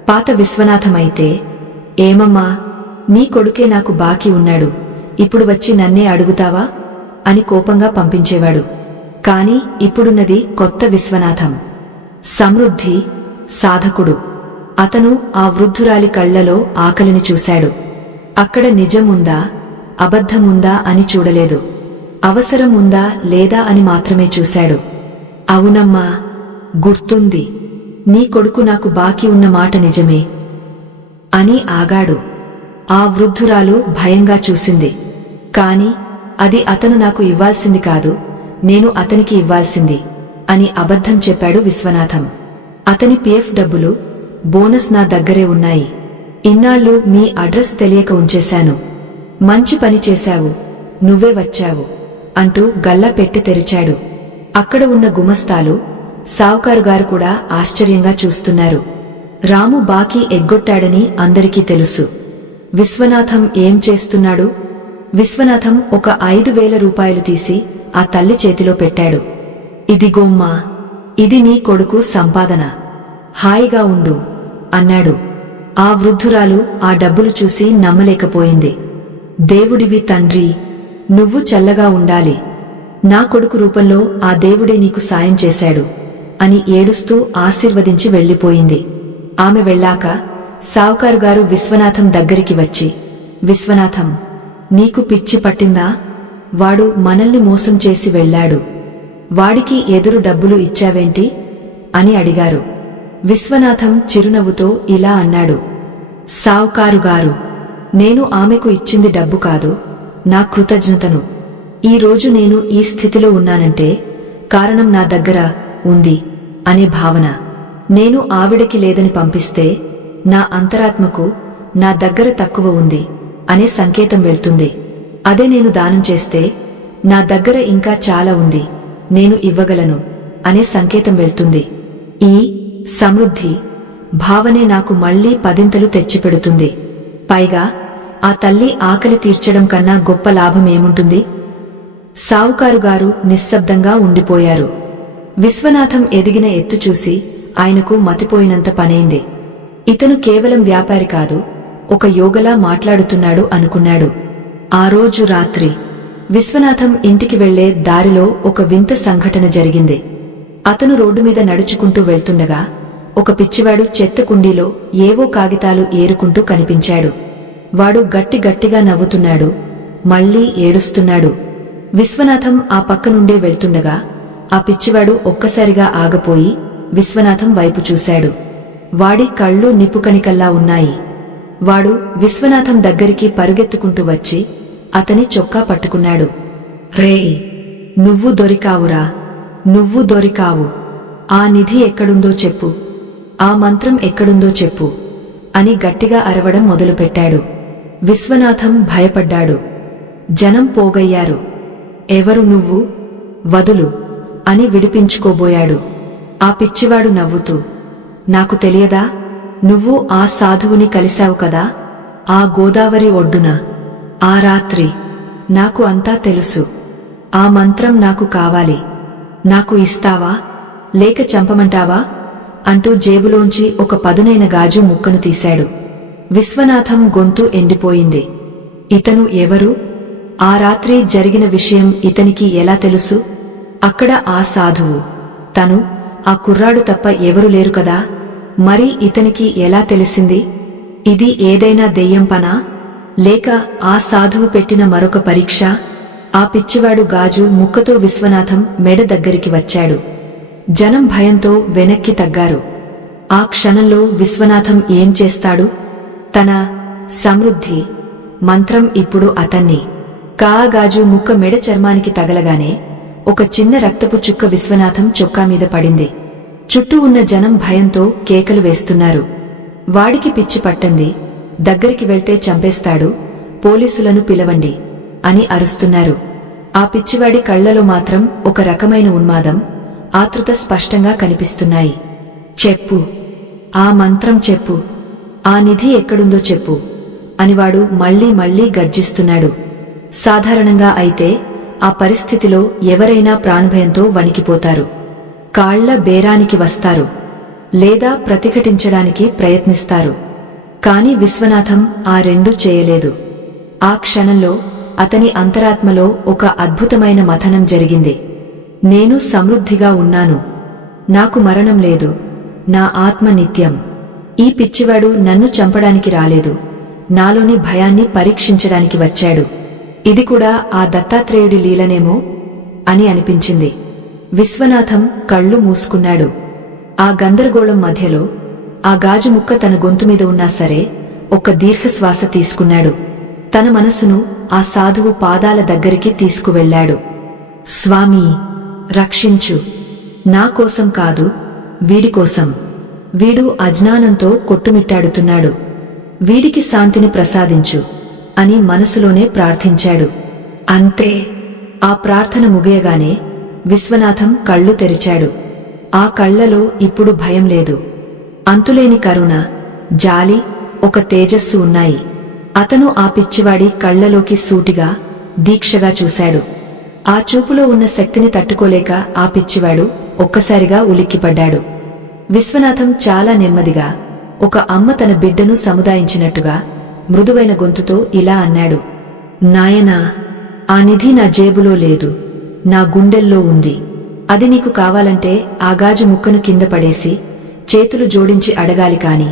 పాత విశ్వనాథమైతే, ఏమమ్మా, నీ కొడుకే నాకు బాకీ ఉన్నాడు, ఇప్పుడు వచ్చి నన్నే అడుగుతావా అని కోపంగా పంపించేవాడు. కాని ఇప్పుడున్నది కొత్త విశ్వనాథం. సమృద్ధి, సాధకుడు. అతను ఆ వృద్ధురాలి కళ్లలో ఆకలిని చూశాడు. అక్కడ నిజముందా, అబద్ధముందా అని చూడలేదు. అవసరం ఉందా లేదా అని మాత్రమే చూశాడు. అవునమ్మా, గుర్తుంది. నీ కొడుకు నాకు బాకీ ఉన్న మాట నిజమే అని ఆగాడు. ఆ వృద్ధురాలు భయంగా చూసింది. కాని అది అతను నాకు ఇవ్వాల్సింది కాదు, నేను అతనికి ఇవ్వాల్సింది అని అబద్ధం చెప్పాడు విశ్వనాథం. అతని పిఎఫ్ డబ్బులు, బోనస్ నా దగ్గరే ఉన్నాయి. ఇన్నాళ్లు నీ అడ్రస్ తెలియక ఉంచేశాను. మంచి పని చేశావు, నువ్వే వచ్చావు అంటూ గల్లా పెట్టి తెరిచాడు. అక్కడ ఉన్న గుమస్తాలు, సావుకారుగారు కూడా ఆశ్చర్యంగా చూస్తున్నారు. రాము బాకీ ఎగ్గొట్టాడని అందరికీ తెలుసు. విశ్వనాథం ఏం చేస్తున్నాడు? విశ్వనాథం ఒక 5,000 రూపాయలు తీసి ఆ తల్లి చేతిలో పెట్టాడు. ఇదిగోమ్మా, ఇది నీ కొడుకు సంపాదన, హాయిగా ఉండు అన్నాడు. ఆ వృద్ధురాలు ఆ డబ్బులు చూసి నమ్మలేకపోయింది. దేవుడివి తండ్రి, నువ్వు చల్లగా ఉండాలి. నా కొడుకు రూపంలో ఆ దేవుడే నీకు సాయం చేశాడు అని ఏడుస్తూ ఆశీర్వదించి వెళ్లిపోయింది. ఆమె వెళ్ళాక సావుకారుగారు విశ్వనాథం దగ్గరికి వచ్చి, విశ్వనాథం, నీకు పిచ్చి పట్టిందా? వాడు మనల్ని మోసం చేసి వెళ్లాడు. వాడికి ఎదురు డబ్బులు ఇచ్చావేంటి అని అడిగారు. విశ్వనాథం చిరునవ్వుతో ఇలా అన్నాడు, సావుకారుగారు, నేను ఆమెకు ఇచ్చింది డబ్బు కాదు, నా కృతజ్ఞతను. ఈ రోజు నేను ఈ స్థితిలో ఉన్నానంటే కారణం నా దగ్గర ఉంది అనే భావన. నేను ఆవిడకి లేదని పంపిస్తే నా అంతరాత్మకు నా దగ్గర తక్కువ ఉంది అనే సంకేతం వెళ్తుంది. అదే నేను దానం చేస్తే నా దగ్గర ఇంకా చాలా ఉంది, నేను ఇవ్వగలను అనే సంకేతం వెళ్తుంది. ఈ సమృద్ధి భావనే నాకు మళ్లీ 10 తెచ్చిపెడుతుంది. పైగా ఆ తల్లి ఆకలి తీర్చడం కన్నా గొప్ప లాభమేముంటుంది? సావుకారుగారు నిశ్శబ్దంగా ఉండిపోయారు. విశ్వనాథం ఎదిగిన ఎత్తు చూసి ఆయనకు మతిపోయినంత పనైంది. ఇతను కేవలం వ్యాపారి కాదు, ఒక యోగలా మాట్లాడుతున్నాడు అనుకున్నాడు. ఆ రోజు రాత్రి విశ్వనాథం ఇంటికి వెళ్లే దారిలో ఒక వింత సంఘటన జరిగింది. అతను రోడ్డు మీద నడుచుకుంటూ వెళ్తుండగా ఒక పిచ్చివాడు చెత్త కుండీలో ఏవో కాగితాలు ఏరుకుంటూ కనిపించాడు. వాడు గట్టిగా నవ్వుతున్నాడు, మళ్లీ ఏడుస్తున్నాడు. విశ్వనాథం ఆ పక్క నుండే వెళ్తుండగా ఆ పిచ్చివాడు ఒక్కసారిగా ఆగపోయి విశ్వనాథం వైపు చూశాడు. వాడి కళ్ళు నిప్పుకణికల్లా ఉన్నాయి. వాడు విశ్వనాథం దగ్గరికి పరుగెత్తుకుంటూ వచ్చి అతని చొక్కా పట్టుకున్నాడు. రేయ్, నువ్వు దొరికావురా, నువ్వు దొరికావు. ఆ నిధి ఎక్కడుందో చెప్పు, ఆ మంత్రం ఎక్కడుందో చెప్పు అని గట్టిగా అరవడం మొదలుపెట్టాడు. విశ్వనాథం భయపడ్డాడు. జనం పోగయ్యారు. ఎవరు నువ్వు? వదులు అని విడిపించుకోబోయాడు. ఆ పిచ్చివాడు నవ్వుతూ, నాకు తెలియదా? నువ్వు ఆ సాధువుని కలిశావు కదా, ఆ గోదావరి ఒడ్డున, ఆ రాత్రి. నాకు అంతా తెలుసు. ఆ మంత్రం నాకు కావాలి. నాకు ఇస్తావా లేక చంపమంటావా అంటూ జేబులోంచి ఒక పదునైన గాజు ముక్కను తీశాడు. విశ్వనాథం గొంతు ఎండిపోయింది. ఇతను ఎవరు? ఆ రాత్రి జరిగిన విషయం ఇతనికి ఎలా తెలుసు? అక్కడ ఆ సాధువు, తను, ఆ కుర్రాడు తప్ప ఎవరు లేరు కదా, మరి ఇతనికి ఎలా తెలిసింది? ఇది ఏదైనా దెయ్యం పనా లేక ఆ సాధువు పెట్టిన మరొక పరీక్ష? ఆ పిచ్చివాడు గాజు ముక్కతో విశ్వనాథం మెడ దగ్గరికి వచ్చాడు. జనం భయంతో వెనక్కి తగ్గారు. ఆ క్షణంలో విశ్వనాథం ఏం చేస్తాడు? తన సమృద్ధి మంత్రం ఇప్పుడు అతన్ని. గాజు ముక్క మెడ చర్మానికి తగలగానే ఒక చిన్న రక్తపు చుక్క విశ్వనాథం చొక్కా మీద పడింది. చుట్టూ ఉన్న జనం భయంతో కేకలు వేస్తున్నారు. వాడికి పిచ్చి పట్టంది, దగ్గరికి వెళ్తే చంపేస్తాడు, పోలీసులను పిలవండి అని అరుస్తున్నారు. ఆ పిచ్చివాడి కళ్లలో మాత్రం ఒక రకమైన ఉన్మాదం, ఆతృత స్పష్టంగా కనిపిస్తున్నాయి. చెప్పు, ఆ మంత్రం చెప్పు, ఆ నిధి ఎక్కడుందో చెప్పు అని వాడు మళ్లీ గర్జిస్తున్నాడు. సాధారణంగా అయితే ఆ పరిస్థితిలో ఎవరైనా ప్రాణభయంతో వణికిపోతారు, కాళ్ల బేరానికి వస్తారు, లేదా ప్రతిఘటించడానికి ప్రయత్నిస్తారు. కాని విశ్వనాథం ఆ రెండూ చేయలేదు. ఆ క్షణంలో అతని అంతరాత్మలో ఒక అద్భుతమైన మథనం జరిగింది. నేను సమృద్ధిగా ఉన్నాను, నాకు మరణం లేదు, నా ఆత్మ నిత్యం. ఈ పిచ్చివాడు నన్ను చంపడానికి రాలేదు, నాలోని భయాన్ని పరీక్షించడానికి వచ్చాడు. ఇది కూడా ఆ దత్తాత్రేయుడి లీలనేమో అని అనిపించింది. విశ్వనాథం కళ్ళు మూసుకున్నాడు. ఆ గందరగోళం మధ్యలో ఆ గాజు ముక్క తన గొంతుమీద ఉన్నా సరే ఒక్క దీర్ఘశ్వాస తీసుకున్నాడు. తన మనసును ఆ సాధువు పాదాల దగ్గరికి తీసుకువెళ్లాడు. స్వామీ, రక్షించు, నా కోసం కాదు, వీడికోసం. వీడు అజ్ఞానంతో కొట్టుమిట్టాడుతున్నాడు, వీడికి శాంతిని ప్రసాదించు అని మనసులోనే ప్రార్థించాడు. అంతే. ఆ ప్రార్థన ముగియగానే విశ్వనాథం కళ్ళు తెరిచాడు. ఆ కళ్లలో ఇప్పుడు భయం లేదు, అంతులేని కరుణ, జాలి, ఒక తేజస్సు ఉన్నాయి. అతను ఆ పిచ్చివాడి కళ్లలోకి సూటిగా, దీక్షగా చూశాడు. ఆ చూపులో ఉన్న శక్తిని తట్టుకోలేక ఆ పిచ్చివాడు ఒక్కసారిగా ఉలిక్కిపడ్డాడు. విశ్వనాథం చాలా నెమ్మదిగా, ఒక అమ్మ తన బిడ్డను సముదాయించినట్టుగా మృదువైన గొంతుతో ఇలా అన్నాడు. నాయనా, ఆ నిధి నా జేబులో లేదు, నా గుండెల్లో ఉంది. అది నీకు కావాలంటే ఆ గాజు ముక్కను కింద పడేసి చేతులు జోడించి అడగాలి కాని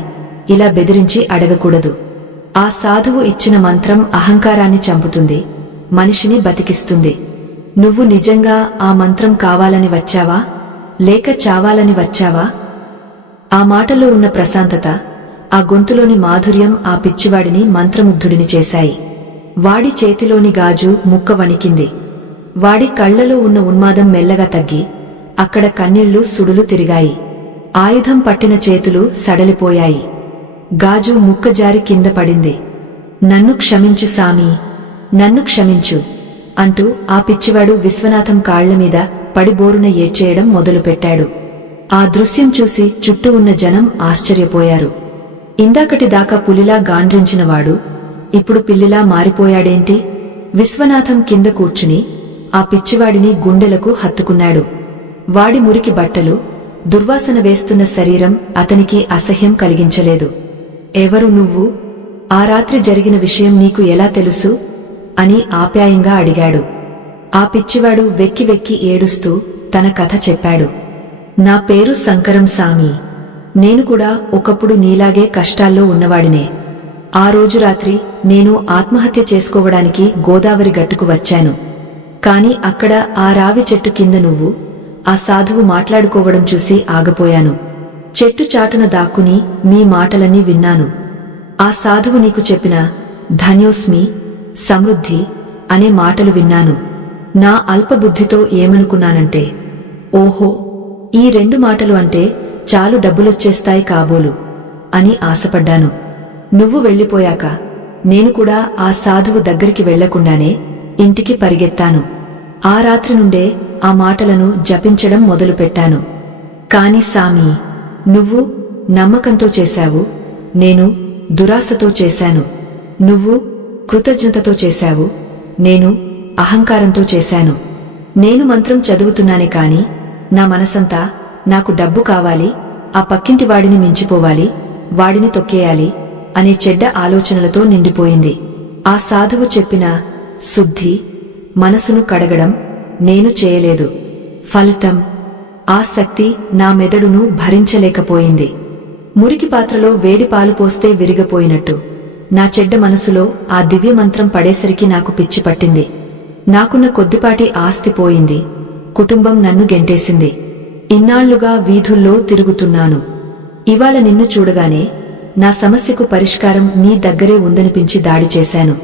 ఇలా బెదిరించి అడగకూడదు. ఆ సాధువు ఇచ్చిన మంత్రం అహంకారాన్ని చంపుతుంది, మనిషిని బతికిస్తుంది. నువ్వు నిజంగా ఆ మంత్రం కావాలని వచ్చావా, లేక చావాలని వచ్చావా? ఆ మాటలో ఉన్న ప్రశాంతత, ఆ గొంతులోని మాధుర్యం ఆ పిచ్చివాడిని మంత్రముగ్ధుడిని చేశాయి. వాడి చేతిలోని గాజు ముక్క వణికింది. వాడి కళ్లలో ఉన్న ఉన్మాదం మెల్లగా తగ్గి అక్కడ కన్నీళ్లు సుడులు తిరిగాయి. ఆయుధం పట్టిన చేతులు సడలిపోయాయి. గాజు ముక్క జారి కింద పడింది. నన్ను క్షమించు సామీ, నన్ను క్షమించు అంటూ ఆ పిచ్చివాడు విశ్వనాథం కాళ్లమీద పడిబోరున ఏడ్చేయడం మొదలుపెట్టాడు. ఆ దృశ్యం చూసి చుట్టూ ఉన్న జనం ఆశ్చర్యపోయారు. ఇందాకటిదాకా పులిలా గాండ్రించినవాడు ఇప్పుడు పిల్లిలా మారిపోయాడేంటి? విశ్వనాథం కింద కూర్చుని ఆ పిచ్చివాడిని గుండెలకు హత్తుకున్నాడు. వాడి మురికి బట్టలు, దుర్వాసన వేస్తున్న శరీరం అతనికి అసహ్యం కలిగించలేదు. ఎవరు నువ్వు? ఆ రాత్రి జరిగిన విషయం నీకు ఎలా తెలుసు అని ఆప్యాయంగా అడిగాడు. ఆ పిచ్చివాడు వెక్కి వెక్కి ఏడుస్తూ తన కథ చెప్పాడు. నా పేరు శంకరం సామి. నేను కూడా ఒకప్పుడు నీలాగే కష్టాల్లో ఉన్నవాడినే. ఆ రోజు రాత్రి నేను ఆత్మహత్య చేసుకోవడానికి గోదావరి గట్టుకు వచ్చాను. కాని అక్కడ ఆ రావి చెట్టు కింద నువ్వు, ఆ సాధువు మాట్లాడుకోవడం చూసి ఆగపోయాను. చెట్టు చాటున దాక్కుని మీ మాటలన్నీ విన్నాను. ఆ సాధువు నీకు చెప్పిన ధన్యోస్మి, సమృద్ధి అనే మాటలు విన్నాను. నా అల్పబుద్ధితో ఏమనుకున్నానంటే, ఓహో, ఈ 2 మాటలు అంటే చాలు డబ్బులొచ్చేస్తాయి కాబోలు అని ఆశపడ్డాను. నువ్వు వెళ్ళిపోయాక నేను కూడా ఆ సాధువు దగ్గరికి వెళ్లకుండానే ఇంటికి పరిగెత్తాను. ఆ రాత్రి నుండే ఆ మాటలను జపించడం మొదలుపెట్టాను. కాని సామీ, నువ్వు నమ్మకంతో చేశావు, నేను దురాశతో చేశాను. నువ్వు కృతజ్ఞతతో చేశావు, నేను అహంకారంతో చేశాను. నేను మంత్రం చదువుతున్నానే కాని నా మనసంతా నాకు డబ్బు కావాలి, ఆ పక్కింటి వాడిని మించిపోవాలి, వాడిని తొక్కేయాలి అనే చెడ్డ ఆలోచనలతో నిండిపోయింది. ఆ సాధువు చెప్పిన శుద్ధి, మనసును కడగడం నేను చేయలేదు. ఫలితం, ఆ శక్తి నా మెదడును భరించలేకపోయింది. మురికి పాత్రలో వేడి పాలు పోస్తే విరిగపోయినట్టు నా చెడ్డ మనసులో ఆ దివ్యమంత్రం పడేసరికి నాకు పిచ్చి పట్టింది. నాకున్న కొద్దిపాటి ఆస్తి పోయింది, కుటుంబం నన్ను గెంటేసింది. ఇన్నాళ్లుగా వీధుల్లో తిరుగుతున్నాను. ఇవాళ నిన్ను చూడగానే నా సమస్యకు పరిష్కారం నీ దగ్గరే ఉందనిపించి దాడి చేశాను.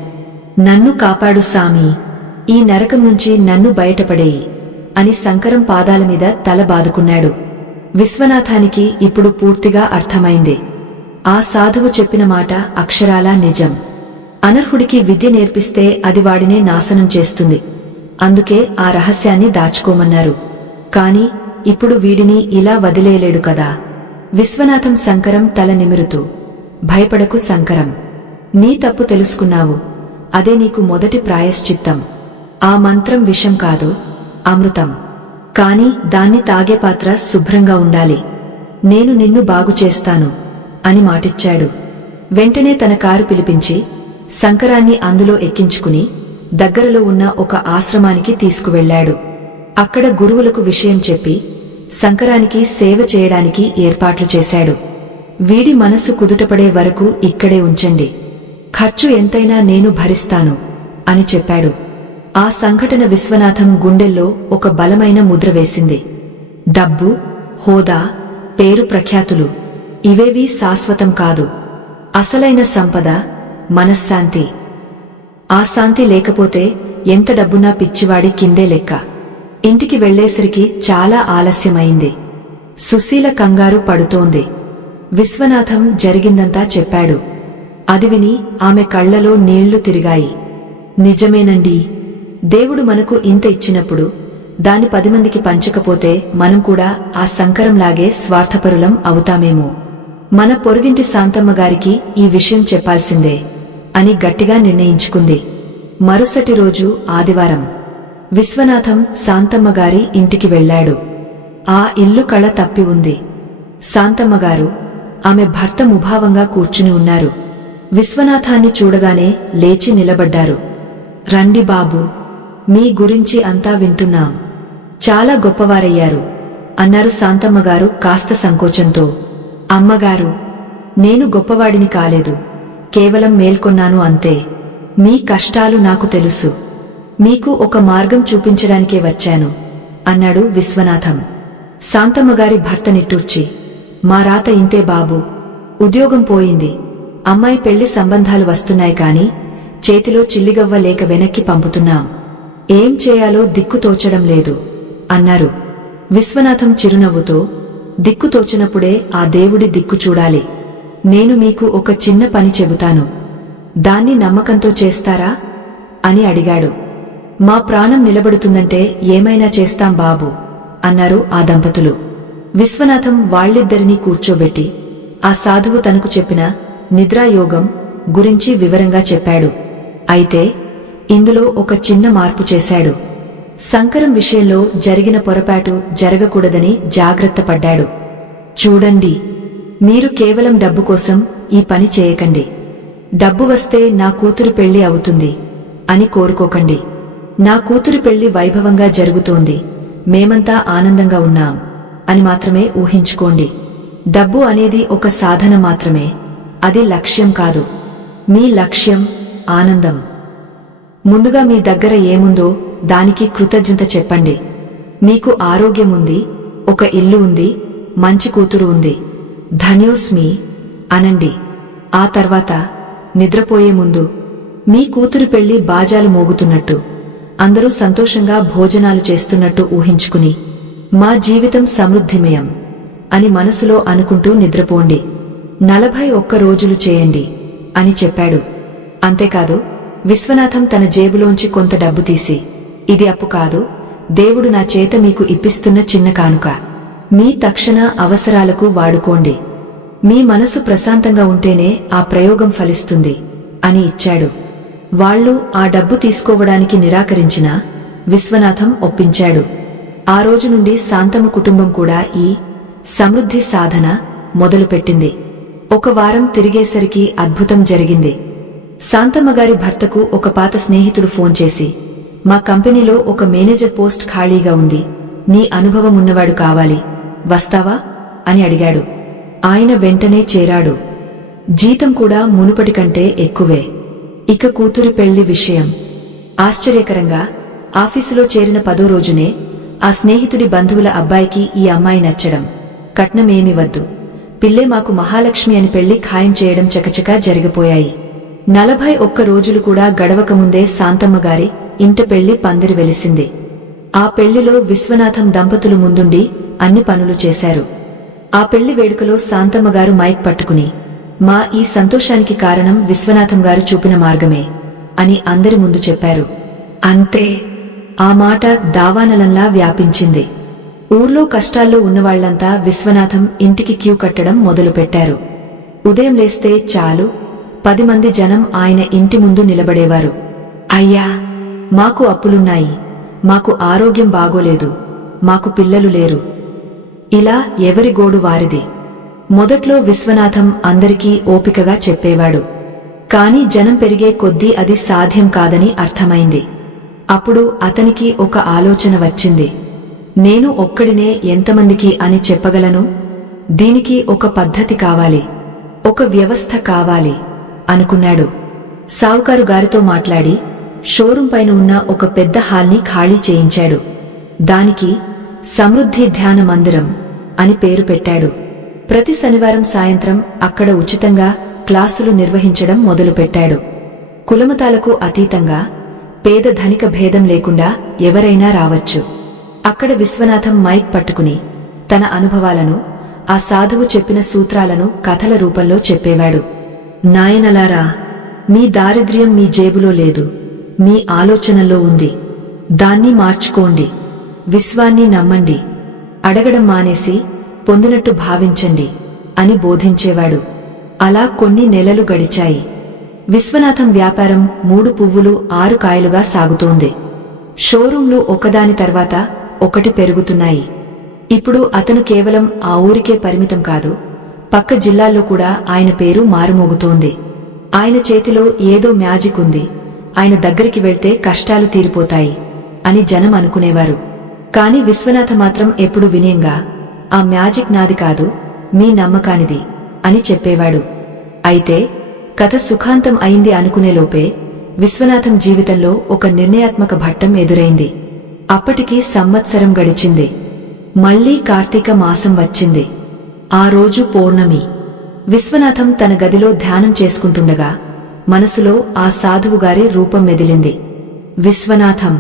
నన్ను కాపాడు సామీ, ఈ నరకం నుంచి నన్ను బయటపడేయి అని శంకరం పాదాలమీద తల బాదుకున్నాడు. విశ్వనాథానికి ఇప్పుడు పూర్తిగా అర్థమైంది. ఆ సాధువు చెప్పిన మాట అక్షరాలా నిజం. అనర్హుడికి విద్య నేర్పిస్తే అది వాడినే నాశనం చేస్తుంది. అందుకే ఆ రహస్యాన్ని దాచుకోమన్నారు. కాని ఇప్పుడు వీడిని ఇలా వదిలేయలేడు కదా. విశ్వనాథం శంకరం తల నిమురుతూ, భయపడకు శంకరం, నీ తప్పు తెలుసుకున్నావు, అదే నీకు మొదటి ప్రాయశ్చిత్తం. ఆ మంత్రం విషం కాదు, అమృతం. కాని దాన్ని తాగే పాత్ర శుభ్రంగా ఉండాలి. నేను నిన్ను బాగుచేస్తాను అని మాటిచ్చాడు. వెంటనే తన కారు పిలిపించి శంకరాన్ని అందులో ఎక్కించుకుని దగ్గరలో ఉన్న ఒక ఆశ్రమానికి తీసుకువెళ్లాడు. అక్కడ గురువులకు విషయం చెప్పి శంకరానికి సేవ చేయడానికి ఏర్పాట్లు చేశాడు. వీడి మనసు కుదుటపడే వరకు ఇక్కడే ఉంచండి, ఖర్చు ఎంతైనా నేను భరిస్తాను అని చెప్పాడు. ఆ సంఘటన విశ్వనాథం గుండెల్లో ఒక బలమైన ముద్ర వేసింది. డబ్బు, హోదా, పేరు ప్రఖ్యాతులు ఇవేవీ శాశ్వతం కాదు. అసలైన సంపద మనశ్శాంతి. ఆ శాంతి లేకపోతే ఎంత డబ్బున్నా పిచ్చివాడి కిందే లెక్క. ఇంటికి వెళ్లేసరికి చాలా ఆలస్యమైంది. సుశీల కంగారు పడుతోంది. విశ్వనాథం జరిగిందంతా చెప్పాడు. అది విని ఆమె కళ్లలో నీళ్లు తిరిగాయి. నిజమేనండి, దేవుడు మనకు ఇంత ఇచ్చినప్పుడు దాని 10 మందికి పంచకపోతే మనం కూడా ఆ శంకరంలాగే స్వార్థపరులం అవుతామేమో. మన పొరుగింటి శాంతమ్మ గారికి ఈ విషయం చెప్పాల్సిందే అని గట్టిగా నిర్ణయించుకుంది. మరుసటి రోజు ఆదివారం. విశ్వనాథం శాంతమ్మగారి ఇంటికి వెళ్లాడు. ఆ ఇల్లు కళ తప్పి ఉంది. శాంతమ్మగారు, ఆమె భర్త ముభావంగా కూర్చుని ఉన్నారు. విశ్వనాథాన్ని చూడగానే లేచి నిలబడ్డారు. రండి బాబూ, మీ గురించి అంతా వింటున్నాం. చాలా గొప్పవారయ్యారు అన్నారు శాంతమ్మగారు కాస్త సంకోచంతో. అమ్మగారు, నేను గొప్పవాడిని కాలేదు, కేవలం మేల్కొన్నాను అంతే. మీ కష్టాలు నాకు తెలుసు, మీకు ఒక మార్గం చూపించడానికే వచ్చాను అన్నాడు విశ్వనాథం. శాంతమ్మగారి భర్త నిట్టూర్చి, మా రాత ఇంతే బాబూ, ఉద్యోగం పోయింది, అమ్మాయి పెళ్లి సంబంధాలు వస్తున్నాయి కాని చేతిలో చిల్లిగవ్వ లేక వెనక్కి పంపుతున్నాం. ఏం చేయాలో దిక్కుతోచడం లేదు అన్నారు. విశ్వనాథం చిరునవ్వుతో, దిక్కుతోచినప్పుడే ఆ దేవుడి దిక్కు చూడాలి. నేను మీకు ఒక చిన్న పని చెబుతాను, దాన్ని నమ్మకంతో చేస్తారా అని అడిగాడు. మా ప్రాణం నిలబడుతుందంటే ఏమైనా చేస్తాం బాబూ అన్నారు ఆ దంపతులు. విశ్వనాథం వాళ్ళిద్దరినీ కూర్చోబెట్టి ఆ సాధువు తనకు చెప్పిన నిద్రాయోగం గురించి వివరంగా చెప్పాడు. అయితే ఇందులో ఒక చిన్న మార్పు చేశాడు. సంకరం విషయంలో జరిగిన పొరపాటు జరగకూడదని జాగ్రత్త పడ్డాడు. చూడండి, మీరు కేవలం డబ్బు కోసం ఈ పని చేయకండి. డబ్బు వస్తే నా కూతురు పెళ్లి అవుతుంది అని కోరుకోకండి. నా కూతురు పెళ్లి వైభవంగా జరుగుతోంది, మేమంతా ఆనందంగా ఉన్నాం అని మాత్రమే ఊహించుకోండి. డబ్బు అనేది ఒక సాధన మాత్రమే, అది లక్ష్యం కాదు. మీ లక్ష్యం ఆనందం. ముందుగా మీ దగ్గర ఏముందో దానికి కృతజ్ఞత చెప్పండి. మీకు ఆరోగ్యం ఉంది, ఒక ఇల్లు ఉంది, మంచి కూతురు ఉంది, ధన్యోస్మి అనండి. ఆ తర్వాత నిద్రపోయే ముందు మీ కూతురు పెళ్లి బాజాలు మోగుతున్నట్టు, అందరూ సంతోషంగా భోజనాలు చేస్తున్నట్టు ఊహించుకుని మా జీవితం సమృద్ధిమయం అని మనసులో అనుకుంటూ నిద్రపోండి. 41 రోజులు చేయండి అని చెప్పాడు. అంతేకాదు, విశ్వనాథం తన జేబులోంచి కొంత డబ్బు తీసి, ఇది అప్పు కాదు, దేవుడు నా చేత మీకు ఇప్పిస్తున్న చిన్న కానుక, మీ తక్షణ అవసరాలకు వాడుకోండి. మీ మనసు ప్రశాంతంగా ఉంటేనే ఆ ప్రయోగం ఫలిస్తుంది అని ఇచ్చాడు. వాళ్ళు ఆ డబ్బు తీసుకోవడానికి నిరాకరించినా విశ్వనాథం ఒప్పించాడు. ఆ రోజు నుండి శాంతమ్మ కుటుంబం కూడా ఈ సమృద్ధి సాధన మొదలుపెట్టింది. 1 వారం తిరిగేసరికి అద్భుతం జరిగింది. శాంతమ్మగారి భర్తకు ఒక పాత స్నేహితుడు ఫోన్ చేసి, మా కంపెనీలో ఒక మేనేజర్ పోస్ట్ ఖాళీగా ఉంది, నీ అనుభవం ఉన్నవాడు కావాలి, వస్తావా అని అడిగాడు. ఆయన వెంటనే చేరాడు. జీతం కూడా మునుపటి కంటే ఎక్కువే. ఇక కూతురి పెళ్లి విషయం ఆశ్చర్యకరంగా ఆఫీసులో చేరిన 10వ రోజునే ఆ స్నేహితుడి బంధువుల అబ్బాయికి ఈ అమ్మాయి నచ్చడం, కట్నమేమి వద్దు, పిల్లే మాకు మహాలక్ష్మి అని పెళ్లి ఖాయం చేయడం చకచకా జరిగిపోయాయి. 41 రోజులు కూడా గడవకముందే శాంతమ్మగారి ఇంట పెళ్లి పందిరి వెలిసింది. ఆ పెళ్లిలో విశ్వనాథం దంపతులు ముందుండి అన్ని పనులు చేశారు. ఆ పెళ్లి వేడుకలో శాంతమ్మగారు మైక్ పట్టుకుని, మా ఈ సంతోషానికి కారణం విశ్వనాథం గారు చూపిన మార్గమే అని అందరి ముందు చెప్పారు. అంతే, ఆ మాట దావానలంలా వ్యాపించింది. ఊర్లో కష్టాల్లో ఉన్నవాళ్లంతా విశ్వనాథం ఇంటికి క్యూ కట్టడం మొదలుపెట్టారు. ఉదయం లేస్తే చాలు 10 మంది జనం ఆయన ఇంటి ముందు నిలబడేవారు. అయ్యా, మాకు అప్పులున్నాయి, మాకు ఆరోగ్యం బాగోలేదు, మాకు పిల్లలు లేరు, ఇలా ఎవరి గోడు వారిది. మొదట్లో విశ్వనాథం అందరికీ ఓపికగా చెప్పేవాడు. కాని జనం పెరిగే కొద్దీ అది సాధ్యం కాదని అర్థమైంది. అప్పుడు అతనికి ఒక ఆలోచన వచ్చింది. నేను ఒక్కడినే ఎంతమందికి అని చెప్పగలను? దీనికి ఒక పద్ధతి కావాలి, ఒక వ్యవస్థ కావాలి అనుకున్నాడు. సావుకారు గారితో మాట్లాడి షోరూం పైన ఉన్న ఒక పెద్ద హాల్ని ఖాళీ చేయించాడు. దానికి సమృద్ధి ధ్యాన మందిరం అని పేరు పెట్టాడు. ప్రతి శనివారం సాయంత్రం అక్కడ ఉచితంగా క్లాసులు నిర్వహించడం మొదలుపెట్టాడు. కులమతాలకు అతీతంగా పేద ధనిక భేదం లేకుండా ఎవరైనా రావచ్చు. అక్కడ విశ్వనాథం మైక్ పట్టుకుని తన అనుభవాలను, ఆ సాధువు చెప్పిన సూత్రాలను కథల రూపంలో చెప్పేవాడు. నాయనలారా, మీ దారిద్ర్యం మీ జేబులో లేదు, మీ ఆలోచనల్లో ఉంది. దాన్ని మార్చుకోండి. విశ్వాన్ని నమ్మండి. అడగడం మానేసి పొందినట్టు భావించండి. అని బోధించేవాడు. అలా కొన్ని నెలలు గడిచాయి. విశ్వనాథం వ్యాపారం 3 పువ్వులు 6 కాయలుగా సాగుతోంది. షోరూంలు ఒకదాని తర్వాత ఒకటి పెరుగుతున్నాయి. ఇప్పుడు అతను కేవలం ఆ ఊరికే పరిమితం కాదు, పక్క జిల్లాల్లో కూడా ఆయన పేరు మారుమోగుతోంది. ఆయన చేతిలో ఏదో మ్యాజిక్ ఉంది, ఆయన దగ్గరికి వెళ్తే కష్టాలు తీరిపోతాయి అని జనం అనుకునేవారు. కాని విశ్వనాథ మాత్రం ఎప్పుడు వినయంగా, ఆ మ్యాజిక్ నాది కాదు, మీ నమ్మకానిది అని చెప్పేవాడు. అయితే కథ సుఖాంతం అయింది అనుకునేలోపే విశ్వనాథం జీవితంలో ఒక నిర్ణయాత్మక ఘట్టం ఎదురైంది. అప్పటికి సంవత్సరం గడిచింది. మళ్లీ కార్తీక మాసం వచ్చింది. ఆ రోజు పౌర్ణమి. విశ్వనాథం తన గదిలో ధ్యానం చేసుకుంటుండగా మనసులో ఆ సాధువుగారి రూపం మెదిలింది. విశ్వనాథం,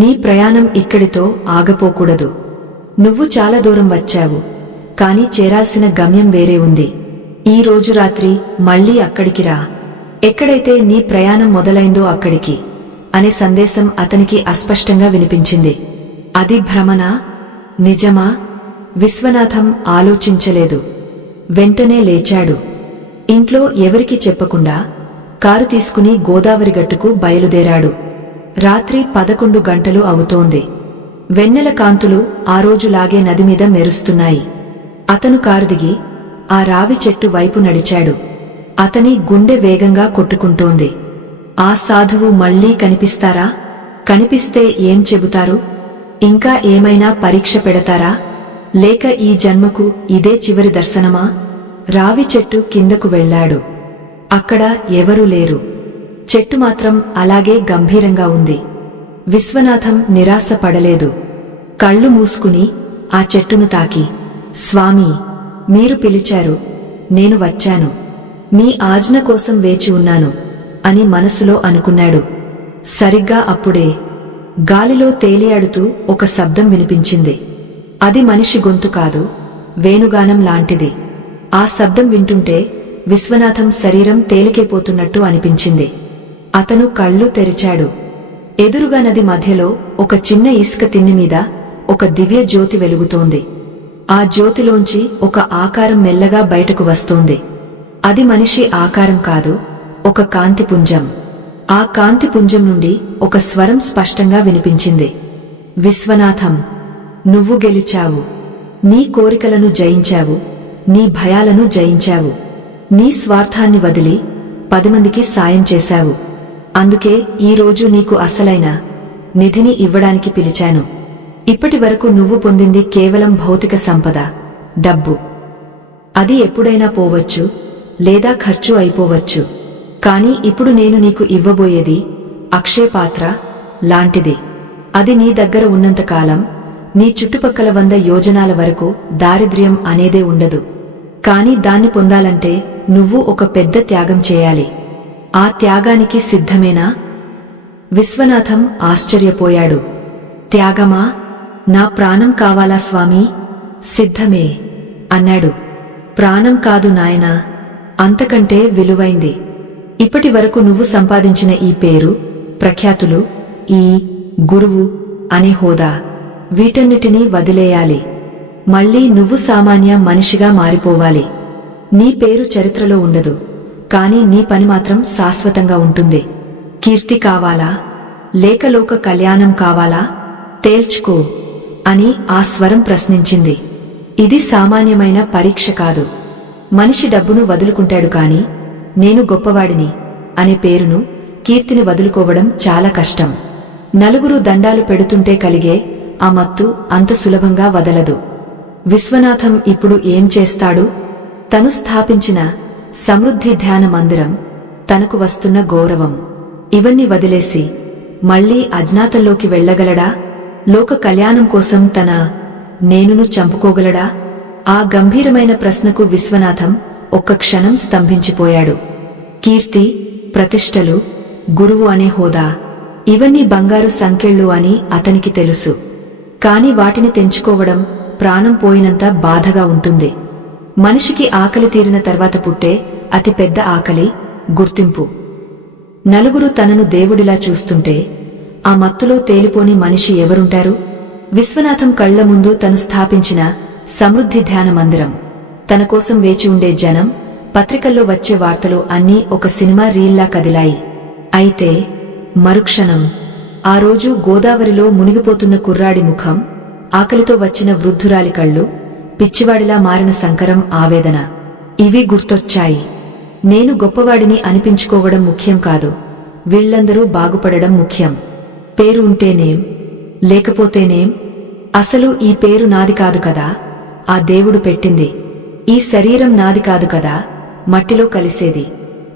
నీ ప్రయాణం ఇక్కడితో ఆగపోకూడదు. నువ్వు చాలా దూరం వచ్చావు, కాని చేరాల్సిన గమ్యం వేరే ఉంది. ఈ రోజు రాత్రి మళ్లీ అక్కడికి రా. ఎక్కడైతే నీ ప్రయాణం మొదలైందో అక్కడికి అనే సందేశం అతనికి అస్పష్టంగా వినిపించింది. అది భ్రమనా, నిజమా? విశ్వనాథం ఆలోచించలేదు. వెంటనే లేచాడు. ఇంట్లో ఎవరికీ చెప్పకుండా కారు తీసుకుని గోదావరి గట్టుకు బయలుదేరాడు. రాత్రి 11 గంటలు అవుతోంది. వెన్నెల కాంతులు ఆ రోజులాగే నదిమీద మెరుస్తున్నాయి. అతను కారు దిగి ఆ రావి చెట్టు వైపు నడిచాడు. అతని గుండె వేగంగా కొట్టుకుంటోంది. ఆ సాధువు మళ్లీ కనిపిస్తారా? కనిపిస్తే ఏం చెబుతారు? ఇంకా ఏమైనా పరీక్ష పెడతారా? లేక ఈ జన్మకు ఇదే చివరి దర్శనమా? రావి చెట్టు కిందకు వెళ్లాడు. అక్కడ ఎవరూ లేరు. చెట్టు మాత్రం అలాగే గంభీరంగా ఉంది. విశ్వనాథం నిరాశ పడలేదు. కళ్ళు మూసుకుని ఆ చెట్టును తాకి, స్వామీ, మీరు పిలిచారు, నేను వచ్చాను. మీ ఆజ్ఞ కోసం వేచి ఉన్నాను అని మనసులో అనుకున్నాడు. సరిగ్గా అప్పుడే గాలిలో తేలియాడుతూ ఒక శబ్దం వినిపించింది. అది మనిషి గొంతు కాదు, వేణుగానం లాంటిది. ఆ శబ్దం వింటుంటే విశ్వనాథం శరీరం తేలికైపోతున్నట్టు అనిపించింది. అతను కళ్ళు తెరిచాడు. ఎదురుగా నది మధ్యలో ఒక చిన్న ఇసుక తిన్నె మీద ఒక దివ్య జ్యోతి వెలుగుతోంది. ఆ జ్యోతిలోంచి ఒక ఆకారం మెల్లగా బయటకు వస్తోంది. అది మనిషి ఆకారం కాదు, ఒక కాంతిపుంజం. ఆ కాంతిపుంజం నుండి ఒక స్వరం స్పష్టంగా వినిపించింది. విశ్వనాథం, నువ్వు గెలిచావు. నీ కోరికలను జయించావు, నీ భయాలను జయించావు. నీ స్వార్థాన్ని వదిలి 10 మందికి సాయం చేశావు. అందుకే ఈరోజు నీకు అసలైన నిధిని ఇవ్వడానికి పిలిచాను. ఇప్పటి వరకు నువ్వు పొందింది కేవలం భౌతిక సంపద, డబ్బు. అది ఎప్పుడైనా పోవచ్చు, లేదా ఖర్చు అయిపోవచ్చు. కాని ఇప్పుడు నేను నీకు ఇవ్వబోయేది అక్షయపాత్ర లాంటిది. అది నీ దగ్గర ఉన్నంతకాలం నీ చుట్టుపక్కల 100 యోజనాల వరకు దారిద్ర్యం అనేదే ఉండదు. కాని దాన్ని పొందాలంటే నువ్వు ఒక పెద్ద త్యాగం చేయాలి. ఆ త్యాగానికి సిద్ధమేనా? విశ్వనాథం ఆశ్చర్యపోయాడు. త్యాగమా? నా ప్రాణం కావాలా స్వామీ? సిద్ధమే అన్నాడు. ప్రాణం కాదు నాయనా, అంతకంటే విలువైంది. ఇప్పటి వరకు నువ్వు సంపాదించిన ఈ పేరు, ప్రఖ్యాతులు, ఈ గురువు అనే హోదా, వీటన్నిటినీ వదిలేయాలి. మళ్లీ నువ్వు సామాన్య మనిషిగా మారిపోవాలి. నీ పేరు చరిత్రలో ఉండదు, కాని నీ పని మాత్రం శాశ్వతంగా ఉంటుంది. కీర్తి కావాలా, లేక లోక కళ్యాణం కావాలా? తేల్చుకో అని ఆ స్వరం ప్రశ్నించింది. ఇది సామాన్యమైన పరీక్ష కాదు. మనిషి డబ్బును వదులుకుంటాడు కాని నేను గొప్పవాడిని అనే పేరును, కీర్తిని వదులుకోవడం చాలా కష్టం. నలుగురు దండాలు పెడుతుంటే కలిగే ఆ మత్తు అంత సులభంగా వదలదు. విశ్వనాథం ఇప్పుడు ఏం చేస్తాడు? తను స్థాపించిన సమృద్ధి ధ్యాన మందిరం, తనకు వస్తున్న గౌరవం, ఇవన్నీ వదిలేసి మళ్లీ అజ్ఞాతంలోకి వెళ్లగలడా? లోక కళ్యాణం కోసం తన నేనును చంపుకోగలడా? ఆ గంభీరమైన ప్రశ్నకు విశ్వనాథం ఒక్క క్షణం స్తంభించిపోయాడు. కీర్తి, ప్రతిష్టలు, గురువు అనే హోదా, ఇవన్నీ బంగారు సంకెళ్ళు అని అతనికి తెలుసు. కాని వాటిని తెంచుకోవడం ప్రాణం పోయినంత బాధగా ఉంటుంది. మనిషికి ఆకలి తీరిన తర్వాత పుట్టే అతి పెద్ద ఆకలి గుర్తింపు. నలుగురు తనను దేవుడిలా చూస్తుంటే ఆ మత్తులో తేలిపోని మనిషి ఎవరుంటారు? విశ్వనాథం కళ్ల ముందు తను స్థాపించిన సమృద్ధి ధ్యాన మందిరం, తన కోసం వేచి ఉండే జనం, పత్రికల్లో వచ్చే వార్తలు అన్నీ ఒక సినిమా రీల్లా కదిలాయి. అయితే మరుక్షణం ఆ రోజు గోదావరిలో మునిగిపోతున్న కుర్రాడి ముఖం, ఆకలితో వచ్చిన వృద్ధురాలి కళ్ళు, పిచ్చివాడిలా మారిన శంకరం ఆవేదన ఇవి గుర్తొచ్చాయి. నేను గొప్పవాడిని అనిపించుకోవడం ముఖ్యం కాదు, వీళ్లందరూ బాగుపడడం ముఖ్యం. పేరు ఉంటేనేం, లేకపోతేనేం? అసలు ఈ పేరు నాది కాదు కదా, ఆ దేవుడు పెట్టింది. ఈ శరీరం నాది కాదు కదా, మట్టిలో కలిసేది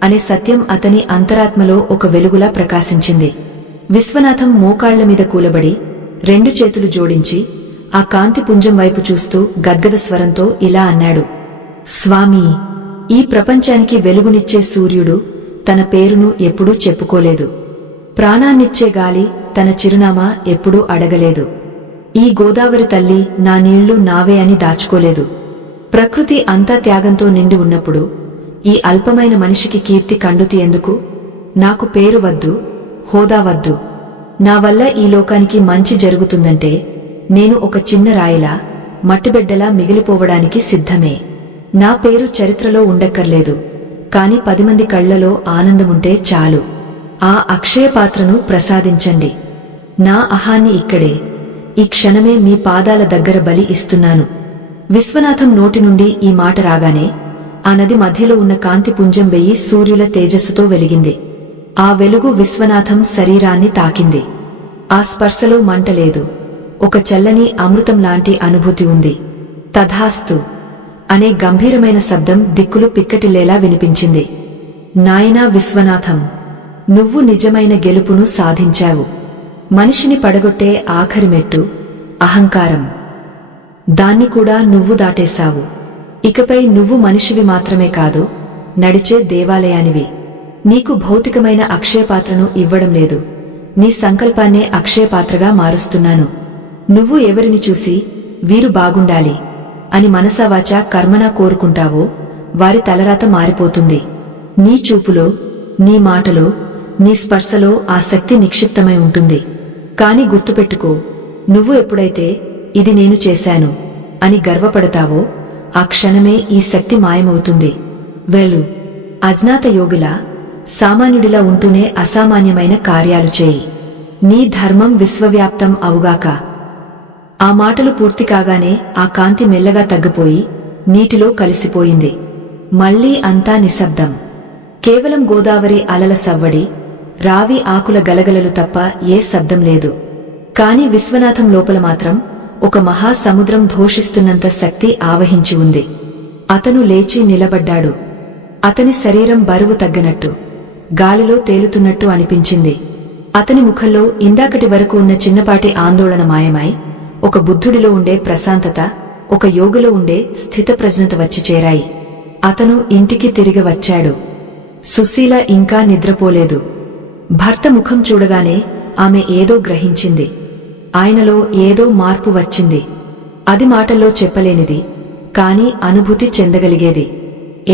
అనే సత్యం అతని అంతరాత్మలో ఒక వెలుగులా ప్రకాశించింది. విశ్వనాథం మోకాళ్ల మీద కూలబడి 2 చేతులు జోడించి ఆ కాంతి పుంజం వైపు చూస్తూ గద్గద స్వరంతో ఇలా అన్నాడు: స్వామీ, ఈ ప్రపంచానికి వెలుగునిచ్చే సూర్యుడు తన పేరును ఎప్పుడూ చెప్పుకోలేదు. ప్రాణాన్నిచ్చే గాలి తన చిరునామా ఎప్పుడూ అడగలేదు. ఈ గోదావరి తల్లి నా నీళ్లు నావే అని దాచుకోలేదు. ప్రకృతి అంతా త్యాగంతో నిండి ఉన్నప్పుడు ఈ అల్పమైన మనిషికి కీర్తి కండుతి ఎందుకు? నాకు పేరు వద్దు, హోదా వద్దు. నా వల్ల ఈ లోకానికి మంచి జరుగుతుందంటే నేను ఒక చిన్న రాయిలా, మట్టిబిడ్డలా మిగిలిపోవడానికి సిద్ధమే. నా పేరు చరిత్రలో ఉండక్కర్లేదు, కాని 10 మంది కళ్లలో ఆనందముంటే చాలు. ఆ అక్షయ పాత్రను ప్రసాదించండి. నా అహాన్ని ఇక్కడే, ఈ క్షణమే మీ పాదాల దగ్గర బలి ఇస్తున్నాను. విశ్వనాథం నోటి నుండి ఈ మాట రాగానే ఆ నది మధ్యలో ఉన్న కాంతి పుంజం 1000 సూర్యుల తేజస్సుతో వెలిగింది. ఆ వెలుగు విశ్వనాథం శరీరాన్ని తాకింది. ఆ స్పర్శలో మంట లేదు, ఒక చల్లని అమృతం లాంటి అనుభూతి ఉంది. తథాస్తు అనే గంభీరమైన శబ్దం దిక్కులు పిక్కటిల్లేలా వినిపించింది. నాయనా విశ్వనాథం, నువ్వు నిజమైన గెలుపును సాధించావు. మనిషిని పడగొట్టే ఆఖరి మెట్టు అహంకారం, దాన్ని కూడా నువ్వు దాటేశావు. ఇకపై నువ్వు మనిషివి మాత్రమే కాదు, నడిచే దేవాలయానివి. నీకు భౌతికమైన అక్షయపాత్రను ఇవ్వడం లేదు, నీ సంకల్పాన్నే అక్షయపాత్రగా మారుస్తున్నాను. నువ్వు ఎవరిని చూసి వీరు బాగుండాలి అని మనసావాచా కర్మనా కోరుకుంటావో వారి తలరాత మారిపోతుంది. నీ చూపులో, నీ మాటలో, నీ స్పర్శలో ఆ శక్తి నిక్షిప్తమై ఉంటుంది. కాని గుర్తుపెట్టుకో, నువ్వు ఎప్పుడైతే ఇది నేను చేశాను అని గర్వపడతావో ఆ క్షణమే ఈ శక్తి మాయమవుతుంది. వెళ్ళు, అజ్ఞాత యోగిలా, సామాన్యుడిలా ఉంటూనే అసామాన్యమైన కార్యాలు చేయి. నీ ధర్మం విశ్వవ్యాప్తం అవుగాక. ఆ మాటలు పూర్తి కాగానే ఆ కాంతి మెల్లగా తగ్గిపోయి నీటిలో కలిసిపోయింది. మళ్లీ అంతా నిశ్శబ్దం. కేవలం గోదావరి అలల సవ్వడి, రావి ఆకుల గలగలలు తప్ప ఏ శబ్దం లేదు. కాని విశ్వనాథం లోపల మాత్రం ఒక మహాసముద్రం ఘోషిస్తున్నంత శక్తి ఆవహించి ఉంది. అతను లేచి నిలబడ్డాడు. అతని శరీరం బరువు తగ్గనట్టు, గాలిలో తేలుతున్నట్టు అనిపించింది. అతని ముఖంలో ఇందాకటి వరకు ఉన్న చిన్నపాటి ఆందోళన మాయమై ఒక బుద్ధుడిలో ఉండే ప్రశాంతత, ఒక యోగిలో ఉండే స్థితప్రజ్ఞత వచ్చి చేరాయి. అతను ఇంటికి తిరిగి వచ్చాడు. సుశీల ఇంకా నిద్రపోలేదు. భర్త ముఖం చూడగానే ఆమె ఏదో గ్రహించింది. ఆయనలో ఏదో మార్పు వచ్చింది. అది మాటల్లో చెప్పలేనిది, కాని అనుభూతి చెందగలిగేది.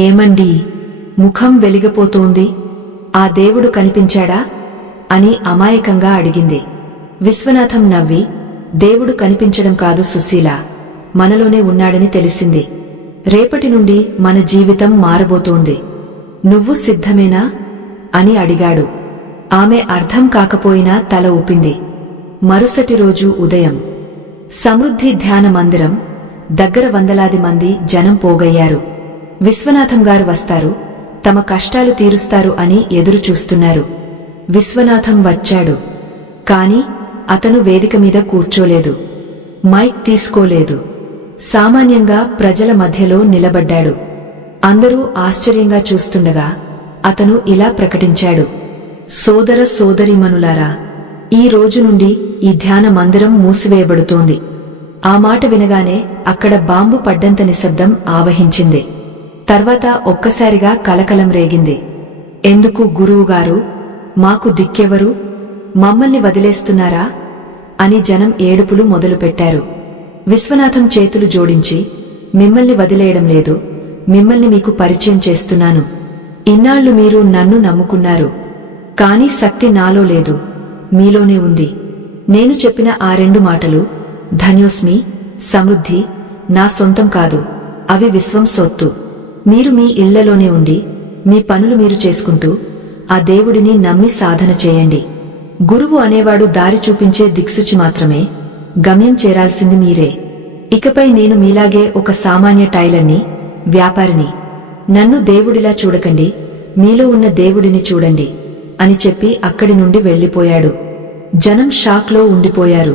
ఏమండీ, ముఖం వెలిగిపోతోంది, ఆ దేవుడు కనిపించాడా అని అమాయకంగా అడిగింది. విశ్వనాథం నవ్వి, దేవుడు కనిపించడం కాదు సుశీల, మనలోనే ఉన్నాడని తెలిసింది. రేపటి నుండి మన జీవితం మారబోతోంది. నువ్వు సిద్ధమేనా అని అడిగాడు. ఆమె అర్థం కాకపోయినా తల ఊపింది. మరుసటి రోజు ఉదయం సమృద్ధి ధ్యాన మందిరం దగ్గర వందలాది మంది జనం పోగయ్యారు. విశ్వనాథం గారు వస్తారు, తమ కష్టాలు తీరుస్తారు అని ఎదురు చూస్తున్నారు. విశ్వనాథం వచ్చాడు. కాని అతను వేదిక మీద కూర్చోలేదు, మైక్ తీసుకోలేదు. సామాన్యంగా ప్రజల మధ్యలో నిలబడ్డాడు. అందరూ ఆశ్చర్యంగా చూస్తుండగా అతను ఇలా ప్రకటించాడు: సోదర సోదరీమణులారా, ఈ రోజు నుండి ఈ ధ్యాన మందిరం మూసివేయబడుతోంది. ఆ మాట వినగానే అక్కడ బాంబు పడ్డంత నిశ్శబ్దం ఆవహించింది. తర్వాత ఒక్కసారిగా కలకలం రేగింది. ఎందుకు గురువుగారు, మాకు దిక్కెవరు, మమ్మల్ని వదిలేస్తున్నారా అని జనం ఏడుపులు మొదలుపెట్టారు. విశ్వనాథం చేతులు జోడించి, మిమ్మల్ని వదిలేయడం లేదు, మిమ్మల్ని మీకు పరిచయం చేస్తున్నాను. ఇన్నాళ్లు మీరు నన్ను నమ్ముకున్నారు, కాని శక్తి నాలో లేదు, మీలోనే ఉంది. నేను చెప్పిన ఆ 2 మాటలు, ధన్యోస్మి, సమృద్ధి, నా సొంతం కాదు, అవి విశ్వం సొత్తు. మీరు మీ ఇళ్లలోనే ఉండి మీ పనులు మీరు చేసుకుంటూ ఆ దేవుడిని నమ్మి సాధన చేయండి. గురువు అనేవాడు దారి చూపించే దిక్సూచి మాత్రమే, గమ్యం చేరాల్సింది మీరే. ఇకపై నేను మీలాగే ఒక సామాన్య టైలర్ని, వ్యాపారిని. నన్ను దేవుడిలా చూడకండి, మీలో ఉన్న దేవుడిని చూడండి అని చెప్పి అక్కడి నుండి వెళ్లిపోయాడు. జనం షాక్లో ఉండిపోయారు.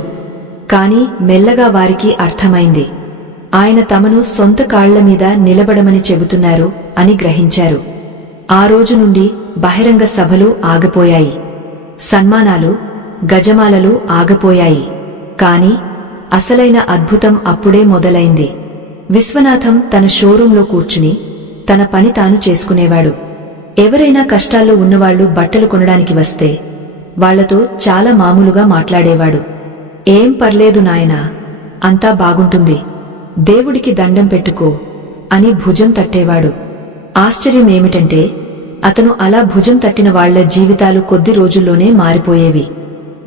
కాని మెల్లగా వారికి అర్థమైంది. ఆయన తమను సొంత కాళ్ల మీద నిలబడమని చెబుతున్నారు అని గ్రహించారు. ఆ రోజు నుండి బహిరంగ సభలు ఆగిపోయాయి. సన్మానాలు, గజమాలలు ఆగిపోయాయి. కాని అసలైన అద్భుతం అప్పుడే మొదలైంది. విశ్వనాథం తన షోరూంలో కూర్చుని తన పని తాను చేసుకునేవాడు. ఎవరైనా కష్టాల్లో ఉన్నవాళ్లు బట్టలు కొనడానికి వస్తే వాళ్లతో చాలా మామూలుగా మాట్లాడేవాడు. ఏం పర్లేదు నాయనా, అంతా బాగుంటుంది, దేవుడికి దండం పెట్టుకో అని భుజం తట్టేవాడు. ఆశ్చర్యమేమిటంటే అతను అలా భుజం తట్టిన వాళ్ల జీవితాలు కొద్ది రోజుల్లోనే మారిపోయేవి.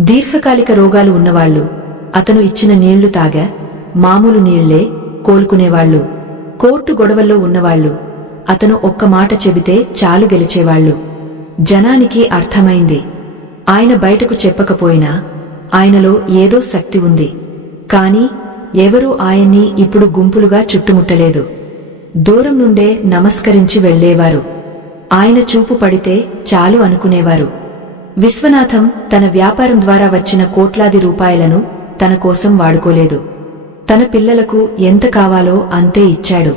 దీర్ఘకాలిక రోగాలు ఉన్నవాళ్లు అతను ఇచ్చిన నీళ్లు తాగా మామూలు నీళ్లే కోలుకునేవాళ్లు. కోర్టు గొడవల్లో ఉన్నవాళ్లు అతను ఒక్క మాట చెబితే చాలు గెలిచేవాళ్లు. జనానికి అర్థమైంది, ఆయన బయటకు చెప్పకపోయినా ఆయనలో ఏదో శక్తి ఉంది. కాని ఎవరూ ఆయన్ని ఇప్పుడు గుంపులుగా చుట్టుముట్టలేదు. దూరం నుండే నమస్కరించి వెళ్లేవారు. ఆయన చూపు పడితే చాలు అనుకునేవారు. విశ్వనాథం తన వ్యాపారం ద్వారా వచ్చిన కోట్లాది రూపాయలను తన కోసం వాడుకోలేదు. తన పిల్లలకు ఎంత కావాలో అంతే ఇచ్చాడు.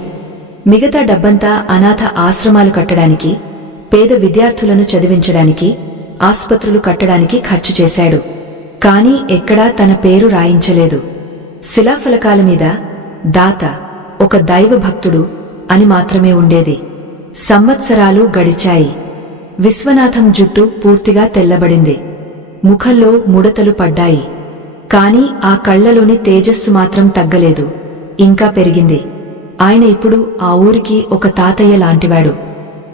మిగతా డబ్బంతా అనాథ ఆశ్రమాలు కట్టడానికి, పేద విద్యార్థులను చదివించడానికి, ఆస్పత్రులు కట్టడానికి ఖర్చు చేశాడు. కాని ఎక్కడా తన పేరు రాయించలేదు. శిలాఫలకాల మీద దాత, ఒక దైవభక్తుడు అని మాత్రమే ఉండేది. సంవత్సరాలు గడిచాయి. విశ్వనాథం జుట్టు పూర్తిగా తెల్లబడింది. ముఖంలో ముడతలు పడ్డాయి. కాని ఆ కళ్లలోని తేజస్సు మాత్రం తగ్గలేదు, ఇంకా పెరిగింది. ఆయన ఇప్పుడు ఆ ఊరికి ఒక తాతయ్య లాంటివాడు.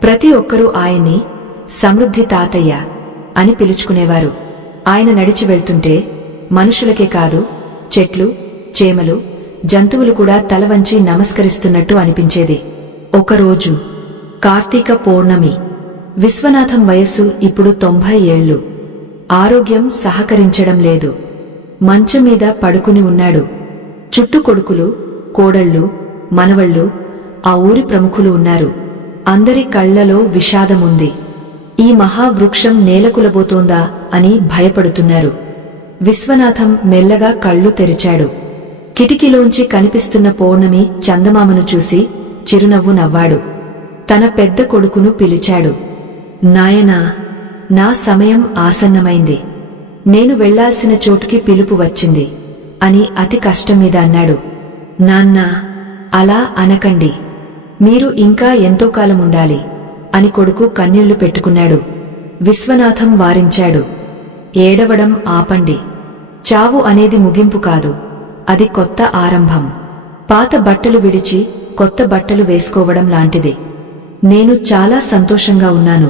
ప్రతి ఒక్కరూ ఆయన్ని సమృద్ధి తాతయ్య అని పిలుచుకునేవారు. ఆయన నడిచి వెళ్తుంటే మనుషులకే కాదు, చెట్లు, చేమలు, జంతువులు కూడా తల వంచి నమస్కరిస్తున్నట్టు అనిపించేది. ఒకరోజు కార్తీక పౌర్ణమి. విశ్వనాథం వయస్సు ఇప్పుడు 90 ఏళ్లు. ఆరోగ్యం సహకరించడం లేదు. మంచం మీద పడుకుని ఉన్నాడు. చుట్టూ కొడుకులు, కోడళ్ళు, మనవళ్ళు, ఆ ఊరి ప్రముఖులు ఉన్నారు. అందరి కళ్లలో విషాదముంది. ఈ మహావృక్షం నేలకులబోతోందా అని భయపడుతున్నారు. విశ్వనాథం మెల్లగా కళ్ళు తెరిచాడు. కిటికీలోంచి కనిపిస్తున్న పౌర్ణమి చందమామను చూసి చిరునవ్వు నవ్వాడు. తన పెద్ద కొడుకును పిలిచాడు. నాయనా, నా సమయం ఆసన్నమైంది. నేను వెళ్లాల్సిన చోటుకి పిలుపు వచ్చింది అని అతి కష్టంమీద అన్నాడు. నాన్నా, అలా అనకండి, మీరు ఇంకా ఎంతో కాలం ఉండాలి అని కొడుకు కన్నీళ్లు పెట్టుకున్నాడు. విశ్వనాథం వారించాడు. ఏడవడం ఆపండి. చావు అనేది ముగింపు కాదు, అది కొత్త ఆరంభం. పాత బట్టలు విడిచి కొత్త బట్టలు వేసుకోవడం లాంటిది. నేను చాలా సంతోషంగా ఉన్నాను.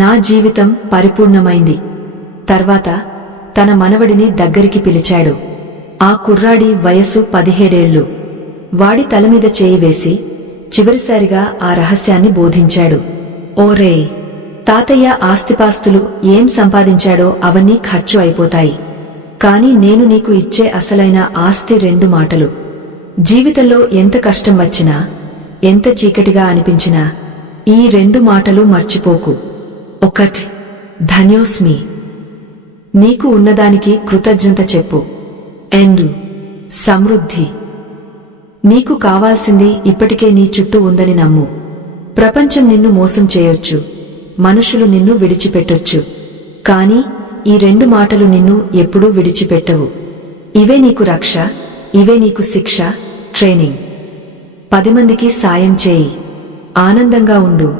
నా జీవితం పరిపూర్ణమైంది. తర్వాత తన మనవడిని దగ్గరికి పిలిచాడు. ఆ కుర్రాడి వయసు 17 ఏళ్లు. వాడి తలమీద చేయి వేసి చివరిసారిగా ఆ రహస్యాన్ని బోధించాడు. ఓరే తాతయ్య, ఆస్తిపాస్తులు ఏం సంపాదించాడో అవన్నీ ఖర్చు అయిపోతాయి. కాని నేను నీకు ఇచ్చే అసలైన ఆస్తి 2 మాటలు. జీవితంలో ఎంత కష్టం వచ్చినా, ఎంత చీకటిగా అనిపించినా ఈ 2 మాటలు మర్చిపోకు. 1 ధన్యోస్మి, నీకు ఉన్నదానికి కృతజ్ఞత చెప్పు. 2 సమృద్ధి, నీకు కావాల్సింది ఇప్పటికే నీ చుట్టూ ఉందని నమ్ము. ప్రపంచం నిన్ను మోసం చేయొచ్చు, మనుషులు నిన్ను విడిచిపెట్టొచ్చు, కాని ఈ 2 మాటలు నిన్ను ఎప్పుడూ విడిచిపెట్టవు. ఇవే నీకు రక్ష, ఇవే నీకు శిక్ష, ట్రైనింగ్. 10 మందికి సాయం చేయి, ఆనందంగా ఉండు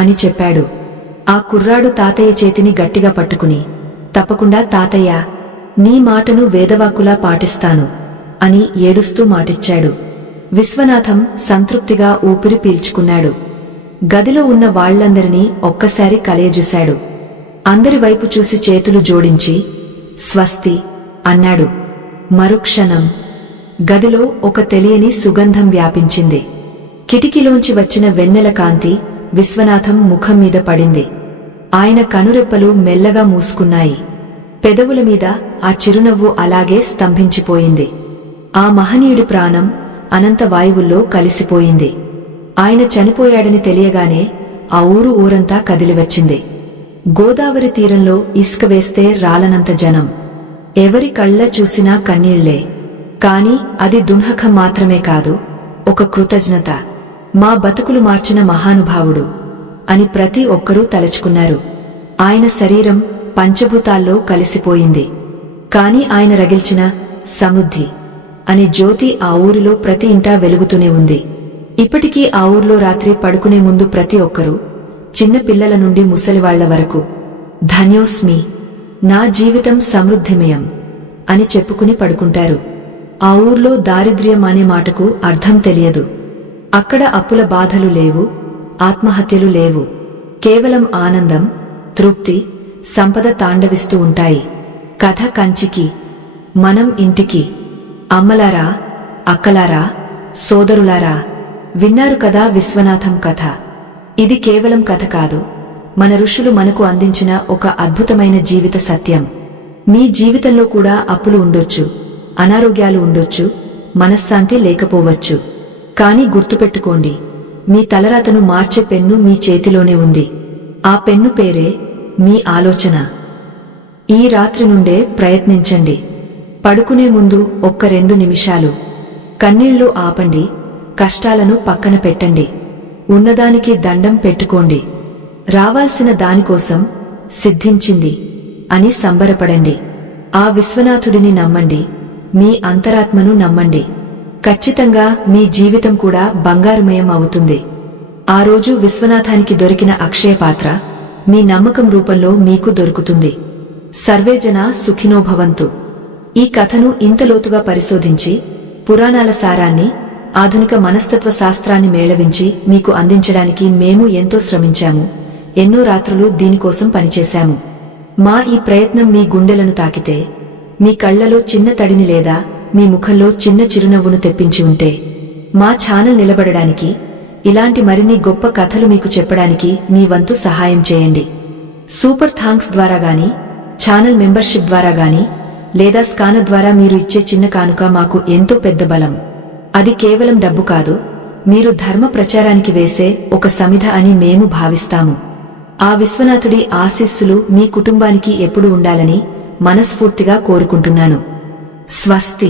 అని చెప్పాడు. ఆ కుర్రాడు తాతయ్య చేతిని గట్టిగా పట్టుకుని, తప్పకుండా తాతయ్య, నీ మాటను వేదవాక్కులా పాటిస్తాను అని ఏడుస్తూ మాటిచ్చాడు. విశ్వనాథం సంతృప్తిగా ఊపిరి పీల్చుకున్నాడు. గదిలో ఉన్న వాళ్లందరినీ ఒక్కసారి కలయజూశాడు. అందరి వైపు చూసి చేతులు జోడించి స్వస్తి అన్నాడు. మరుక్షణం గదిలో ఒక తెలియని సుగంధం వ్యాపించింది. కిటికీలోంచి వచ్చిన వెన్నెల కాంతి విశ్వనాథం ముఖం మీద పడింది. ఆయన కనురెప్పలు మెల్లగా మూసుకున్నాయి. పెదవుల మీద ఆ చిరునవ్వు అలాగే స్తంభించిపోయింది. ఆ మహనీయుడి ప్రాణం అనంత వాయువుల్లో కలిసిపోయింది. ఆయన చనిపోయాడని తెలియగానే ఆ ఊరంతా కదిలివచ్చింది. గోదావరి తీరంలో ఇసుక వేస్తే రాలనంత జనం. ఎవరి కళ్ళ చూసినా కన్నీళ్లే. కాని అది దున్హకం మాత్రమే కాదు, ఒక కృతజ్ఞత. మా బతుకులు మార్చిన మహానుభావుడు అని ప్రతి ఒక్కరూ తలుచుకున్నారు. ఆయన శరీరం పంచభూతాల్లో కలిసిపోయింది. కాని ఆయన రగిల్చిన సమృద్ధి అనే జ్యోతి ఆ ఊరిలో ప్రతి ఇంటా వెలుగుతూనే ఉంది. ఇప్పటికీ ఆ ఊర్లో రాత్రి పడుకునే ముందు ప్రతి ఒక్కరూ, చిన్న పిల్లల నుండి ముసలివాళ్ల వరకు, ధన్యోస్మి, నా జీవితం సమృద్ధిమయం అని చెప్పుకుని పడుకుంటారు. ఆ ఊర్లో దారిద్ర్యం అనే మాటకు అర్థం తెలియదు. అక్కడ అప్పుల బాధలు లేవు, ఆత్మహత్యలు లేవు. కేవలం ఆనందం, తృప్తి, సంపద తాండవిస్తూ ఉంటాయి. కథ కంచికి, మనం ఇంటికి. అమ్మలారా, అక్కలారా, సోదరులారా, విన్నారు కదా విశ్వనాథం కథ. ఇది కేవలం కథ కాదు, మన ఋషులు మనకు అందించిన ఒక అద్భుతమైన జీవిత సత్యం. మీ జీవితంలో కూడా అప్పులు ఉండొచ్చు, అనారోగ్యాలు ఉండొచ్చు, మనశ్శాంతి లేకపోవచ్చు. కాని గుర్తుపెట్టుకోండి, మీ తలరాతను మార్చే పెన్ను మీ చేతిలోనే ఉంది. ఆ పెన్ను పేరే మీ ఆలోచన. ఈ రాత్రి నుండే ప్రయత్నించండి. పడుకునే ముందు ఒక్క 2 నిమిషాలు కన్నీళ్లు ఆపండి, కష్టాలను పక్కన పెట్టండి, ఉన్నదానికి దండం పెట్టుకోండి. రావాల్సిన దానికోసం సిద్ధించింది అని సంబరపడండి. ఆ విశ్వనాథుడిని నమ్మండి, మీ అంతరాత్మను నమ్మండి. ఖచ్చితంగా మీ జీవితం కూడా బంగారుమయం అవుతుంది. ఆ రోజు విశ్వనాథానికి దొరికిన అక్షయ పాత్ర మీ నమ్మకం రూపంలో మీకు దొరుకుతుంది. సర్వేజన సుఖినోభవంతు. ఈ కథను ఇంత లోతుగా పరిశోధించి, పురాణాల సారాన్ని, ఆధునిక మనస్తత్వ శాస్త్రాన్ని మేళవించి మీకు అందించడానికి మేము ఎంతో శ్రమించాము. ఎన్నో రాత్రులు దీనికోసం పనిచేశాము. మా ఈ ప్రయత్నం మీ గుండెలను తాకితే, మీ కళ్లలో చిన్న తడిని లేదా మీ ముఖంలో చిన్న చిరునవ్వును తెప్పించి ఉంటే, మా ఛానల్ నిలబడడానికి, ఇలాంటి మరిన్ని గొప్ప కథలు మీకు చెప్పడానికి మీ వంతు సహాయం చేయండి. సూపర్ థాంక్స్ ద్వారా గాని, ఛానల్ మెంబర్షిప్ ద్వారా గాని, లేదా స్కానర్ ద్వారా మీరు ఇచ్చే చిన్న కానుక మాకు ఎంతో పెద్ద బలం. అది కేవలం డబ్బు కాదు, మీరు ధర్మ ప్రచారానికి వేసే ఒక సమిధ అని మేము భావిస్తాము. ఆ విశ్వనాథుడి ఆశీస్సులు మీ కుటుంబానికి ఎప్పుడూ ఉండాలని మనస్ఫూర్తిగా కోరుకుంటున్నాను. స్వస్తి.